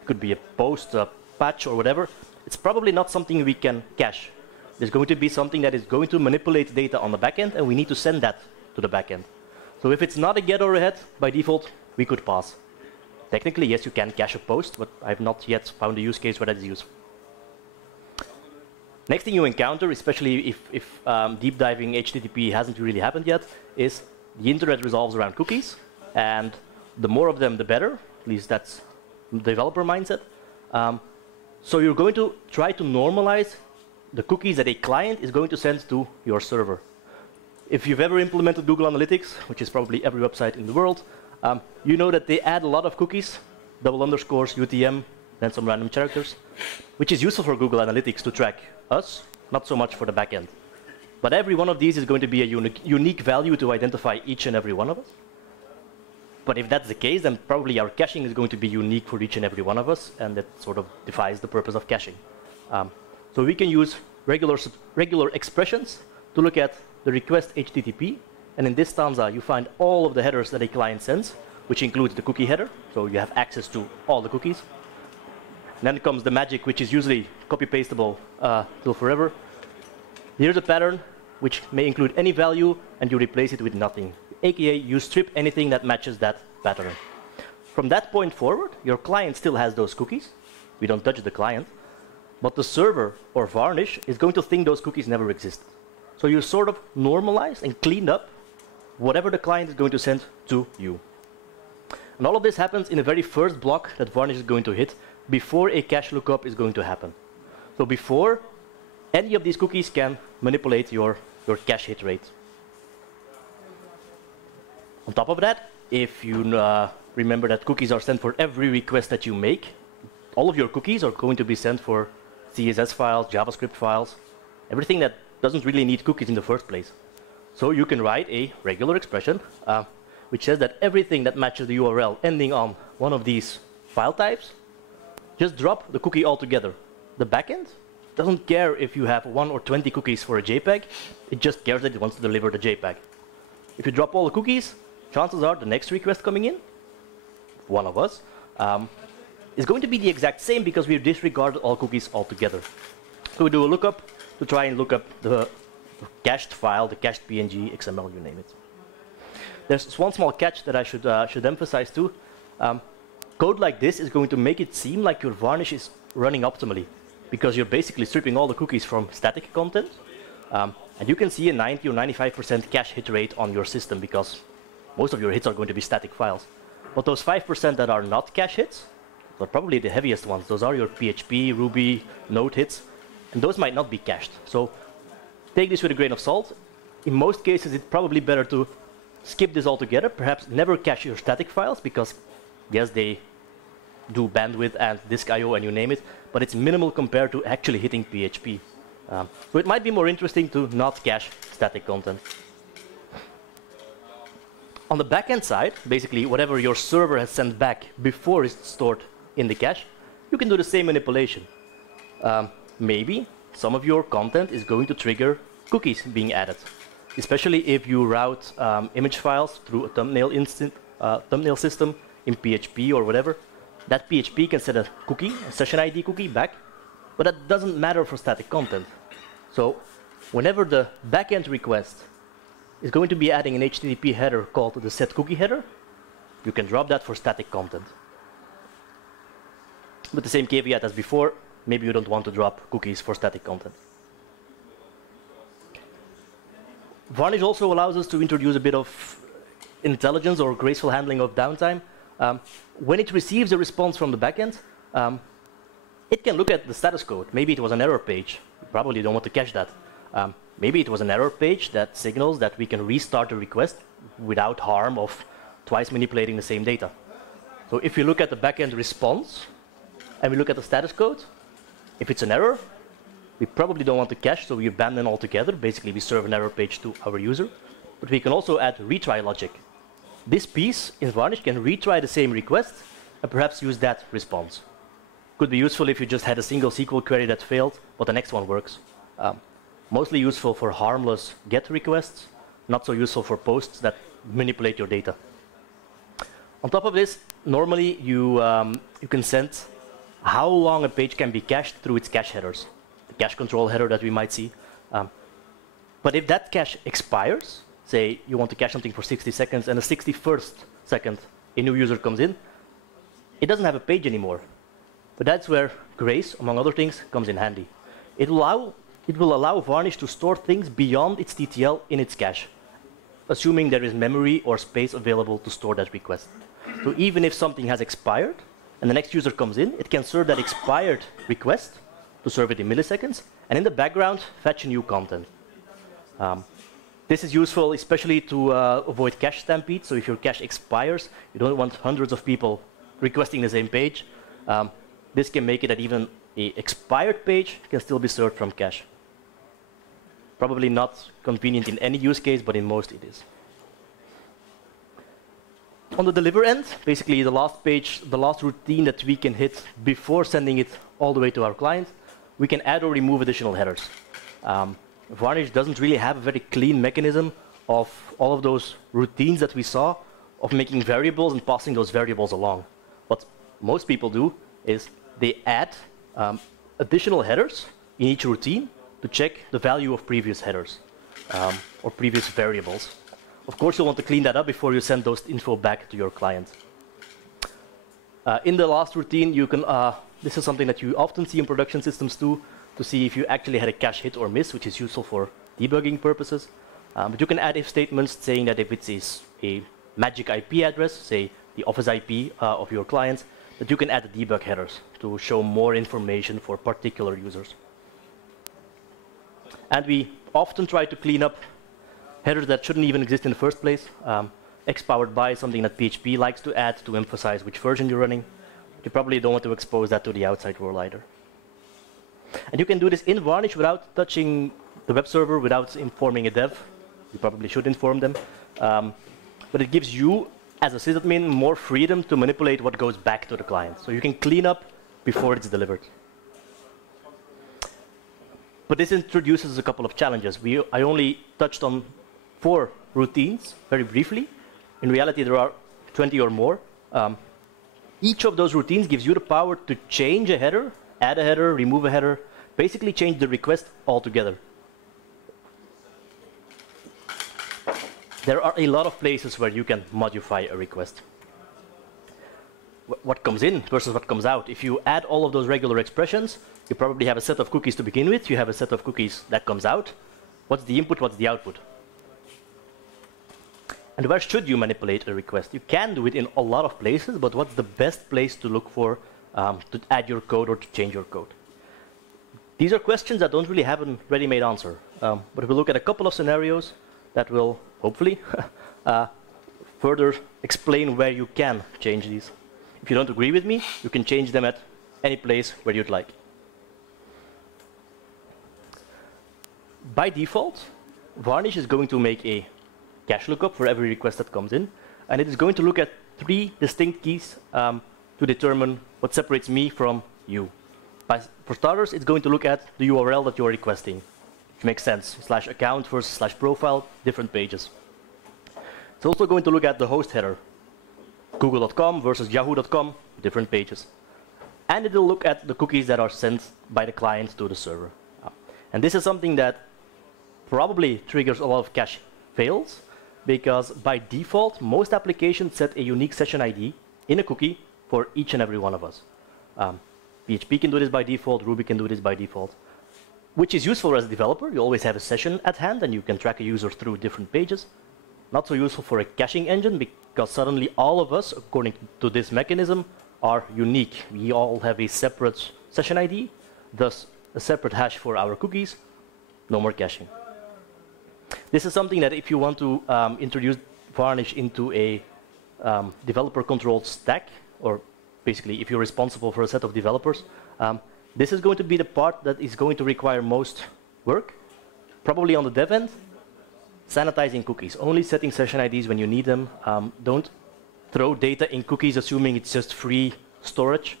it could be a post, a patch, or whatever, it's probably not something we can cache. There's going to be something that is going to manipulate data on the backend, and we need to send that to the backend. So if it's not a get or a head, by default, we could pass. Technically, yes, you can cache a post, but I've not yet found a use case where that is useful. Next thing you encounter, especially if deep diving HTTP hasn't really happened yet, is the internet revolves around cookies, and the more of them, the better. At least that's the developer mindset. So you're going to try to normalize the cookies that a client is going to send to your server. If you've ever implemented Google Analytics, which is probably every website in the world, you know that they add a lot of cookies, double underscores, UTM, then some random characters, which is useful for Google Analytics to track us, not so much for the backend. But every one of these is going to be a unique value to identify each and every one of us. But if that's the case, then probably our caching is going to be unique for each and every one of us, and that sort of defies the purpose of caching. So we can use regular expressions to look at the request HTTP, and in this stanza you find all of the headers that a client sends, which includes the cookie header, so you have access to all the cookies. And then comes the magic, which is usually copy-pastable till forever. Here's a pattern which may include any value, and you replace it with nothing. AKA, you strip anything that matches that pattern. From that point forward, your client still has those cookies. We don't touch the client. But the server, or Varnish, is going to think those cookies never exist. So you sort of normalize and clean up whatever the client is going to send to you. And all of this happens in the very first block that Varnish is going to hit before a cache lookup is going to happen. So before any of these cookies can manipulate your cache hit rate. On top of that, if you remember that cookies are sent for every request that you make, all of your cookies are going to be sent for CSS files, JavaScript files, everything that doesn't really need cookies in the first place. So you can write a regular expression which says that everything that matches the URL ending on one of these file types, just drop the cookie altogether. The backend doesn't care if you have 1 or 20 cookies for a JPEG, it just cares that it wants to deliver the JPEG. If you drop all the cookies, chances are the next request coming in, one of us, is going to be the exact same because we've disregarded all cookies altogether. So we do a lookup to try and look up the cached file, the cached PNG, XML, you name it. There's one small catch that I should emphasize too. Code like this is going to make it seem like your Varnish is running optimally because you're basically stripping all the cookies from static content. And you can see a 90 or 95% cache hit rate on your system because most of your hits are going to be static files. But those 5% that are not cache hits, are probably the heaviest ones. Those are your PHP, Ruby, Node hits, and those might not be cached. So take this with a grain of salt. In most cases, it's probably better to skip this altogether. Perhaps never cache your static files because, yes, they do bandwidth and disk I/O and you name it, but it's minimal compared to actually hitting PHP. So it might be more interesting to not cache static content. On the backend side, basically whatever your server has sent back before it's stored in the cache, you can do the same manipulation. Maybe some of your content is going to trigger cookies being added, especially if you route image files through a thumbnail system in PHP or whatever. That PHP can set a cookie, a session ID cookie back, but that doesn't matter for static content. So whenever the backend request is going to be adding an HTTP header called the set cookie header, you can drop that for static content. With the same caveat as before, maybe you don't want to drop cookies for static content. Varnish also allows us to introduce a bit of intelligence or graceful handling of downtime. When it receives a response from the backend, it can look at the status code. Maybe it was an error page. You probably don't want to cache that. Maybe it was an error page that signals that we can restart the request without harm of twice manipulating the same data. So if you look at the backend response and we look at the status code, if it's an error, we probably don't want to cache, so we abandon altogether. Basically, we serve an error page to our user. But we can also add retry logic. This piece in Varnish can retry the same request and perhaps use that response. Could be useful if you just had a single SQL query that failed, but the next one works. Mostly useful for harmless GET requests, not so useful for posts that manipulate your data. On top of this, normally you can send how long a page can be cached through its cache headers. The cache control header that we might see. But if that cache expires, say you want to cache something for 60 seconds and the 61st second a new user comes in, it doesn't have a page anymore. But that's where Grace, among other things, comes in handy. It will allow Varnish to store things beyond its TTL in its cache, assuming there is memory or space available to store that request. So even if something has expired and the next user comes in, it can serve that expired request to serve it in milliseconds, and in the background, fetch new content. This is useful especially to avoid cache stampede. So if your cache expires, you don't want hundreds of people requesting the same page. This can make it that even an expired page can still be served from cache. Probably not convenient in any use case, but in most it is. On the deliver end, basically the last page, the last routine that we can hit before sending it all the way to our client, we can add or remove additional headers. Varnish doesn't really have a very clean mechanism of all of those routines that we saw of making variables and passing those variables along. What most people do is they add additional headers in each routine to check the value of previous headers or previous variables. Of course, you'll want to clean that up before you send those info back to your client. In the last routine, you can, this is something that you often see in production systems too, to see if you actually had a cache hit or miss, which is useful for debugging purposes. But you can add if statements saying that if it is a magic IP address, say the office IP of your client, that you can add the debug headers to show more information for particular users. And we often try to clean up headers that shouldn't even exist in the first place. X-powered by is something that PHP likes to add to emphasize which version you're running. You probably don't want to expose that to the outside world either. And you can do this in Varnish without touching the web server, without informing a dev. You probably should inform them. But it gives you, as a sysadmin, more freedom to manipulate what goes back to the client. So you can clean up before it's delivered. But this introduces a couple of challenges. I only touched on 4 routines very briefly. In reality, there are 20 or more. Each of those routines gives you the power to change a header, add a header, remove a header, basically change the request altogether. There are a lot of places where you can modify a request. What comes in versus what comes out. If you add all of those regular expressions, you probably have a set of cookies to begin with. You have a set of cookies that comes out. What's the input? What's the output? And where should you manipulate a request? You can do it in a lot of places, but what's the best place to look for to add your code or to change your code? These are questions that don't really have a ready-made answer. But we'll look at a couple of scenarios that will, hopefully, further explain where you can change these. If you don't agree with me, you can change them at any place where you'd like. By default, Varnish is going to make a cache lookup for every request that comes in, and it is going to look at 3 distinct keys to determine what separates me from you. For starters, it's going to look at the URL that you're requesting, which makes sense. /account versus /profile, different pages. It's also going to look at the host header. Google.com versus Yahoo.com, different pages. And it will look at the cookies that are sent by the client to the server. And this is something that probably triggers a lot of cache fails, because by default, most applications set a unique session ID in a cookie for each and every one of us. PHP can do this by default, Ruby can do this by default, which is useful as a developer. You always have a session at hand and you can track a user through different pages. Not so useful for a caching engine, because suddenly all of us, according to this mechanism, are unique. We all have a separate session ID, thus a separate hash for our cookies, No more caching. This is something that if you want to introduce Varnish into a developer-controlled stack, or basically if you're responsible for a set of developers, this is going to be the part that is going to require most work, probably on the dev end. Sanitizing cookies, only setting session IDs when you need them. Don't throw data in cookies assuming it's just free storage,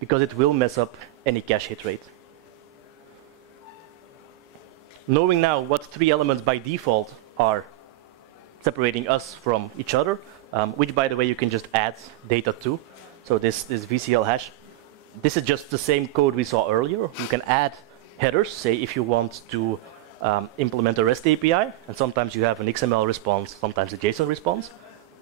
because it will mess up any cache hit rate. Knowing now what 3 elements by default are separating us from each other, which by the way you can just add data to. So this VCL hash, this is just the same code we saw earlier. You can add headers, say if you want to implement a REST API, and sometimes you have an XML response, sometimes a JSON response.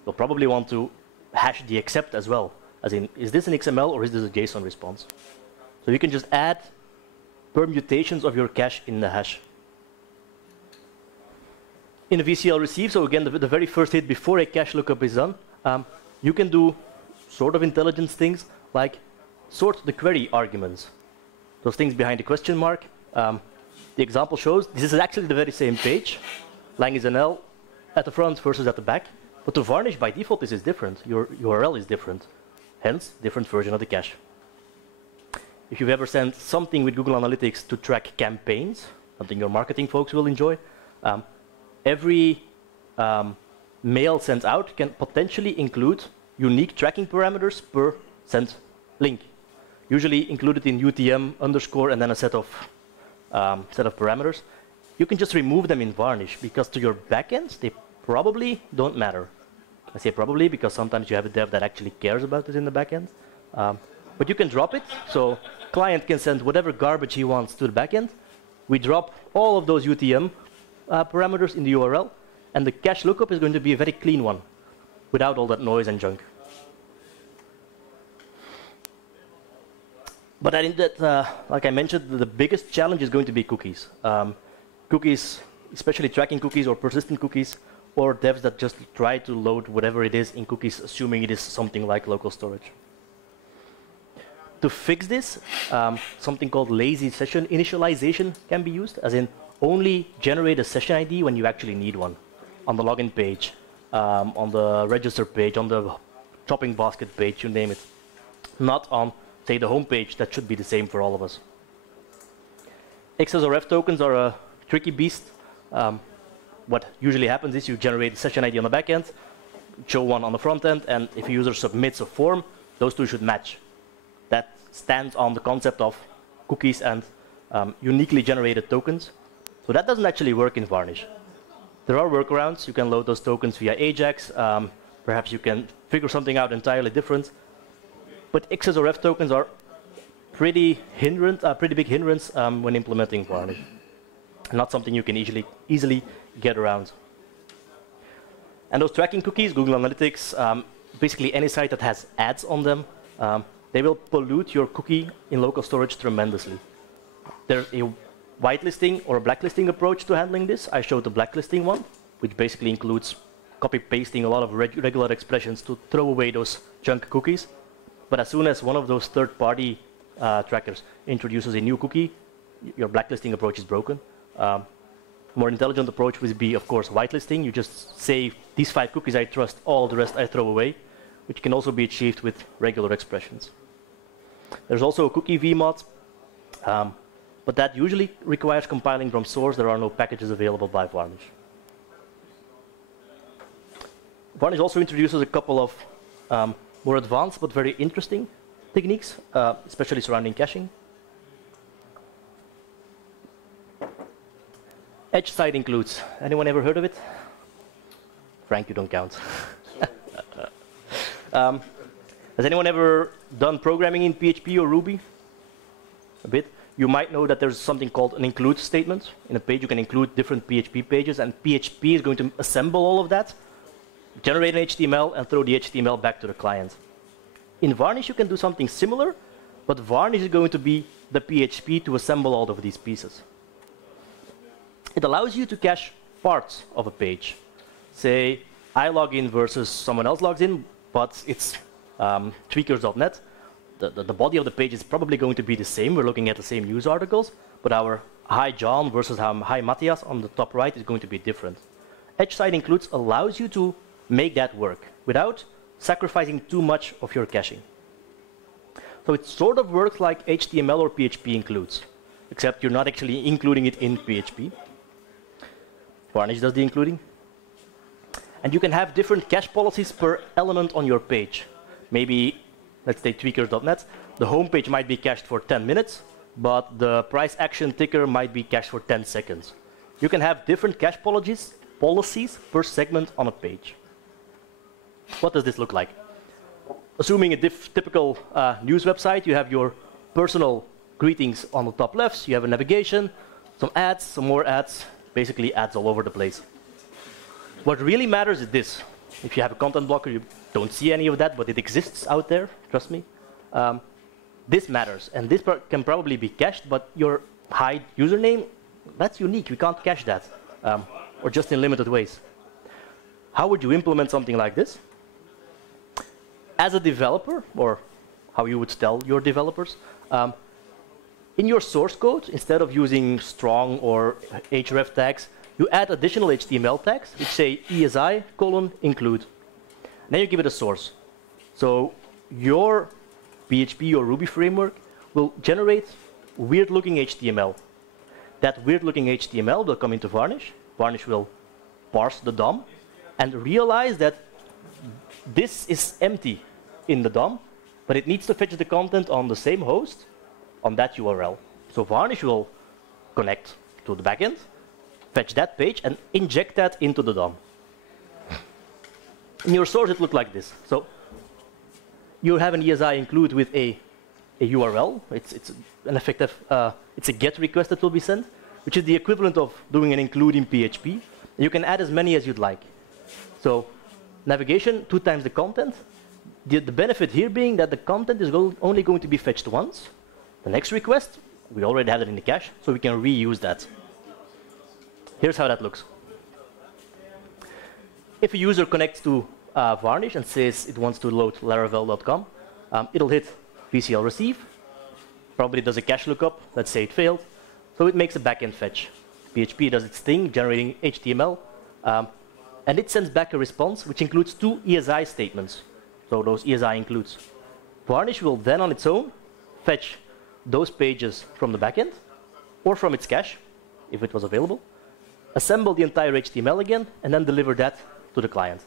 You'll probably want to hash the accept as well, as in, is this an XML or is this a JSON response? So you can just add permutations of your cache in the hash. In the VCL receive, so again, the very first hit before a cache lookup is done, you can do sort of intelligence things like sort the query arguments. Those things behind the question mark. The example shows this is actually the very same page. Lang is NL at the front versus at the back. But to Varnish, by default, this is different. Your URL is different. Hence, different version of the cache. If you've ever sent something with Google Analytics to track campaigns, something your marketing folks will enjoy, every mail sent out can potentially include unique tracking parameters per sent link. Usually included in UTM underscore and then a set of parameters. You can just remove them in Varnish because to your backends, they probably don't matter. I say probably because sometimes you have a dev that actually cares about it in the backend. But you can drop it, so client can send whatever garbage he wants to the backend. We drop all of those UTM parameters in the URL, and the cache lookup is going to be a very clean one, without all that noise and junk. But I think that, like I mentioned, the biggest challenge is going to be cookies. Cookies, especially tracking cookies or persistent cookies, or devs that just try to load whatever it is in cookies, assuming it is something like local storage. To fix this, something called lazy session initialization can be used, as in only generate a session ID when you actually need one. On the login page, on the register page, on the shopping basket page, you name it. Not on, say, the home page. That should be the same for all of us. XSRF tokens are a tricky beast. What usually happens is you generate a session ID on the back end, show one on the front end, and if a user submits a form, those two should match. That stands on the concept of cookies and uniquely generated tokens. So that doesn't actually work in Varnish. There are workarounds. You can load those tokens via Ajax. Perhaps you can figure something out entirely different. But XSRF tokens are pretty big hindrance when implementing Varnish. Not something you can easily get around. And those tracking cookies, Google Analytics, basically any site that has ads on them, they will pollute your cookie in local storage tremendously. There's a whitelisting or a blacklisting approach to handling this. I showed the blacklisting one, which basically includes copy-pasting a lot of regular expressions to throw away those junk cookies. But as soon as one of those third-party trackers introduces a new cookie, your blacklisting approach is broken. More intelligent approach would be, of course, whitelisting. You just say, these 5 cookies I trust, all the rest I throw away, which can also be achieved with regular expressions. There's also a cookie vmod, but that usually requires compiling from source. There are no packages available by Varnish. Varnish also introduces a couple of more advanced but very interesting techniques, especially surrounding caching. Edge side includes. Anyone ever heard of it? Frank, you don't count. Has anyone ever done programming in PHP or Ruby? A bit. You might know that there's something called an include statement. In a page, you can include different PHP pages, and PHP is going to assemble all of that, generate an HTML, and throw the HTML back to the client. In Varnish, you can do something similar, but Varnish is going to be the PHP to assemble all of these pieces. It allows you to cache parts of a page. Say, I log in versus someone else logs in, but it's tweakers.net. The body of the page is probably going to be the same. We're looking at the same news articles, but our hi John versus hi Matthias on the top right is going to be different. Edge side includes allows you to make that work without sacrificing too much of your caching. So it sort of works like HTML or PHP includes, except you're not actually including it in PHP. Varnish does the including. And you can have different cache policies per element on your page. Maybe, let's say tweakers.net, the home page might be cached for 10 minutes, but the price action ticker might be cached for 10 seconds. You can have different cache policies per segment on a page. What does this look like? Assuming a typical news website, you have your personal greetings on the top left, you have a navigation, some ads, some more ads, basically ads all over the place. What really matters is this. If you have a content blocker, you don't see any of that, but it exists out there, trust me. This matters, and this can probably be cached, but your hide username, that's unique, we can't cache that, or just in limited ways. How would you implement something like this? As a developer, or how you would tell your developers, in your source code, instead of using strong or href tags, you add additional HTML tags, which say ESI, include. Then you give it a source. So your PHP or Ruby framework will generate weird-looking HTML. That weird-looking HTML will come into Varnish. Varnish will parse the DOM and realize that this is empty in the DOM, but it needs to fetch the content on the same host on that URL. So Varnish will connect to the backend, fetch that page, and inject that into the DOM. In your source, it looked like this. So you have an ESI include with a URL. It's an effective, it's a GET request that will be sent, which is the equivalent of doing an include in PHP. You can add as many as you'd like. So navigation, 2 times the content. The benefit here being that the content is only going to be fetched once. The next request, we already have it in the cache, so we can reuse that. Here's how that looks. If a user connects to Varnish and says it wants to load laravel.com, it'll hit VCL receive, probably does a cache lookup, let's say it failed, so it makes a backend fetch. PHP does its thing, generating HTML, and it sends back a response which includes 2 ESI statements. So those ESI includes. Varnish will then on its own fetch those pages from the backend or from its cache, if it was available, assemble the entire HTML again, and then deliver that to the client.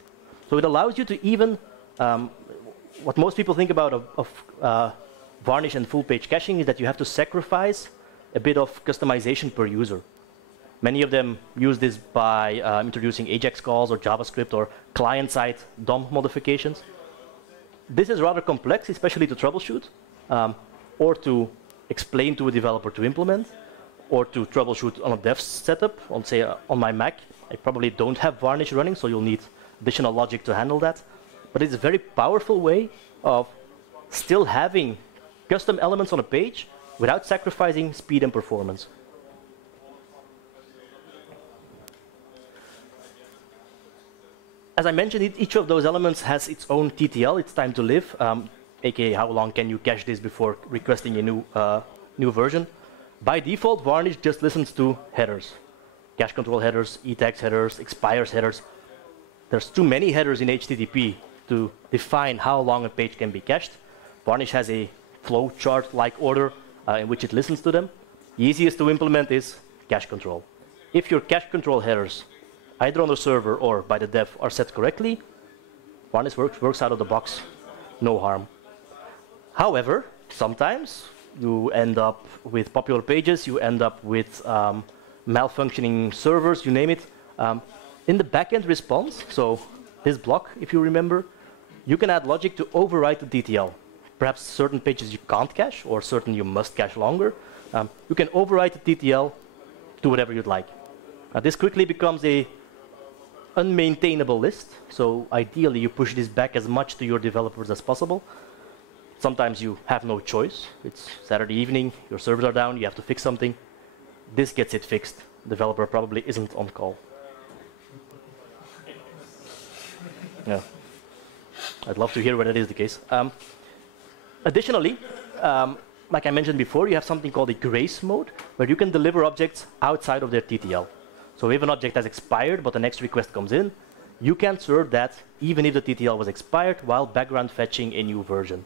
So it allows you to even, what most people think about of Varnish and full page caching is that you have to sacrifice a bit of customization per user. Many of them use this by introducing AJAX calls or JavaScript or client-side DOM modifications. This is rather complex, especially to troubleshoot, or to explain to a developer to implement, or to troubleshoot on a dev setup. On, say, on my Mac, I probably don't have Varnish running, so you'll need additional logic to handle that. But it's a very powerful way of still having custom elements on a page without sacrificing speed and performance. As I mentioned, each of those elements has its own TTL, its time to live, aka how long can you cache this before requesting a new version. By default, Varnish just listens to headers. Cache control headers, e-tags headers, expires headers. There's too many headers in HTTP to define how long a page can be cached. Varnish has a flowchart-like order in which it listens to them. The easiest to implement is cache control. If your cache control headers, either on the server or by the dev, are set correctly, Varnish works out of the box, no harm. However, sometimes you end up with popular pages, you end up with malfunctioning servers, you name it. In the backend response, so this block, if you remember, you can add logic to overwrite the TTL. Perhaps certain pages you can't cache, or certain you must cache longer. You can overwrite the TTL to whatever you'd like. This quickly becomes a unmaintainable list, so ideally you push this back as much to your developers as possible. Sometimes you have no choice. It's Saturday evening, your servers are down, you have to fix something. This gets it fixed. The developer probably isn't on call. Yeah, I'd love to hear whether that is the case. Additionally, like I mentioned before, you have something called a grace mode, where you can deliver objects outside of their TTL. So if an object has expired, but the next request comes in, you can serve that even if the TTL was expired while background fetching a new version.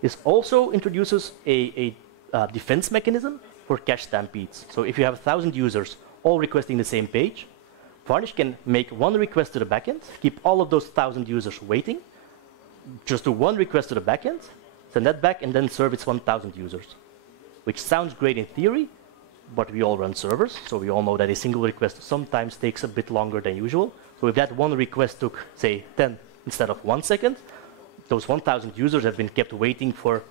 This also introduces a defense mechanism for cache stampedes. So if you have 1,000 users all requesting the same page, Varnish can make one request to the backend, keep all of those 1,000 users waiting, just do one request to the backend, send that back, and then serve its 1,000 users. Which sounds great in theory, but we all run servers, so we all know that a single request sometimes takes a bit longer than usual. So if that one request took, say, 10 instead of 1 second, those 1,000 users have been kept waiting for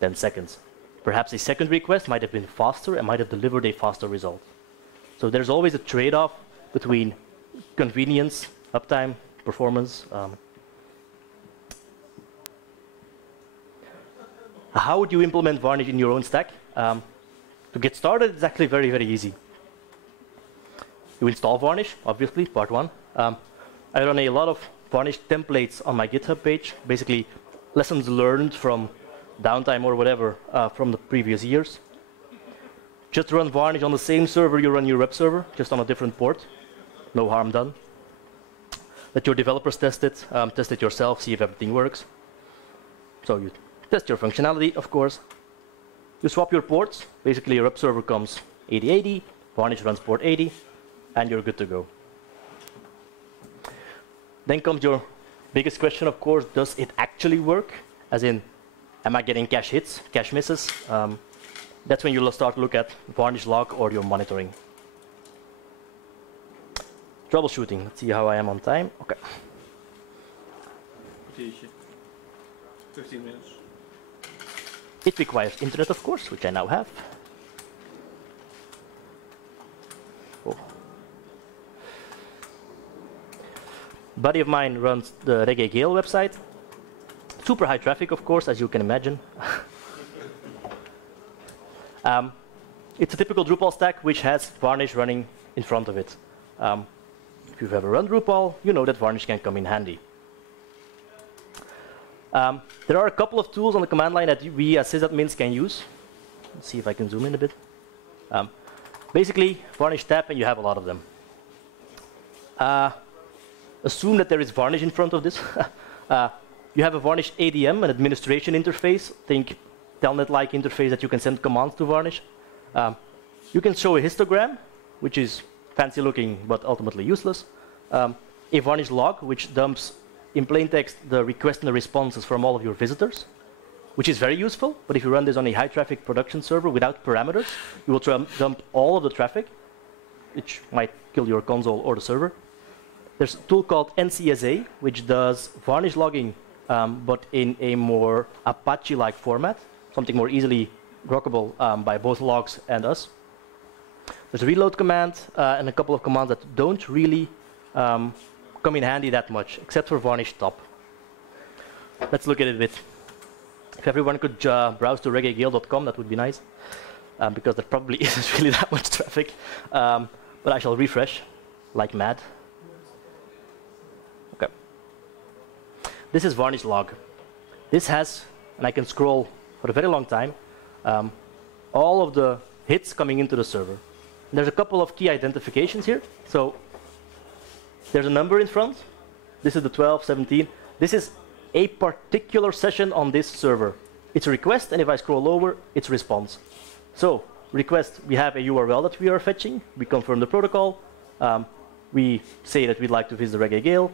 10 seconds. Perhaps a second request might have been faster and might have delivered a faster result. So there's always a trade-off between convenience, uptime, performance. How would you implement Varnish in your own stack? To get started, it's actually very, very easy. You install Varnish, obviously, part one. I run a lot of Varnish templates on my GitHub page, basically lessons learned from downtime or whatever from the previous years. Just run Varnish on the same server you run your web server, just on a different port. No harm done. Let your developers test it yourself, see if everything works. So you test your functionality, of course. You swap your ports. Basically, your web server comes 8080, Varnish runs port 80, and you're good to go. Then comes your biggest question, of course, does it actually work? As in, am I getting cache hits, cache misses? That's when you'll start to look at Varnish log or your monitoring. Troubleshooting, let's see how I am on time. Okay. 15 minutes. It requires internet, of course, which I now have. Oh. Buddy of mine runs the Reggae Gale website. Super high traffic, of course, as you can imagine. It's a typical Drupal stack which has Varnish running in front of it. If you've ever run Drupal, you know that Varnish can come in handy. There are a couple of tools on the command line that we as sysadmins can use. Let's see if I can zoom in a bit. Basically, Varnish tab, and you have a lot of them. Assume that there is Varnish in front of this. You have a Varnish ADM, an administration interface. Think telnet-like interface that you can send commands to Varnish. You can show a histogram, which is fancy looking but ultimately useless. A Varnish log, which dumps in plain text the request and the responses from all of your visitors, which is very useful. But if you run this on a high traffic production server without parameters, you will dump all of the traffic, which might kill your console or the server. There's a tool called NCSA, which does Varnish logging, but in a more Apache-like format, something more easily grokkable by both logs and us. There's a reload command and a couple of commands that don't really come in handy that much, except for Varnish top. Let's look at it a bit. If everyone could browse to reggaegale.com, that would be nice, because there probably isn't really that much traffic. But I shall refresh like mad. Okay. This is Varnish log. This has, and I can scroll for a very long time, all of the hits coming into the server. And there's a couple of key identifications here. So there's a number in front. This is the 12, 17. This is a particular session on this server. It's a request, and if I scroll over, it's response. So request, we have a URL that we are fetching. We confirm the protocol. We say that we'd like to visit the Reggae Gale.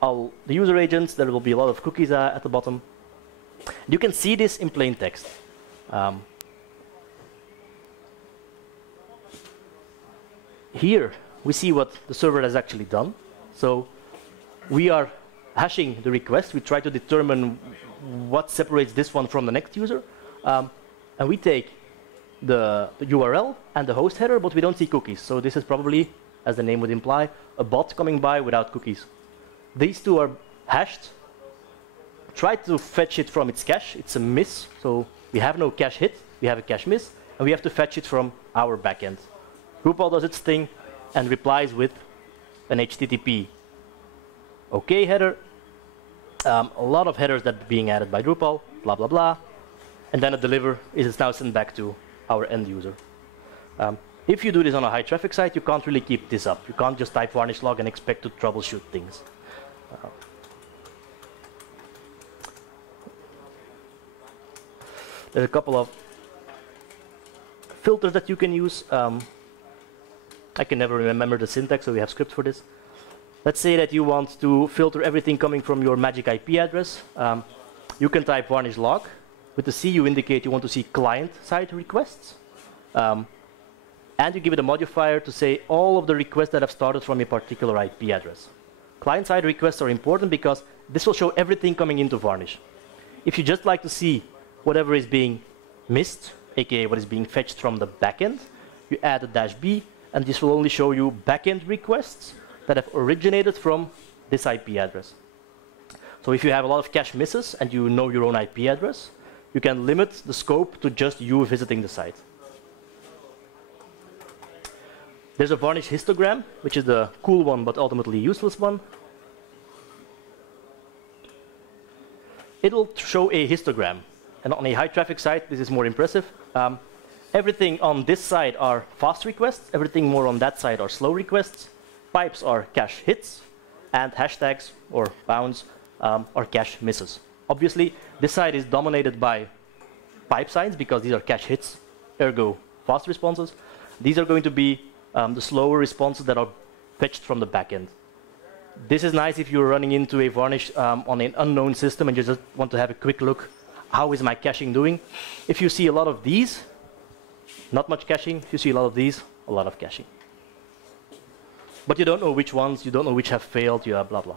The user agents, there will be a lot of cookies at the bottom. You can see this in plain text. Here, we see what the server has actually done. So we are hashing the request. We try to determine what separates this one from the next user. And we take the URL and the host header, but we don't see cookies. So this is probably, as the name would imply, a bot coming by without cookies. These two are hashed. Try to fetch it from its cache. It's a miss. So we have no cache hit. We have a cache miss. And we have to fetch it from our backend. Drupal does its thing and replies with an HTTP OK header. A lot of headers that are being added by Drupal, blah, blah, blah. and then a deliver is now sent back to our end user. If you do this on a high traffic site, you can't really keep this up. You can't just type varnish log and expect to troubleshoot things. There's a couple of filters that you can use. I can never remember the syntax, so we have scripts for this. Let's say that you want to filter everything coming from your magic IP address. You can type varnish log. With the C, you indicate you want to see client-side requests. And you give it a modifier to say all of the requests that have started from a particular IP address. Client-side requests are important because this will show everything coming into Varnish. If you just like to see whatever is being missed, aka what is being fetched from the backend, you add a -b, and this will only show you backend requests that have originated from this IP address. So if you have a lot of cache misses and you know your own IP address, you can limit the scope to just you visiting the site. There's a varnish histogram, which is the cool one but ultimately useless one. It'll show a histogram, and on a high traffic site this is more impressive. Everything on this side are fast requests, everything more on that side are slow requests. Pipes are cache hits, and hashtags or bounds are cache misses. Obviously, this side is dominated by pipe signs because these are cache hits, ergo fast responses. These are going to be the slower responses that are fetched from the backend. This is nice if you're running into a varnish on an unknown system and you just want to have a quick look, how is my caching doing? If you see a lot of these, not much caching. If you see a lot of these, a lot of caching. But you don't know which ones, you don't know which have failed, you have blah blah.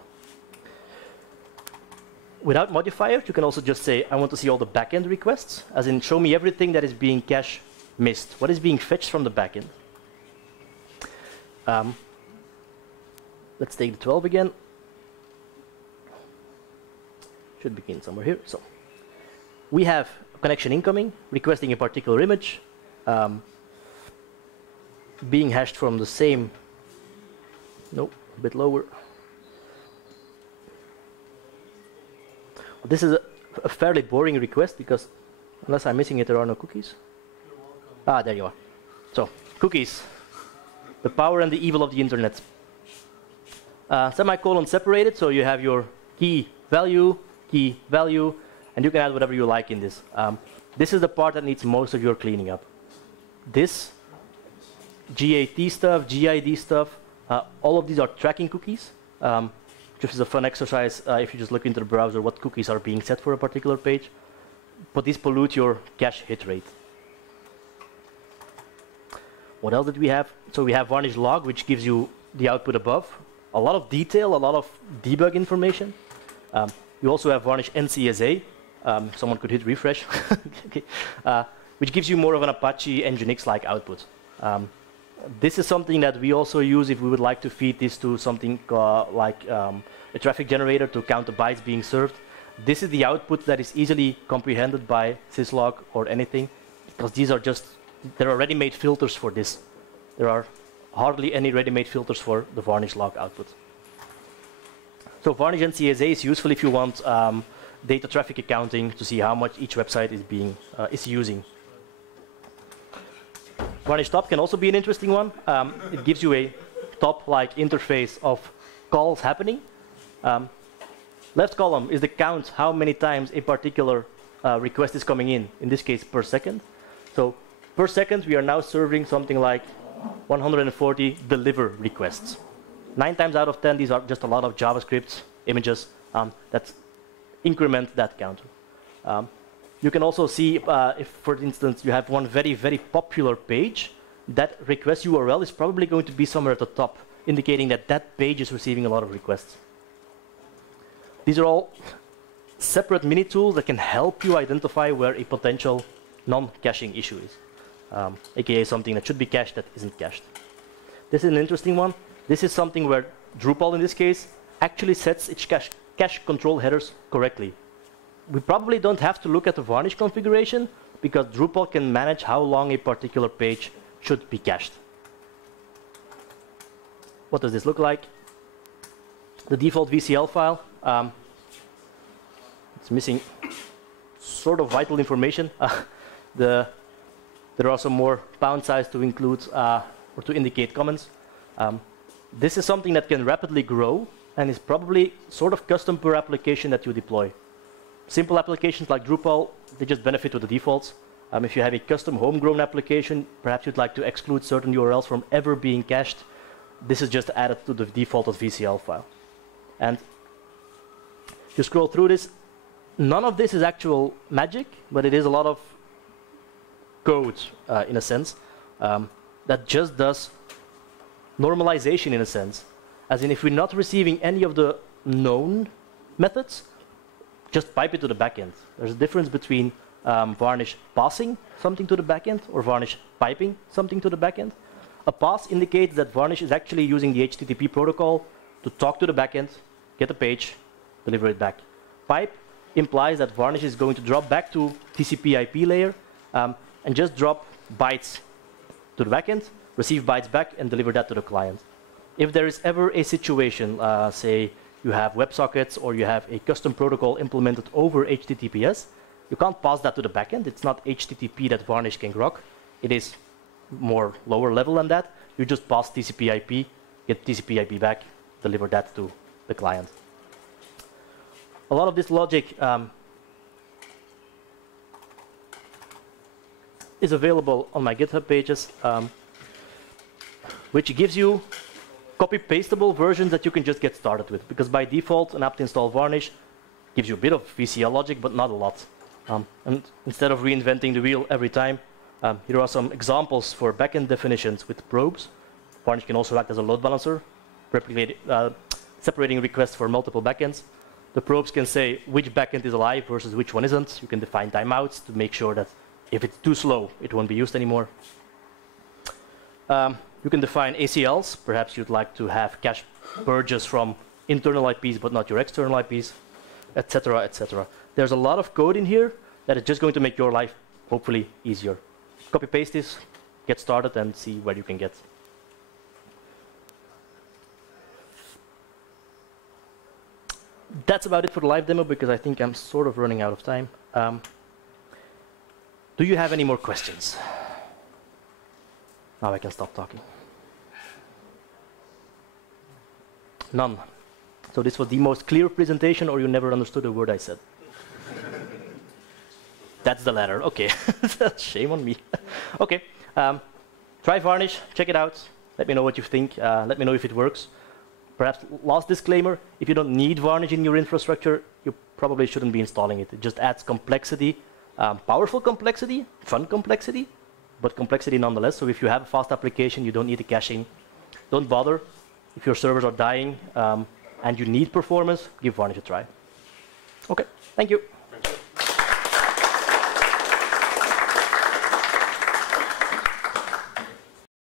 Without modifiers, you can also just say, I want to see all the backend requests, as in show me everything that is being cache missed. What is being fetched from the backend? Let's take the 12 again. Should begin somewhere here. So we have a connection incoming, requesting a particular image, being hashed from the same. Nope, a bit lower. This is a fairly boring request because unless I'm missing it, there are no cookies. Ah, there you are. So, cookies. The power and the evil of the internet. Semicolon separated, so you have your key value, and you can add whatever you like in this. This is the part that needs most of your cleaning up. This GAT stuff, GID stuff, all of these are tracking cookies. Which is a fun exercise if you just look into the browser what cookies are being set for a particular page. But these pollute your cache hit rate. What else did we have? So we have varnish log, which gives you the output above. A lot of detail, a lot of debug information. You also have varnish NCSA. Someone could hit refresh. Okay. Which gives you more of an Apache Nginx-like output. This is something that we also use if we would like to feed this to something like a traffic generator to count the bytes being served. This is the output that is easily comprehended by syslog or anything, because these are just, there are ready-made filters for this. There are hardly any ready-made filters for the varnish log output. So varnish NCSA is useful if you want data traffic accounting to see how much each website is using. Varnish top can also be an interesting one. It gives you a top-like interface of calls happening. Left column is the count, how many times a particular request is coming in this case per second. So per second, we are now serving something like 140 deliver requests. 9 times out of 10, these are just a lot of JavaScript images that increment that counter. You can also see if, for instance, you have one very, very popular page, that request URL is probably going to be somewhere at the top, indicating that that page is receiving a lot of requests. These are all separate mini-tools that can help you identify where a potential non-caching issue is, aka something that should be cached that isn't cached. This is an interesting one. This is something where Drupal, in this case, actually sets its cache control headers correctly. We probably don't have to look at the varnish configuration because Drupal can manage how long a particular page should be cached. What does this look like? The default VCL file. It's missing sort of vital information. There are some more pound signs to include or to indicate comments. This is something that can rapidly grow and is probably sort of custom per application that you deploy. Simple applications like Drupal, they just benefit with the defaults. If you have a custom homegrown application, perhaps you'd like to exclude certain URLs from ever being cached. This is just added to the default.vcl file. And if you scroll through this, none of this is actual magic, but it is a lot of code, in a sense, that just does normalization, in a sense. As in, if we're not receiving any of the known methods, just pipe it to the backend. There's a difference between Varnish passing something to the backend or Varnish piping something to the backend. A pass indicates that Varnish is actually using the HTTP protocol to talk to the backend, get a page, deliver it back. Pipe implies that Varnish is going to drop back to TCP/IP layer and just drop bytes to the backend, receive bytes back, and deliver that to the client. If there is ever a situation, say you have WebSockets or you have a custom protocol implemented over HTTPS, you can't pass that to the backend. It's not HTTP that Varnish can grok. It is more lower level than that. You just pass TCP/IP, get TCP/IP back, deliver that to the client. A lot of this logic is available on my GitHub pages, which gives you copy-pastable versions that you can just get started with. Because by default, an apt install Varnish gives you a bit of VCL logic, but not a lot. And instead of reinventing the wheel every time, here are some examples for backend definitions with probes. Varnish can also act as a load balancer, separating requests for multiple backends. The probes can say which backend is alive versus which one isn't. You can define timeouts to make sure that if it's too slow, it won't be used anymore. You can define ACLs. Perhaps you'd like to have cache purges from internal IPs, but not your external IPs, etc., etc. There's a lot of code in here that is just going to make your life, hopefully, easier. Copy-paste this, get started, and see where you can get. That's about it for the live demo, because I think I'm sort of running out of time. Do you have any more questions? Now I can stop talking. None. So this was the most clear presentation, or you never understood a word I said? That's the latter. Okay. Shame on me. Okay. Try Varnish. Check it out. Let me know what you think. Let me know if it works. Perhaps last disclaimer, if you don't need Varnish in your infrastructure, you probably shouldn't be installing it. It just adds complexity, powerful complexity, fun complexity, but complexity nonetheless. So if you have a fast application, you don't need the caching, don't bother. If your servers are dying and you need performance, give Varnish a try. Okay, thank you.